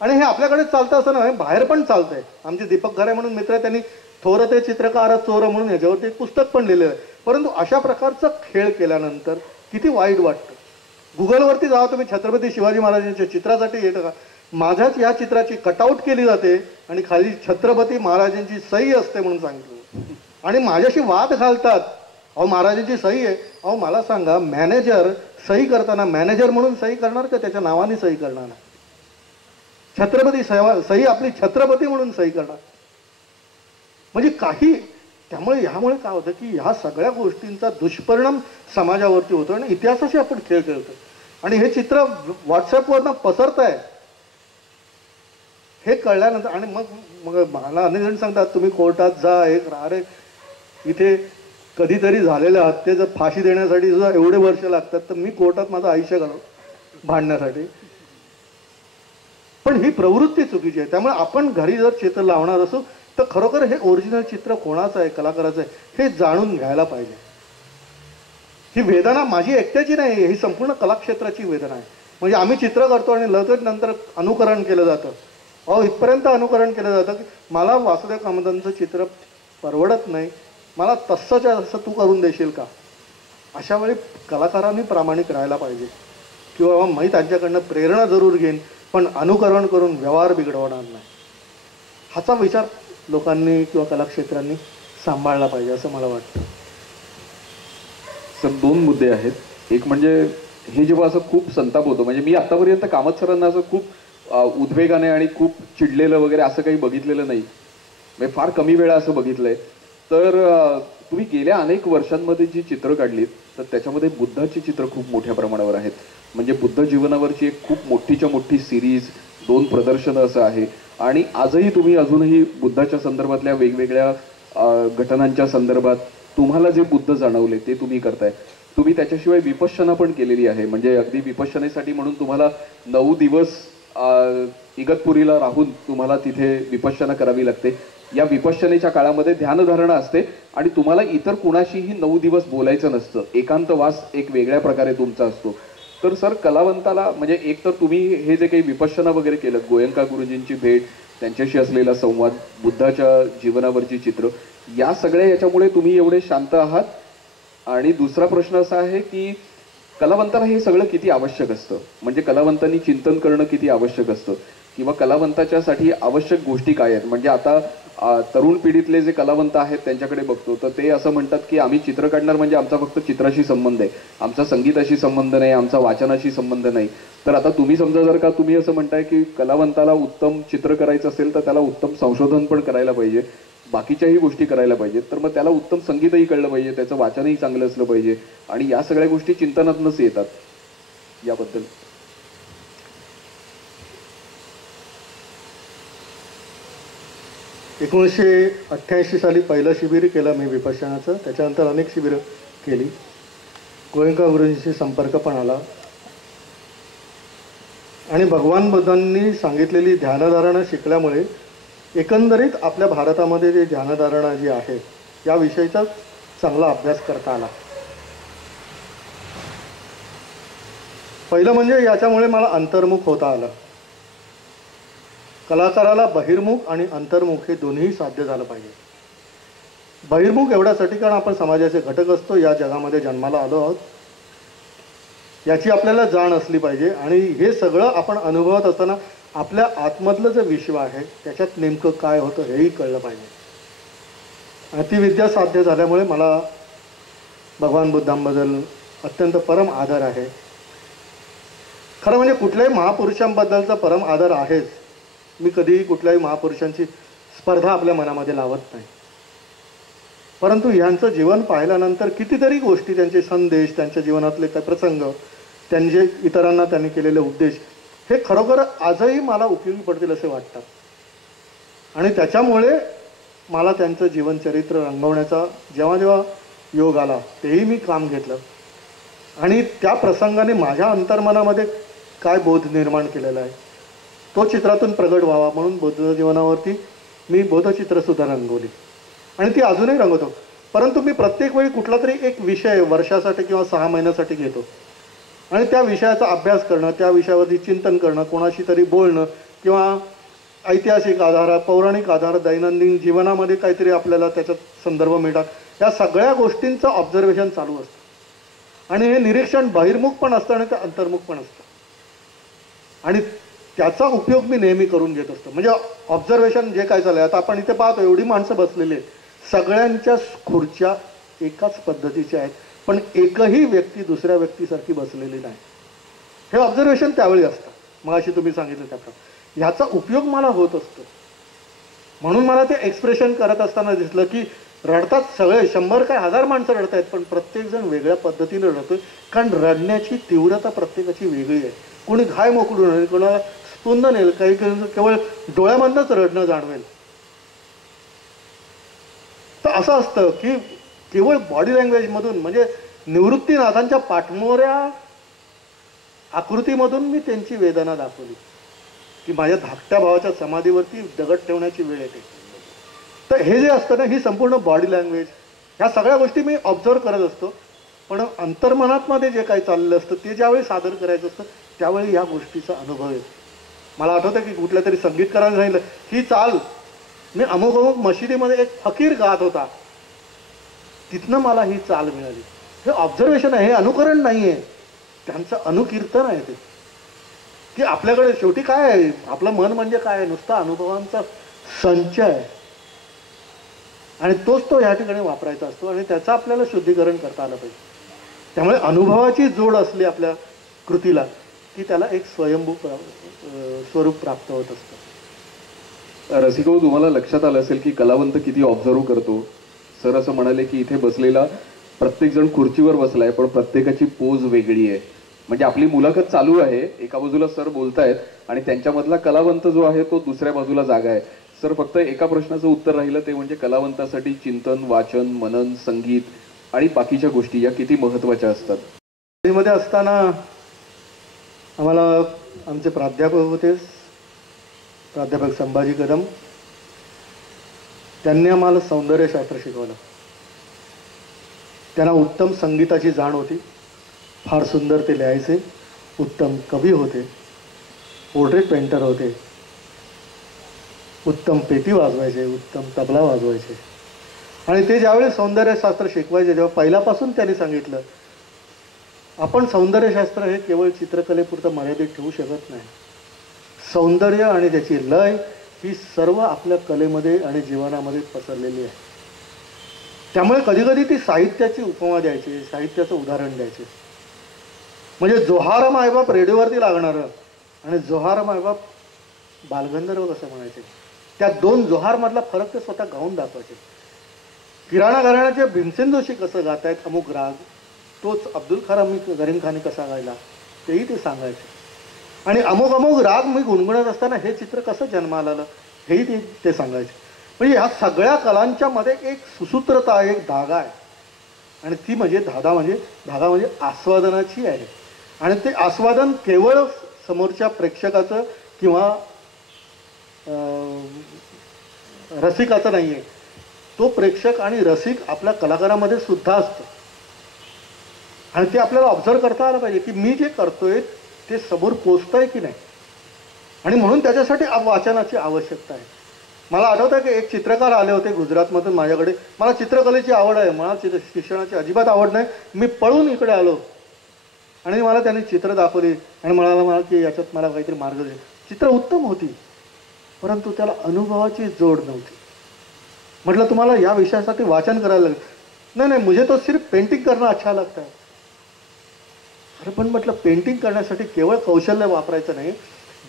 आणि हे आपल्याकडे चालतं असं नाही, बाहेर पण चालतंय. आमचे दीपक घरे म्हणून मित्र त्यांनी थोर ते चित्रकार चोर म्हणून ह्याच्यावरती एक पुस्तक पण लिहिलेलं आहे. परंतु अशा प्रकारचा खेळ केल्यानंतर किती वाईट वाटतं. गुगलवरती जावा तुम्ही, छत्रपती शिवाजी महाराजांच्या चित्रासाठी येतं का, माझ्याच या चित्राची कटआउट केली जाते आणि खाली छत्रपती महाराजांची सही असते म्हणून सांगितलं आणि माझ्याशी वाद घालतात. अहो महाराजांची सही आहे. अहो मला सांगा, मॅनेजर सही करताना मॅनेजर म्हणून सही करणार का त्याच्या नावाने सही करणार? छत्रपती सही आपली छत्रपती म्हणून सही करणार. म्हणजे काही त्यामुळे ह्यामुळे काय होतं की ह्या सगळ्या गोष्टींचा दुष्परिणाम समाजावरती होतो आणि इतिहासाशी आपण खेळ खेळतो आणि हे चित्र व्हॉट्सअपवरनं पसरत आहे. हे कळल्यानंतर आणि मग मला अनेक जण सांगतात तुम्ही कोर्टात जा, एक अरे इथे कधीतरी झालेल्या हत्येचं फाशी देण्यासाठी सुद्धा एवढे वर्ष लागतात, तर मी कोर्टात माझं आयुष्य घालव भांडण्यासाठी. पण ही प्रवृत्ती चुकीची आहे. त्यामुळे आपण घरी जर चित्र लावणार असू तर खरोखर हे ओरिजिनल चित्र कोणाचं आहे, कलाकाराचं आहे, हे जाणून घ्यायला पाहिजे. ही वेदना माझी एकट्याची नाही, ही संपूर्ण कलाक्षेत्राची वेदना आहे. म्हणजे आम्ही चित्र करतो आणि लगेच नंतर अनुकरण केलं जातं. अहो इथपर्यंत अनुकरण केलं जातं की मला वासुदेव कामतांचं चित्र परवडत नाही, मला तसंच्या तसं तू करून देशील का. अशा वेळी कलाकारांनी प्रामाणिक राहायला पाहिजे किंवा मी त्यांच्याकडनं प्रेरणा जरूर घेईन, पण अनुकरण करून व्यवहार बिघडवणार नाही. ह्याचा विचार लोकांनी किंवा कलाक्षेत्रांनी सांभाळला पाहिजे असं मला वाटतं. सर 2 मुद्दे आहेत. एक म्हणजे हे जेव्हा असं खूप संताप होतो, म्हणजे मी आतापर्यंत कामत सरांना असं खूप उद्वेगाने आणि खूप चिडलेलं वगैरे असं काही बघितलेलं नाही, म्हणजे फार कमी वेळा असं बघितलंय. तर तुम्ही गेल्या अनेक वर्षांमध्ये जी चित्र काढलीत तर त्याच्यामध्ये बुद्धाची चित्र खूप मोठ्या प्रमाणावर आहेत. म्हणजे बुद्ध जीवनावरची एक खूप मोठीच्या मोठी सिरीज, 2 प्रदर्शनं असं आहे आणि आजही तुम्ही अजूनही बुद्धाच्या संदर्भातल्या वेगवेगळ्या घटनांच्या संदर्भात तुम्हाला जे बुद्ध जाणवले ते तुम्ही करताय. तुम्ही त्याच्याशिवाय विपश्यना पण केलेली आहे. म्हणजे अगदी विपश्यनेसाठी म्हणून तुम्हाला 9 दिवस इगतपुरीला राहून तुम्हाला तिथे विपश्यना करावी लागते. या विपश्यनेच्या काळामध्ये ध्यानधारणा असते आणि तुम्हाला इतर कुणाशीही 9 दिवस बोलायचं नसतं. एकांतवास एक वेगळ्या प्रकारे तुमचा असतो. तर सर कलावंताला म्हणजे एक तर तुम्ही हे जे काही विपश्यना वगैरे केलं, गोयंका गुरुजींची भेट, त्यांच्याशी असलेला संवाद, बुद्धाच्या जीवनावरची चित्र, या सगळ्या याच्यामुळे तुम्ही एवढे शांत आहात. आणि दुसरा प्रश्न असा आहे की कलावंताला हे सगळं किती आवश्यक असतं, म्हणजे कलावंतांनी चिंतन करणं किती आवश्यक असतं, किंवा कलावंताच्यासाठी आवश्यक गोष्टी काय आहेत. म्हणजे आता तरुण पिढीतले जे कलावंत आहेत त्यांच्याकडे बघतो तर ते असं म्हणतात की आम्ही चित्र काढणार म्हणजे आमचा फक्त चित्राशी संबंध आहे, आमचा संगीताशी संबंध नाही, आमचा वाचनाशी संबंध नाही. तर आता तुम्ही समजा जर का तुम्ही असं म्हणताय की कलावंताला उत्तम चित्र करायचं असेल तर त्याला उत्तम संशोधन पण करायला पाहिजे, बाकीच्याही गोष्टी करायला पाहिजेत, तर मग त्याला उत्तम संगीतही कळलं पाहिजे, त्याचं वाचनही चांगलं असलं पाहिजे, आणि या सगळ्या गोष्टी चिंतनातूनच येतात. याबद्दल 1988 साली पहिलं शिबिर केलं मी विपश्यनाचं. त्याच्यानंतर अनेक शिबिरं केली. गोयंका गुरुजींशी संपर्क पण आला आणि भगवान बुद्धांनी सांगितलेली ध्यानधारणा शिकल्यामुळे एकंदरीत आपल्या भारतामध्ये जे ध्यानधारणा जी आहे याविषयीचा चांगला अभ्यास करता आला. पहिलं म्हणजे याच्यामुळे मला अंतर्मुख होता आलं. कलाकाराला बहिर्मुख आणि अंतर्मुख हे दोन्ही साध्य झालं पाहिजे. बहिर्मुख एवढ्यासाठी कारण आपण समाजाचे घटक असतो, या जगामध्ये जन्माला आलो आहोत, याची आपल्याला जाण असली पाहिजे. आणि हे सगळं आपण अनुभवत असताना आपल्या आतमधलं जे विश्व आहे त्याच्यात नेमकं काय होतं हेही कळलं पाहिजे. आणि ती विद्या साध्य झाल्यामुळे मला भगवान बुद्धांबद्दल अत्यंत परम आदर आहे. खरं म्हणजे कुठल्याही महापुरुषांबद्दलचा परम आदर आहेच. मी कधीही कुठल्याही महापुरुषांची स्पर्धा आपल्या मनामध्ये लावत नाही, परंतु ह्यांचं जीवन पाहिल्यानंतर कितीतरी गोष्टी, त्यांचे संदेश, त्यांच्या जीवनातले काही प्रसंग, त्यांचे इतरांना त्यांनी केलेले उपदेश हे खरोखर आजही मला उपयोगी पडतील असे वाटतात. आणि त्याच्यामुळे मला त्यांचं जीवनचरित्र रंगवण्याचा जेव्हा जेव्हा योग आला तेही मी काम घेतलं. आणि त्या प्रसंगाने माझ्या अंतर्मनामध्ये काय बोध निर्माण केलेला आहे तो चित्रातून प्रगट व्हावा म्हणून बौद्ध जीवनावरती मी बोधचित्रसुद्धा रंगवली आणि ती अजूनही रंगवतो. परंतु मी प्रत्येक वेळी कुठला तरी एक विषय वर्षासाठी किंवा 6 महिन्यासाठी घेतो आणि त्या विषयाचा अभ्यास करणं, त्या विषयावरती चिंतन करणं, कोणाशी तरी बोलणं किंवा ऐतिहासिक आधार, पौराणिक आधार, दैनंदिन जीवनामध्ये काहीतरी आपल्याला त्याच्यात संदर्भ मिळतात, या सगळ्या गोष्टींचं ऑब्झर्वेशन चालू असतं. आणि हे निरीक्षण बहिर्मुख पण असतं आणि ते अंतर्मुख पण असतं आणि त्याचा उपयोग मी नेहमी करून घेत असतो. म्हणजे ऑब्झर्वेशन जे काय चाललं आहे, आता आपण इथे पाहतो एवढी माणसं बसलेली आहेत, सगळ्यांच्या खुर्च्या एकाच पद्धतीच्या आहेत, पण एकही व्यक्ती दुसऱ्या व्यक्तीसारखी बसलेली नाही. हे ऑब्झर्वेशन त्यावेळी असतं. मग अशी तुम्ही सांगितलं त्याप्रमाणे ह्याचा उपयोग मला होत असतो. म्हणून मला ते एक्सप्रेशन करत असताना दिसलं की रडतात सगळे, 100 काय 1000 माणसं रडत आहेत, पण प्रत्येकजण वेगळ्या पद्धतीने रडतोय. कारण रडण्याची तीव्रता प्रत्येकाची वेगळी आहे. कोणी घाय मोकळून रडेल, कोणाला स्पुंद नेल, काही केवळ डोळ्यामधनंच रडणं जाणवेल. तर असं असतं की केवळ बॉडी लँग्वेजमधून, म्हणजे निवृत्तीनाथांच्या पाठमोऱ्या आकृतीमधून मी त्यांची वेदना दाखवली की माझ्या धाकट्या भावाच्या समाधीवरती दगड ठेवण्याची वेळ येते. तर हे जे असतं ना, ही संपूर्ण बॉडी लँग्वेज, ह्या सगळ्या गोष्टी मी ऑब्झर्व करत असतो. पण अंतर्मनातमध्ये जे काही चाललेलं असतं ते ज्यावेळी सादर करायचं असतं त्यावेळी या गोष्टीचा अनुभव येतो. मला आठवतं की कुठल्या तरी संगीतकाराने सांगितलं ही चाल मी अमुक अमुक मशिदीमध्ये एक फकीर गात होता, तिथनं मला ही चाल मिळाली. हे ऑब्झर्वेशन आहे, हे अनुकरण नाही आहे, त्यांचं अनुकीर्तन आहे. ते की आपल्याकडे शेवटी काय आहे, आपलं मन म्हणजे काय आहे, नुसता अनुभवांचा संच आहे आणि तोच तो ह्या ठिकाणी वापरायचा असतो आणि त्याचं आपल्याला शुद्धीकरण करता आलं पाहिजे. त्यामुळे अनुभवाची जोड असली आपल्या कृतीला की त्याला एक स्वयंभू स्वरूप प्राप्त होत असतं. रसिको, तुम्हाला लक्षात आलं असेल की कलावंत किती ऑब्झर्व करतो. सर असं म्हणाले की इथे बसलेला प्रत्येकजण खुर्चीवर बसलाय पण प्रत्येकाची पोज वेगळी आहे. म्हणजे आपली मुलाखत चालू आहे, एका बाजूला सर बोलतायत आणि त्यांच्यामधला कलावंत जो आहे तो दुसऱ्या बाजूला जागा आहे. सर फक्त एका प्रश्नाचं उत्तर राहिलं ते म्हणजे कलावंतासाठी चिंतन, वाचन, मनन, संगीत आणि बाकीच्या गोष्टी या किती महत्त्वाच्या असतात. मध्ये असताना आम्हाला आमचे प्राध्यापक होते, प्राध्यापक संभाजी कदम, त्यांनी आम्हाला सौंदर्यशास्त्र शिकवलं. त्यांना उत्तम संगीताची जाण होती, फार सुंदर ते लिहायचे, उत्तम कवी होते, पोर्ट्रेट पेंटर होते, उत्तम पेटी वाजवायचे, उत्तम तबला वाजवायचे. आणि ते ज्यावेळी सौंदर्यशास्त्र शिकवायचे तेव्हा पहिल्यापासून त्यांनी सांगितलं आपण सौंदर्यशास्त्र हे केवळ चित्रकलेपुरतं मर्यादित ठेवू शकत नाही. सौंदर्य आणि त्याची लय ही सर्व आपल्या कलेमध्ये आणि जीवनामध्ये पसरलेली आहे. त्यामुळे कधीकधी ती साहित्याची उपमा द्यायची, साहित्याचं उदाहरण द्यायचे. म्हणजे जोहार मायबाप रेडिओवरती लागणारं आणि जोहार मायबाप बालगंधर्व कसं म्हणायचे, त्या दोन जोहारमधला फरक ते स्वतः गाऊन दाखवायचे. किराणा घराण्याचे भीमसेन जोशी कसं गात आहेत अमुक राग, तोच अब्दुल करीम खानी कसा गायला तेही ते सांगायचे. आणि अमुक अमुक राग मी गुणगुणत असताना हे चित्र कसं जन्माला आलं हेही ते सांगायचे. म्हणजे ह्या सगळ्या कलांच्या मध्ये एक सुसूत्रता आहे, एक धागा आहे. आणि ती म्हणजे धागा म्हणजे आस्वादनाची आहे. आणि ते आस्वादन केवळ समोरच्या प्रेक्षकाचं किंवा रसिकाचं नाही आहे, तो प्रेक्षक आणि रसिक आपल्या कलाकारामध्ये सुद्धा असतो. आणि ते आपल्याला ऑब्झर्व करता आलं पाहिजे की मी जे करतोय ते समोर पोचतंय की नाही. आणि म्हणून त्याच्यासाठी वाचनाची आवश्यकता आहे. मला आठवतं की एक चित्रकार आले होते गुजरातमधून माझ्याकडे. मला चित्रकलेची आवड आहे, मला शिक्षणाची अजिबात आवड नाही. मी पळून इकडे आलो आणि मला त्यांनी चित्र दाखवली आणि म्हणाला की याच्यात मला काहीतरी मार्ग दे. चित्र उत्तम होती, परंतु त्याला अनुभवाची जोड नव्हती. म्हटलं तुम्हाला या विषयासाठी वाचन करायला लागेल. नाही मुझे तो सिर्फ पेंटिंग करना अच्छा लगता है. अरे पण म्हटलं पेंटिंग करण्यासाठी केवळ कौशल्य वापरायचं नाही,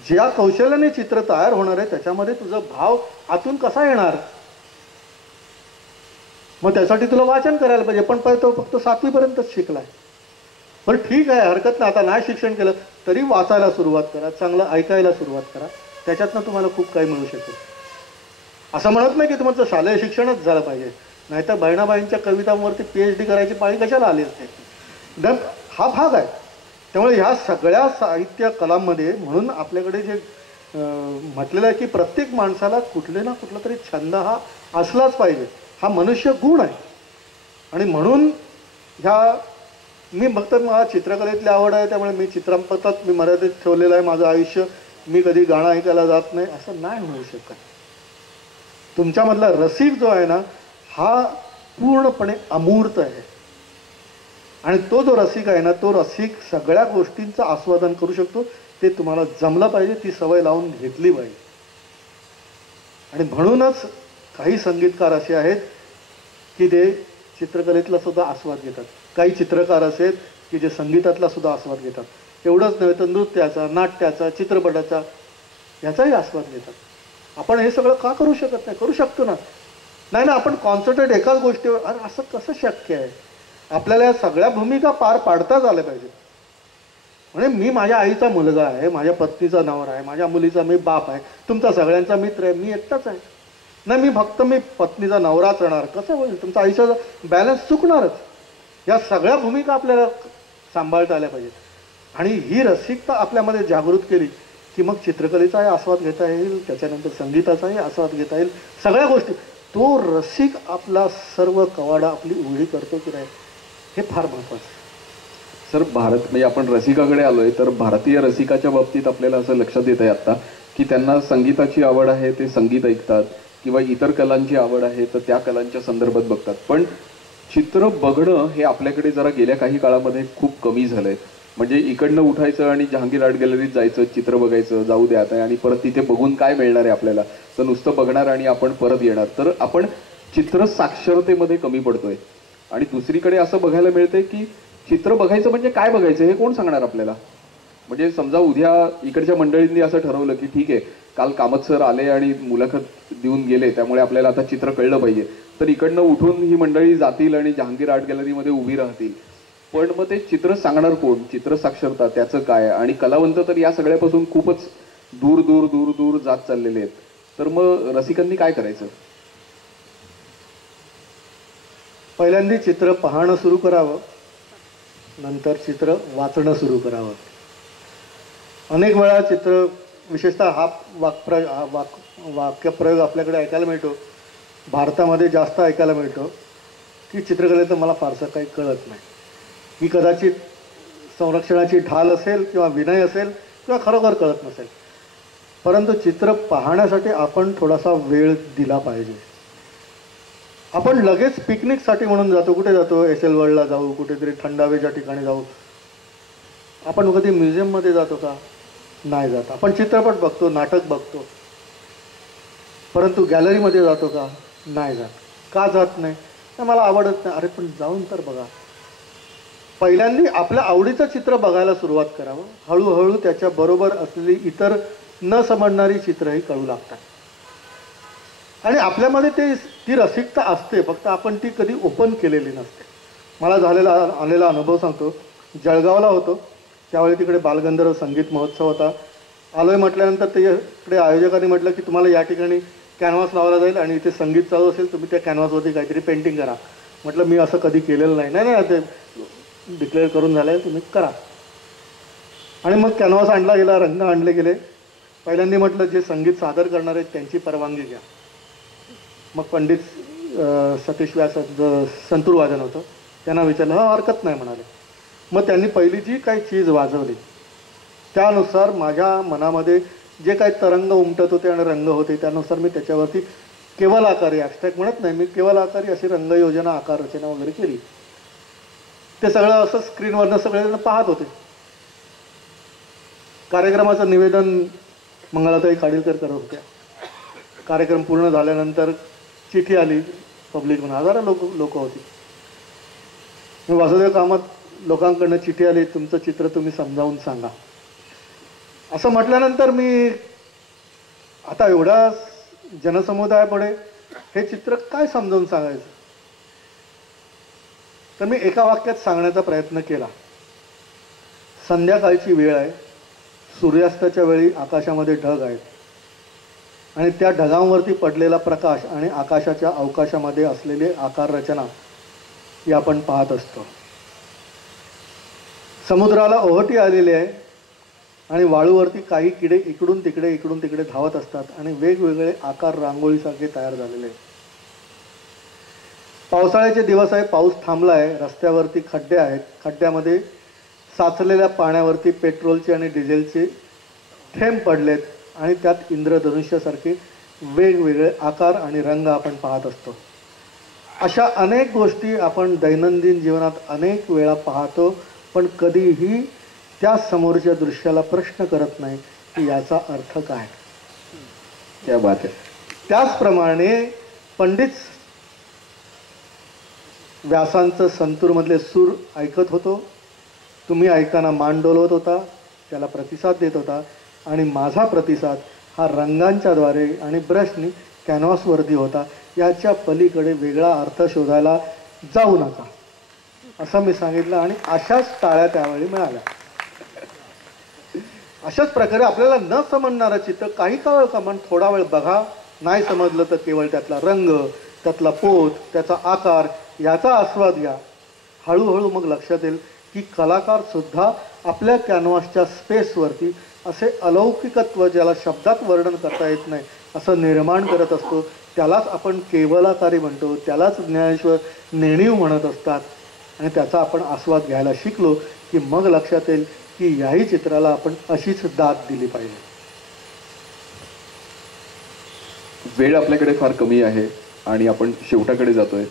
ज्या कौशल्याने चित्र तयार होणार आहे त्याच्यामध्ये तुझा भाव आतून कसा येणार. मग त्यासाठी तुला वाचन करायला पाहिजे. पण तो फक्त 7वी पर्यंतच शिकलाय. पण ठीक आहे, हरकत नाही. आता नाही शिक्षण केलं तरी वाचायला सुरुवात करा, चांगलं ऐकायला सुरुवात करा. त्याच्यातनं तुम्हाला खूप काही मिळू शकेल. असं म्हणत नाही की तुमचं शालेय शिक्षणच झालं पाहिजे, नाहीतर बहिणाबाईंच्या कवितांवरती PhD करायची पाळी कशाला आली असते. हा भाग आहे. त्यामुळे ह्या सगळ्या साहित्य कलांमध्ये म्हणून आपल्याकडे जे म्हटलेलं आहे की प्रत्येक माणसाला कुठले ना कुठला तरी छंद हा असलाच पाहिजे. हा मनुष्य गुण आहे. आणि म्हणून मी फक्त मला चित्रकलेतली आवड आहे त्यामुळे मी चित्रपटात मी मर्यादित ठेवलेलं आहे माझं आयुष्य. मी कधी गाणं ऐकायला जात नाही असं नाही होऊ शकत. तुमच्यामधला रसिक जो आहे ना हा पूर्णपणे अमूर्त आहे. आणि तो जो रसिक आहे ना तो रसिक सगळ्या गोष्टींचं आस्वादन करू शकतो. ते तुम्हाला जमलं पाहिजे, ती सवय लावून घेतली पाहिजे. आणि म्हणूनच काही संगीतकार असे आहेत की ते चित्रकलेतला सुद्धा आस्वाद घेतात. काही चित्रकार असे आहेत की जे संगीतातला सुद्धा आस्वाद घेतात. एवढंच नव्हे तर नृत्याचा, नाट्याचा, चित्रपटाचा याचाही आस्वाद घेतात. आपण हे सगळं का करू शकत नाही? करू शकतो ना. नाही आपण कॉन्सन्ट्रेट एकाच गोष्टीवर. अरे असं कसं शक्य आहे? आपल्याला या सगळ्या भूमिका पार पाडताच आल्या पाहिजे. म्हणजे मी माझ्या आईचा मुलगा आहे, माझ्या पत्नीचा नवरा आहे, माझ्या मुलीचा मी बाप आहे, तुमचा सगळ्यांचा मित्र आहे, मी एकटाच आहे. नाही मी पत्नीचा नवराच राहणार कसं होईल? तुमचा आयुष्याचा बॅलन्स चुकणारच. या सगळ्या भूमिका आपल्याला सांभाळता आल्या पाहिजेत. आणि ही रसिकता आपल्यामध्ये जागृत केली की मग चित्रकलेचाही आस्वाद घेता येईल, त्याच्यानंतर संगीताचाही आस्वाद घेता येईल. सगळ्या गोष्टी तो रसिक आपला सर्व कवाडा आपली उघडी करतो की नाही हे फार महत्त्वाचं. सर म्हणजे आपण रसिकाकडे आलोय तर भारतीय रसिकाच्या बाबतीत आपल्याला असं लक्षात येत आहे आता की त्यांना संगीताची आवड आहे, ते संगीत ऐकतात, किंवा इतर कलांची आवड आहे तर त्या कलांच्या संदर्भात बघतात. पण चित्र बघणं हे आपल्याकडे जरा गेल्या काही काळामध्ये खूप कमी झालंय. म्हणजे इकडनं उठायचं आणि जहांगीर आर्ट गॅलरीत जायचं, चित्र बघायचं, जाऊ द्या आता, आणि परत तिथे बघून काय मिळणार आहे आपल्याला? तर नुसतं बघणार आणि आपण परत येणार. तर आपण चित्र साक्षरतेमध्ये कमी पडतोय. आणि दुसरीकडे असं बघायला मिळतंय की चित्र बघायचं म्हणजे काय बघायचं हे कोण सांगणार आपल्याला? म्हणजे समजा उद्या इकडच्या मंडळींनी असं ठरवलं की ठीक आहे, काल कामत सर आले आणि मुलाखत देऊन गेले त्यामुळे आपल्याला आता चित्र कळलं पाहिजे, तर इकडनं उठून ही मंडळी जातील आणि जहांगीर आर्ट गॅलरीमध्ये उभी राहतील. पण मग ते चित्र सांगणार कोण? चित्र साक्षरता त्याचं काय? आणि कलावंत तर या सगळ्यापासून खूपच दूर दूर दूर दूर जात चाललेले आहेत. तर मग रसिकांनी काय करायचं? पहिल्यांदा चित्र पाहणं सुरू करावं, नंतर चित्र वाचणं सुरू करावं. अनेक वेळा चित्र विशेषतः हा वाक्यप्रयोग आपल्याकडे ऐकायला मिळतो, भारतामध्ये जास्त ऐकायला मिळतो की चित्रकलेचं मला फारसं काही कळत नाही. ही कदाचित संरक्षणाची ढाल असेल किंवा विनय असेल किंवा खरोखर कळत नसेल. परंतु चित्र पाहण्यासाठी आपण थोडासा वेळ दिला पाहिजे. आपण लगेच पिकनिकसाठी म्हणून जातो. कुठे जातो? SL वर्ल्डला जाऊ, कुठेतरी थंड हवेच्या ठिकाणी जाऊ. आपण कधी म्युझियममध्ये जातो का? नाही जात. आपण चित्रपट बघतो, नाटक बघतो, परंतु गॅलरीमध्ये जातो का? नाही जात. का जात नाही? तर मला आवडत नाही. अरे पण जाऊन तर बघा. पहिल्यांदा आपल्या आवडीचं चित्र बघायला सुरुवात करावं. हळूहळू त्याच्याबरोबर असलेली इतर न समजणारी चित्रही कळू लागतात आणि आपल्यामध्ये ती रसिकता असते, फक्त आपण ती कधी ओपन केलेली नसते. मला आलेला अनुभव सांगतो. जळगावला होतो त्यावेळी, तिकडे बालगंधर्व संगीत महोत्सव होता. आलोय म्हटल्यानंतर तिकडे आयोजकांनी म्हटलं की तुम्हाला या ठिकाणी कॅनव्हास लावला जाईल आणि इथे संगीत चालू असेल, तुम्ही त्या कॅनव्हासवरती काहीतरी पेंटिंग करा. म्हटलं मी असं कधी केलेलं नाही. नाही ते डिक्लेअर करून झालं आहे, तुम्ही करा. आणि मग कॅनव्हास आणला गेला, रंग आणले गेले. पहिल्यांदा म्हटलं जे संगीत सादर करणार आहेत त्यांची परवानगी घ्या. मग पंडित सतीश व्यासाचं संतूर वादन होतं, त्यांना विचारलं, हा हरकत नाही म्हणाले. मग त्यांनी पहिली जी काही चीज वाजवली त्यानुसार माझ्या मनामध्ये जे काही तरंग उमटत होते आणि रंग होते त्यानुसार मी त्याच्यावरती केवल आकारी, ॲब्स्ट्रॅक्ट म्हणत नाही मी, केवल आकारी अशी रंगयोजना, आकार रचना वगैरे केली. ते सगळं असं स्क्रीनवरनं सगळेजण पाहत होते. कार्यक्रमाचं निवेदन मंगलाताई काडीलकर करत होत्या. कार्यक्रम पूर्ण झाल्यानंतर चिठी आली पब्लिक म्हणून, हजारो लोक होती. वासुदेव कामत लोकांकडनं चिठी आली, तुमचं चित्र तुम्ही समजावून सांगा. असं म्हटल्यानंतर मी आता एवढ्या जनसमुदायापुढे हे चित्र काय समजावून सांगायचं, तर मी एका वाक्यात सांगण्याचा प्रयत्न केला. संध्याकाळची वेळ आहे, सूर्यास्ताच्या वेळी आकाशामध्ये ढग आहेत आणि त्या ढगांवरती पडलेला प्रकाश आणि आकाशाच्या अवकाशामध्ये असलेले आकार रचना ही आपण पाहत असतो. समुद्राला ओहोटी आलेली आहे आणि वाळूवरती काही किडे इकडून तिकडे धावत असतात आणि वेगवेगळे आकार रांगोळीसारखे तयार झालेले आहेत. पावसाळ्याचे दिवस आहे, पाऊस थांबला आहे, रस्त्यावरती खड्डे आहेत, खड्ड्यामध्ये साचलेल्या पाण्यावरती पेट्रोलचे आणि डिझेलचे थेंब पडलेत आणि त्यात इंद्रधनुष्यासारखे वेगवेगळे आकार आणि रंग आपण पाहत असतो. अशा अनेक गोष्टी आपण दैनंदिन जीवनात अनेक वेळा पाहतो, पण कधीही त्या समोरच्या दृश्याला प्रश्न करत नाही की याचा अर्थ काय. क्या बात आहे. त्याचप्रमाणे पंडित व्यासांचं संतूरमधले सूर ऐकत होतो. तुम्ही ऐकताना मान डोलवत होता, त्याला प्रतिसाद देत होता आणि माझा प्रतिसाद हा रंगांच्याद्वारे आणि ब्रशनी कॅनव्हासवरती होता. याच्या पलीकडे वेगळा अर्थ शोधायला जाऊ नका असं मी सांगितलं आणि अशाच टाळ्या त्यावेळी मिळाल्या. अशाच प्रकारे आपल्याला न समजणारं चित्र काही काळ कमान थोडा वेळ बघा, नाही समजलं तर केवळ त्यातला रंग, त्यातला पोत, त्याचा आकार याचा आस्वाद घ्या. हळूहळू मग लक्षात येईल की कलाकार सुद्धा आपल्या कॅनव्हासच्या स्पेसवरती असे अलौकिकत्व, ज्याला शब्दात वर्णन करता येत नाही, असं निर्माण करत असतो. त्यालाच आपण केवलाकारी म्हणतो, त्यालाच ज्ञानेश्वर नेणीव म्हणत असतात. आणि त्याचा आपण आस्वाद घ्यायला शिकलो की मग लक्षात येईल की याही चित्राला आपण अशीच दाद दिली पाहिजे. वेळ आपल्याकडे फार कमी आहे आणि आपण शेवटाकडे जातोय,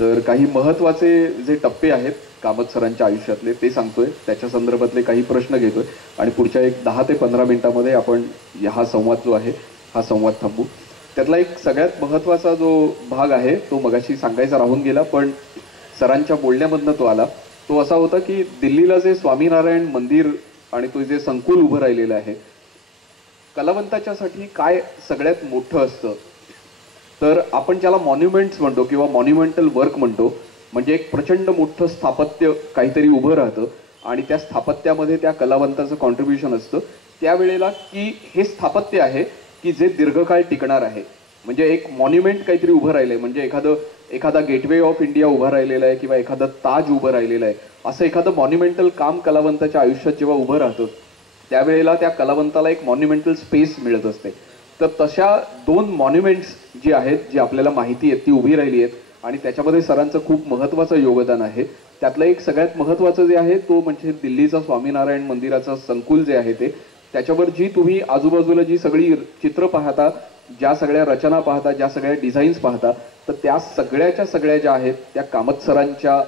तर काही महत्त्वाचे जे टप्पे आहेत कामत सरांच्या आयुष्यातले ते सांगतोय, त्याच्या संदर्भातले काही प्रश्न घेतोय आणि पुढच्या एक 10 ते 15 मिनिटांमध्ये आपण हा संवाद जो आहे हा संवाद थांबू. त्यातला एक सगळ्यात महत्त्वाचा जो भाग आहे तो मगाशी सांगायचा राहून गेला, पण सरांच्या बोलण्यामधनं तो आला. तो असा होता की दिल्लीला जे स्वामीनारायण मंदिर आणि तो जे संकुल उभं राहिलेलं आहे, कलावंताच्यासाठी काय सगळ्यात मोठं असतं, तर आपण ज्याला मॉन्युमेंट्स म्हणतो किंवा मॉन्युमेंटल वर्क म्हणतो, म्हणजे एक प्रचंड मोठं स्थापत्य काहीतरी उभं राहतं आणि त्या स्थापत्यामध्ये त्या कलावंताचं कॉन्ट्रीब्युशन असतं. त्यावेळेला की हे स्थापत्य आहे की जे दीर्घकाळ टिकणार आहे. म्हणजे एक मॉन्युमेंट काहीतरी उभं राहिलंय, म्हणजे एखादा गेटवे ऑफ इंडिया उभा राहिलेला आहे किंवा एखादा ताज उभं राहिलेलं आहे, असं एखादं मॉन्युमेंटल काम कलावंताच्या आयुष्यात जेव्हा उभं राहतं त्यावेळेला त्या कलावंताला एक मॉन्युमेंटल स्पेस मिळत असते. तर तशा 2 मॉन्युमेंट्स जी आहेत, जी आपल्याला माहिती आहेत, ती उभी राहिली आहेत आणि त्याच्यामध्ये सरांचं खूप महत्त्वाचं योगदान आहे. त्यातलं एक सगळ्यात महत्त्वाचं जे आहे तो म्हणजे दिल्लीचा स्वामीनारायण मंदिराचं संकुल जे आहे ते, त्याच्यावर जी तुम्ही आजूबाजूला जी सगळी चित्र पाहता, ज्या सगळ्या रचना पाहता, ज्या सगळ्या डिझाईन्स पाहता, तर त्या सगळ्या ज्या आहेत त्या कामत सरांच्या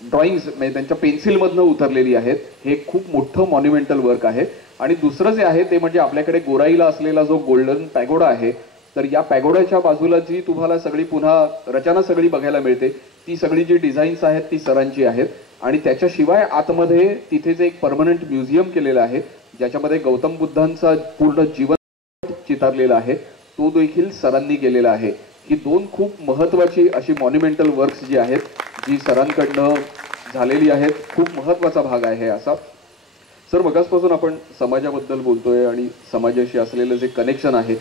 ड्रॉइंग्स म्हणजे त्यांच्या पेन्सिलमधनं उतरलेली आहेत. हे खूप मोठं मॉन्युमेंटल वर्क आहे. आणि दुसरं जे आहे ते म्हणजे आपल्याकडे गोराईला असलेला जो गोल्डन पॅगोडा आहे, तर या पॅगोडाच्या बाजूला जी तुम्हाला सगळी पुन्हा रचना सगळी बघायला मिळते, ती सगळी जी डिझाईन्स आहेत ती सरांची आहेत. आणि त्याच्याशिवाय आतमध्ये तिथे जे एक परमनंट म्युझियम केलेलं आहे, ज्याच्यामध्ये गौतम बुद्धांचा पूर्ण जीवन चितारलेलं आहे, तो देखील सरांनी केलेला आहे. ही दोन खूप महत्त्वाची अशी मॉन्युमेंटल वर्क्स जी आहेत, जी सरांकडनं झालेली आहेत. खूप महत्त्वाचा भाग आहे असा. सर, मगासपासून आपण समाजाबद्दल बोलतोय आणि समाजाशी असलेलं जे कनेक्शन आहे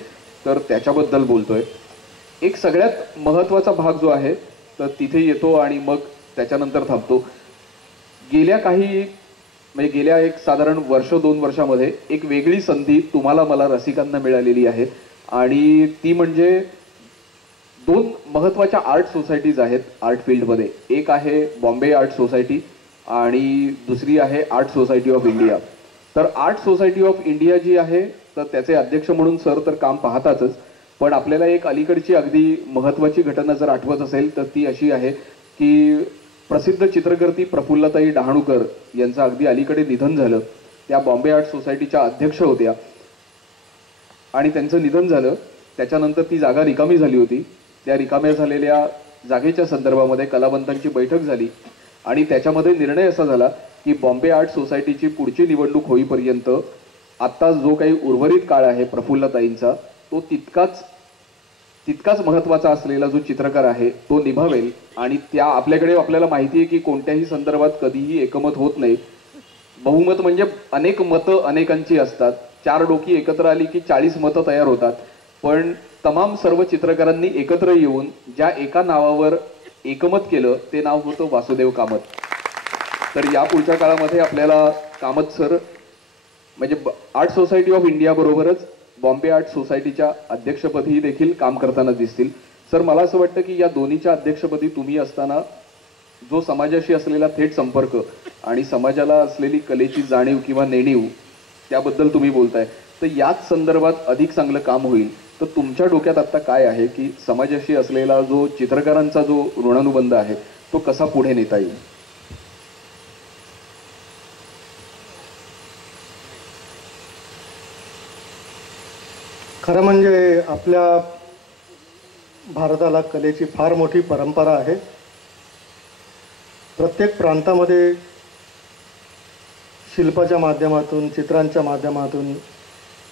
तर त्याच्याबद्दल बोलतोय. एक सगळ्यात महत्त्वाचा भाग जो आहे तर तिथे येतो आणि मग त्याच्यानंतर थांबतो. गेल्या एक साधारण वर्ष 2 वर्षामध्ये एक वेगळी संधी तुम्हाला मला रसिकांना मिळालेली आहे. आणि ती म्हणजे 2 महत्त्वाच्या आर्ट सोसायटीज आहेत आर्ट फील्डमध्ये. एक आहे बॉम्बे आर्ट सोसायटी आणि दुसरी आहे आर्ट सोसायटी ऑफ इंडिया. तर आर्ट सोसायटी ऑफ इंडिया जी आहे तर त्याचे अध्यक्ष म्हणून सर तर काम पाहतातच, पण आपल्याला एक अलीकडची अगदी महत्त्वाची घटना जर आठवत असेल तर ती अशी आहे की प्रसिद्ध चित्रकर्ती प्रफुल्लताई डहाणूकर यांचं अगदी अलीकडे निधन झालं. त्या बॉम्बे आर्ट सोसायटीच्या अध्यक्ष होत्या आणि त्यांचं निधन झालं. त्याच्यानंतर ती जागा रिकामी झाली होती. त्या रिकाम्या झालेल्या जागेच्या संदर्भामध्ये कलावंतांची बैठक झाली आणि त्याच्यामध्ये निर्णय असा झाला की बॉम्बे आर्ट सोसायटीची पुढची निवडणूक होईपर्यंत आत्ता जो काही उर्वरित काळ आहे प्रफुल्लताईंचा, तो तितकाच महत्त्वाचा असलेला जो चित्रकार आहे तो निभावेल. आणि आपल्याला माहिती आहे की कोणत्याही संदर्भात कधीही एकमत होत नाही. बहुमत म्हणजे अनेक मतं अनेकांची असतात. 4 डोकी एकत्र आली की 40 मतं तयार होतात. पण तमाम सर्व चित्रकारांनी एकत्र येऊन ज्या एका नावावर एकमत केलं ते नाव होतं वासुदेव कामत. तर या पुढच्या काळामध्ये आपल्याला कामत सर म्हणजे आर्ट सोसायटी ऑफ इंडिया बरोबरच बॉम्बे आर्ट सोसायटीच्या अध्यक्षपदी देखील काम करताना दिसतील. सर, मला असं वाटतं की या दोन्हीच्या अध्यक्षपदी तुम्ही असताना जो समाजाशी असलेला थेट संपर्क आणि समाजाला असलेली कलेची जाणीव किंवा नेणीव त्याबद्दल तुम्ही बोलताय, तर याच संदर्भात अधिक चांगलं काम होईल. तर तुमच्या डोक्यात आत्ता काय आहे की समाजाशी असलेला जो चित्रकारांचा जो ऋणानुबंध आहे तो कसा पुढे नेता येईल? खरं म्हणजे आपल्या भारताला कलेची फार मोठी परंपरा आहे. प्रत्येक प्रांतामध्ये शिल्पाच्या माध्यमातून, चित्रांच्या माध्यमातून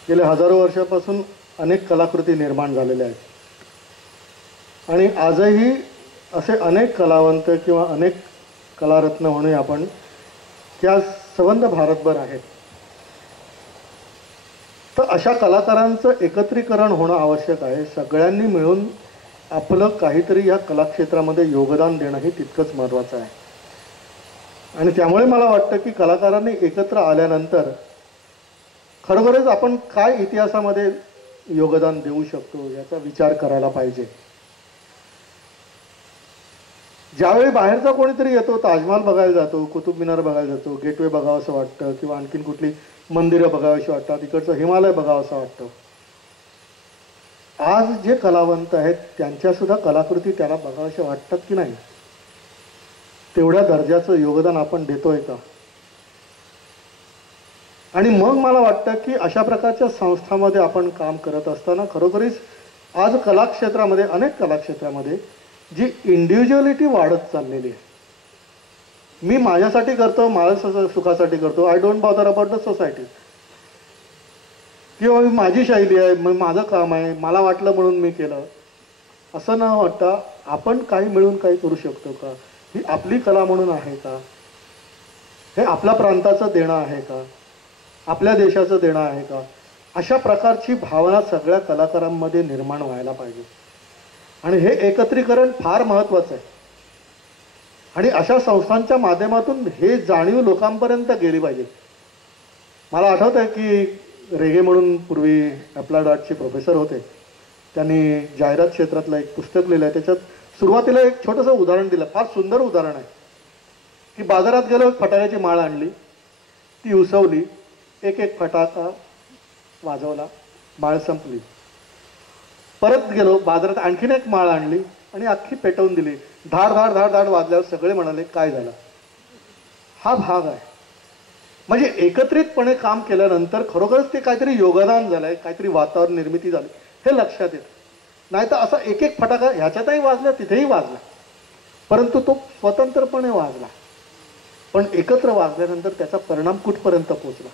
गेल्या हजारो वर्षापासून अनेक कलाकृती निर्माण झालेल्या आहेत. आणि आजही असे अनेक कलावंत किंवा अनेक कलारत्न म्हणून आपण त्या संबंध भारतभर आहेत. तर अशा कलाकारांचं एकत्रीकरण होणं आवश्यक आहे. सगळ्यांनी मिळून आपलं काहीतरी या कलाक्षेत्रामध्ये योगदान देणंही तितकंच महत्त्वाचं आहे. आणि त्यामुळे मला वाटतं की कलाकारांनी एकत्र आल्यानंतर खरोखरच आपण काय इतिहासामध्ये योगदान देऊ शकतो याचा विचार करायला पाहिजे. ज्यावेळी बाहेरचा कोणीतरी येतो, ताजमहाल बघायला जातो, कुतुब मिनार बघायला जातो, गेटवे बघावं असं वाटतं किंवा आणखीन कुठली मंदिरं बघावीशी वाटतात, इकडचं हिमालय बघावं असं वाटतं. आज जे कलावंत आहेत त्यांच्यासुद्धा कलाकृती त्याला बघाव्याशा वाटतात की नाही? तेवढ्या दर्जाचं योगदान आपण देतोय का? आणि मग मला वाटतं की अशा प्रकारच्या संस्थांमध्ये आपण काम करत असताना खरोखरीच आज कलाक्षेत्रामध्ये, अनेक कलाक्षेत्रामध्ये जी इंडिव्हिज्युअलिटी वाढत चाललेली आहे. मी माझ्यासाठी करतो, माझ्या सुखासाठी करतो, I don't bother about the society, किंवा माझी शैली आहे, माझं काम आहे, मला वाटलं म्हणून मी केलं, असं न वाटता आपण काही मिळून काही करू शकतो का? ही आपली कला म्हणून आहे का? हे आपल्या प्रांताचं देणं आहे का? आपल्या देशाचं देणं आहे का? अशा प्रकारची भावना सगळ्या कलाकारांमध्ये निर्माण व्हायला पाहिजे. आणि हे एकत्रीकरण फार महत्त्वाचं आहे. आणि अशा संस्थांच्या माध्यमातून हे जाणीव लोकांपर्यंत गेली पाहिजे. मला आठवतं आहे की रेगे म्हणून पूर्वी अप्लाइड आर्टचे प्रोफेसर होते. त्यांनी जाहिरात क्षेत्रातलं एक पुस्तक लिहिलं आहे. त्याच्यात सुरुवातीला एक छोटंसं उदाहरण दिलं, फार सुंदर उदाहरण आहे की बाजारात गेलो, फटाक्याची माळ आणली, ती उसवली, एक एक फटाका वाजवला, माळ संपली. परत गेलो, बाजारात आणखीन एक माळ आणली आणि अख्खी पेटवून दिली. धाड धाड धाड धाड वाजल्यावर सगळे म्हणाले काय झालं? हा भाग आहे. म्हणजे एकत्रितपणे काम केल्यानंतर खरोखरच ते काहीतरी योगदान झालंय, काहीतरी वातावरण निर्मिती झाली हे लक्षात येतं. नाही तर असा एक एक फटाका ह्याच्यातही वाजला तिथेही वाजला, परंतु तो स्वतंत्रपणे वाजला, पण एकत्र वाजल्यानंतर त्याचा परिणाम कुठपर्यंत पोहोचला.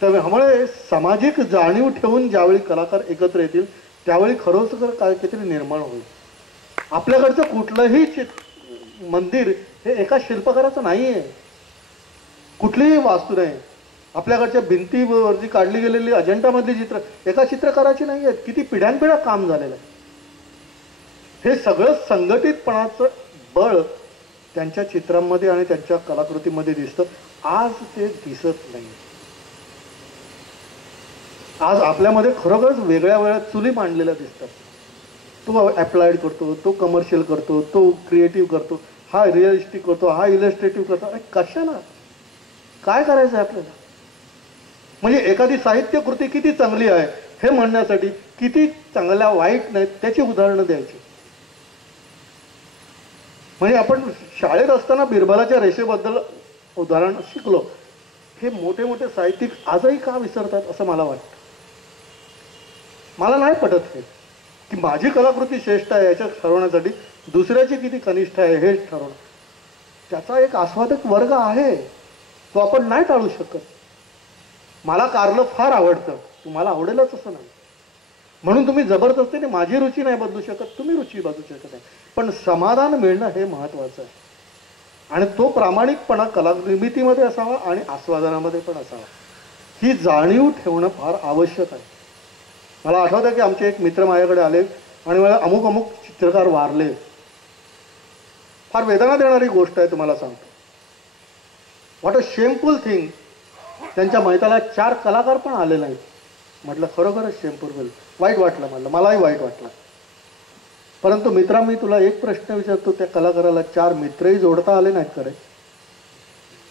त्यामुळे सामाजिक जाणीव ठेवून ज्यावेळी कलाकार एकत्र येतील त्यावेळी खरोखर काहीतरी निर्माण होईल. आपल्याकडचं कुठलंही मंदिर हे एका शिल्पकाराचं नाही आहे, कुठलीही वास्तू नाही. आपल्याकडच्या भिंतीवर जी काढली गेलेली अजंठामधली चित्र एका चित्रकाराची नाही आहेत, किती पिढ्यानपिढ्या काम झालेलं आहे. हे सगळं संघटितपणाचं बळ त्यांच्या चित्रांमध्ये आणि त्यांच्या कलाकृतीमध्ये दिसतं. आज ते दिसत नाही. आज आपल्यामध्ये खरोखरच वेगळ्या वेगळ्या चुली मांडलेल्या दिसतात. तो अप्लाइड करतो, तो कमर्शियल करतो, तो क्रिएटिव्ह करतो, हा रिअलिस्टिक करतो, हा इलस्ट्रेटिव्ह करतो. अरे कशाला, काय करायचं आहे आपल्याला? म्हणजे एखादी साहित्य कृती किती चांगली आहे हे म्हणण्यासाठी किती चांगल्या वाईट नाहीत त्याची उदाहरणं द्यायची. म्हणजे आपण शाळेत असताना बिरबलाच्या रेषेबद्दल उदाहरण शिकलो, हे मोठे मोठे साहित्यिक आजही का विसरतात असं मला वाटतं. मला नाही पटत हे की माझी कलाकृती श्रेष्ठ आहे याच्या ठरवण्यासाठी दुसऱ्याची किती कनिष्ठ आहे हे ठरवणं. त्याचा एक आस्वादक वर्ग आहे, तो आपण नाही टाळू शकत. मला कारलं फार आवडतं, तुम्हाला आवडेलच असं नाही. म्हणून तुम्ही जबरदस्तीने माझी रुची नाही बदलू शकत, तुम्ही रुची बदलू शकत नाही. पण समाधान मिळणं हे महत्त्वाचं आहे. आणि तो प्रामाणिकपणा कलानिर्मितीमध्ये असावा आणि आस्वादनामध्ये पण असावा. ही जाणीव ठेवणं फार आवश्यक आहे. मला आठवतं की आमचे एक मित्र माझ्याकडे आले आणि मला अमुक अमुक चित्रकार वारले. फार वेदना देणारी गोष्ट आहे, तुम्हाला सांगतो. What a shameful thing. त्यांच्या मैताला 4 कलाकार पण आले नाहीत. म्हटलं खरोखरच शेमफुल, वाईट वाटलं. म्हटलं मलाही वाईट वाटलं. परंतु मित्रा, मी तुला एक प्रश्न विचारतो, त्या कलाकाराला 4 मित्रही जोडता आले नाहीत करे?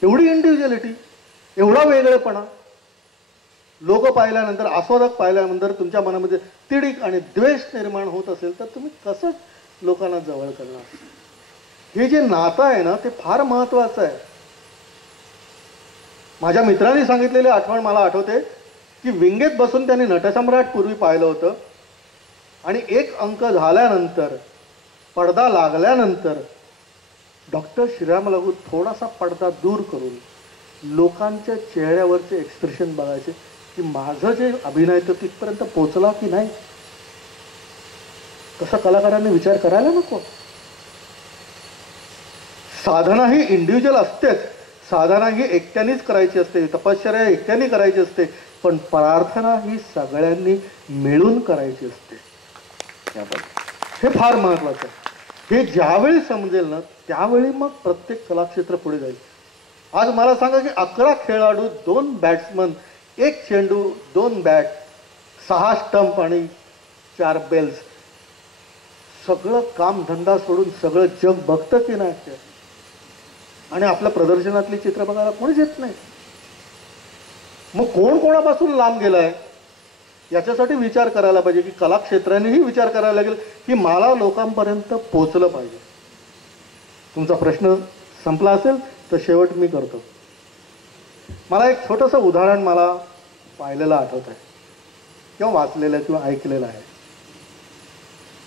एवढी इंडिव्हिज्युअलिटी, एवढा वेगळेपणा. लोक पाहिल्यानंतर, आस्वादक पाहिल्यानंतर तुमच्या मनामध्ये तिडीक आणि द्वेष निर्माण होत असेल तर तुम्ही कसं लोकांना जवळ करणार? हे जे नातं आहे ना ते फार महत्वाचं आहे. माझ्या मित्रांनी सांगितलेली आठवण मला आठवते की विंगेत बसून त्यांनी नटसम्राट पूर्वी पाहिलं होतं आणि 1 अंक झाल्यानंतर, पडदा लागल्यानंतर डॉक्टर श्रीराम लागू थोडासा पडदा दूर करून लोकांच्या चेहऱ्यावरचे एक्सप्रेशन बघायचे की माझं जे अभिनय तर तिथपर्यंत पोचला की नाही. तसं कलाकारांनी विचार करायला नको. साधना ही इंडिव्हिज्युअल असतेच, साधना ही एकट्यानेच करायची असते, तपश्चर्या एकट्याने करायची असते, पण प्रार्थना ही सगळ्यांनी मिळून करायची असते. हे फार महत्वाचं आहे. हे ज्यावेळी समजेल ना त्यावेळी मग प्रत्येक कलाक्षेत्र पुढे जाईल. आज मला सांगा की 11 खेळाडू, 2 बॅट्समन, 1 चेंडू, 2 बॅट, 6 स्टंप आणि 4 बेल्स, सगळं कामधंदा सोडून सगळं जग बघतं की नाही. आणि आपल्या प्रदर्शनातली चित्र बघायला कोणीच येत नाही. मग कोण कोणापासून लांब गेलाय याच्यासाठी विचार करायला पाहिजे की कलाक्षेत्रानेही विचार करायला लागेल की मला लोकांपर्यंत पोचलं पाहिजे. तुमचा प्रश्न संपला असेल तर शेवट मी करतो. मला एक छोटंसं उदाहरण मला पाहिलेलं आठवत आहे किंवा वाचलेलं आहे किंवा ऐकलेलं आहे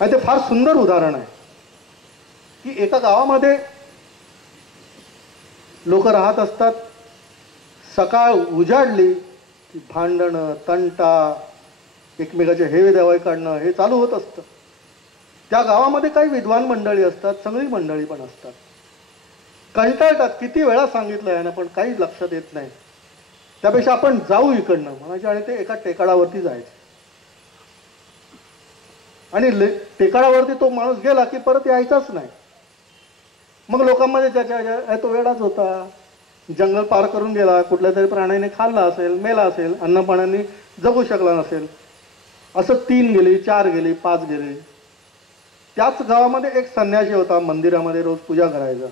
आणि ते फार सुंदर उदाहरण आहे की एका गावामध्ये लोक राहत असतात. सकाळ उजाडली की भांडणं, तंटा, एकमेकाचे हेवे देवाई काढणं हे चालू होत असतं. त्या गावामध्ये काही विद्वान मंडळी असतात, सगळी मंडळी पण असतात. कंटाळतात, किती वेळा सांगितलं आहे ना पण काही लक्षात येत नाही. त्यापेक्षा आपण जाऊ इकडनं म्हणायचे आणि ते एका टेकाडावरती जायचे. आणि टेकाडावरती तो माणूस गेला की परत यायचाच नाही. मग लोकांमध्ये त्याच्या तो वेडाच होता, जंगल पार करून गेला, कुठल्या तरी प्राण्याने खाल्ला असेल, मेला असेल, अन्नपाण्याने जगू शकला नसेल. असं 3 गेली, 4 गेली, 5 गेली. त्याच गावामध्ये एक संन्यासी होता, मंदिरामध्ये रोज पूजा करायचा.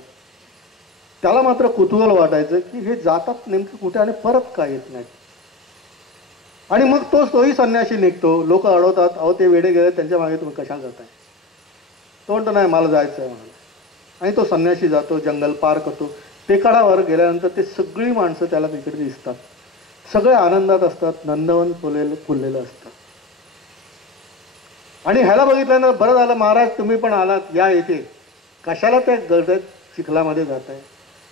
त्याला मात्र कुतूहल वाटायचं की हे जातात नेमके कुठे आणि परत काय येत नाही. आणि मग तोही संन्यासी निघतो. लोक अडवतात, अहो ते वेडे गेले, त्यांच्या मागे तुम्ही कशा करताय. तो म्हणतो नाही मला जायचं आहे म्हणाला. आणि तो संन्यासी जातो, जंगल पार करतो, टेकाडावर गेल्यानंतर ते सगळी माणसं त्याला तिकडे दिसतात, सगळे आनंदात असतात, नंदवन फुललेलं असतं. आणि ह्याला बघितल्यानंतर बरं झालं महाराज तुम्ही पण आलात, या येते. कशाला त्या गर्दीत चिखलामध्ये जात आहे,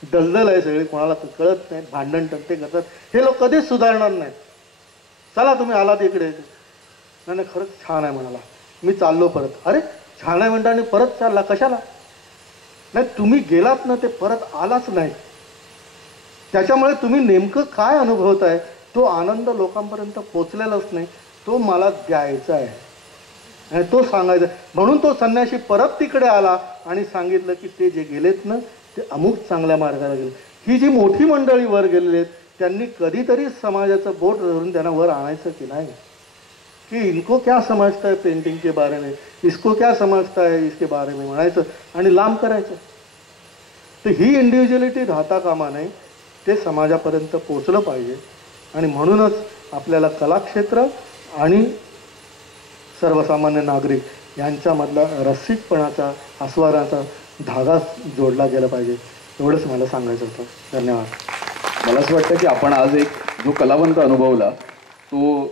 दलदल आहे सगळी, कोणाला कळत नाही, भांडण टंटे करतात, हे लोक कधीच सुधारणार नाहीत. चला तुम्ही आलात इकडे. नाही खरंच छान आहे म्हणाला, मी चाललो परत. अरे छान आहे म्हणता आणि परत चालला कशाला? नाही तुम्ही गेलात ना, ते परत आलाच नाही. त्याच्यामुळे तुम्ही नेमकं काय अनुभवताय तो आनंद लोकांपर्यंत पोचलेलाच नाही, तो मला द्यायचा आहे आणि तो सांगायचा. म्हणून तो संन्यासी परत तिकडे आला आणि सांगितलं की ते जे गेलेत ना ते अमुक चांगल्या मार्गाला गेले. ही जी मोठी मंडळी वर गेलेली आहेत त्यांनी कधीतरी समाजाचं बोट धरून त्यांना वर आणायचं की नाही, कि इनको क्या समझता है पेंटिंग के बारे में, इसको क्या समझता है इसके बारे में म्हणायचं आणि लांब करायचं. तर ही इंडिव्हिज्युअलिटी राहता कामा नये, ते समाजापर्यंत पोचलं पाहिजे. आणि म्हणूनच आपल्याला कलाक्षेत्र आणि सर्वसामान्य नागरिक यांच्यामधला रसिकपणाचा आस्वादाचा धागा जोडला गेला पाहिजे, एवढंच मला सांगायचं होतं. धन्यवाद. मला असं वाटतं की आपण आज एक जो कलावंत अनुभवला तो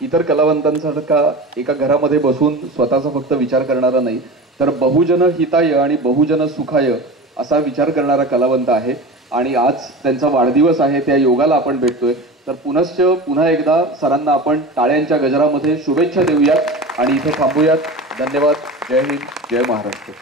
इतर कलावंतांसारखा एका घरामध्ये बसून स्वतःचा फक्त विचार करणारा नाही, तर बहुजन हिताय आणि बहुजन सुखाय असा विचार करणारा कलावंत आहे. आणि आज त्यांचा वाढदिवस आहे, त्या योगाला आपण भेटतोय. तर पुन्हा एकदा सरांना आपण टाळ्यांच्या गजरामध्ये शुभेच्छा देऊयात आणि इथे थांबूयात. धन्यवाद. जय हिंद, जय महाराष्ट्र.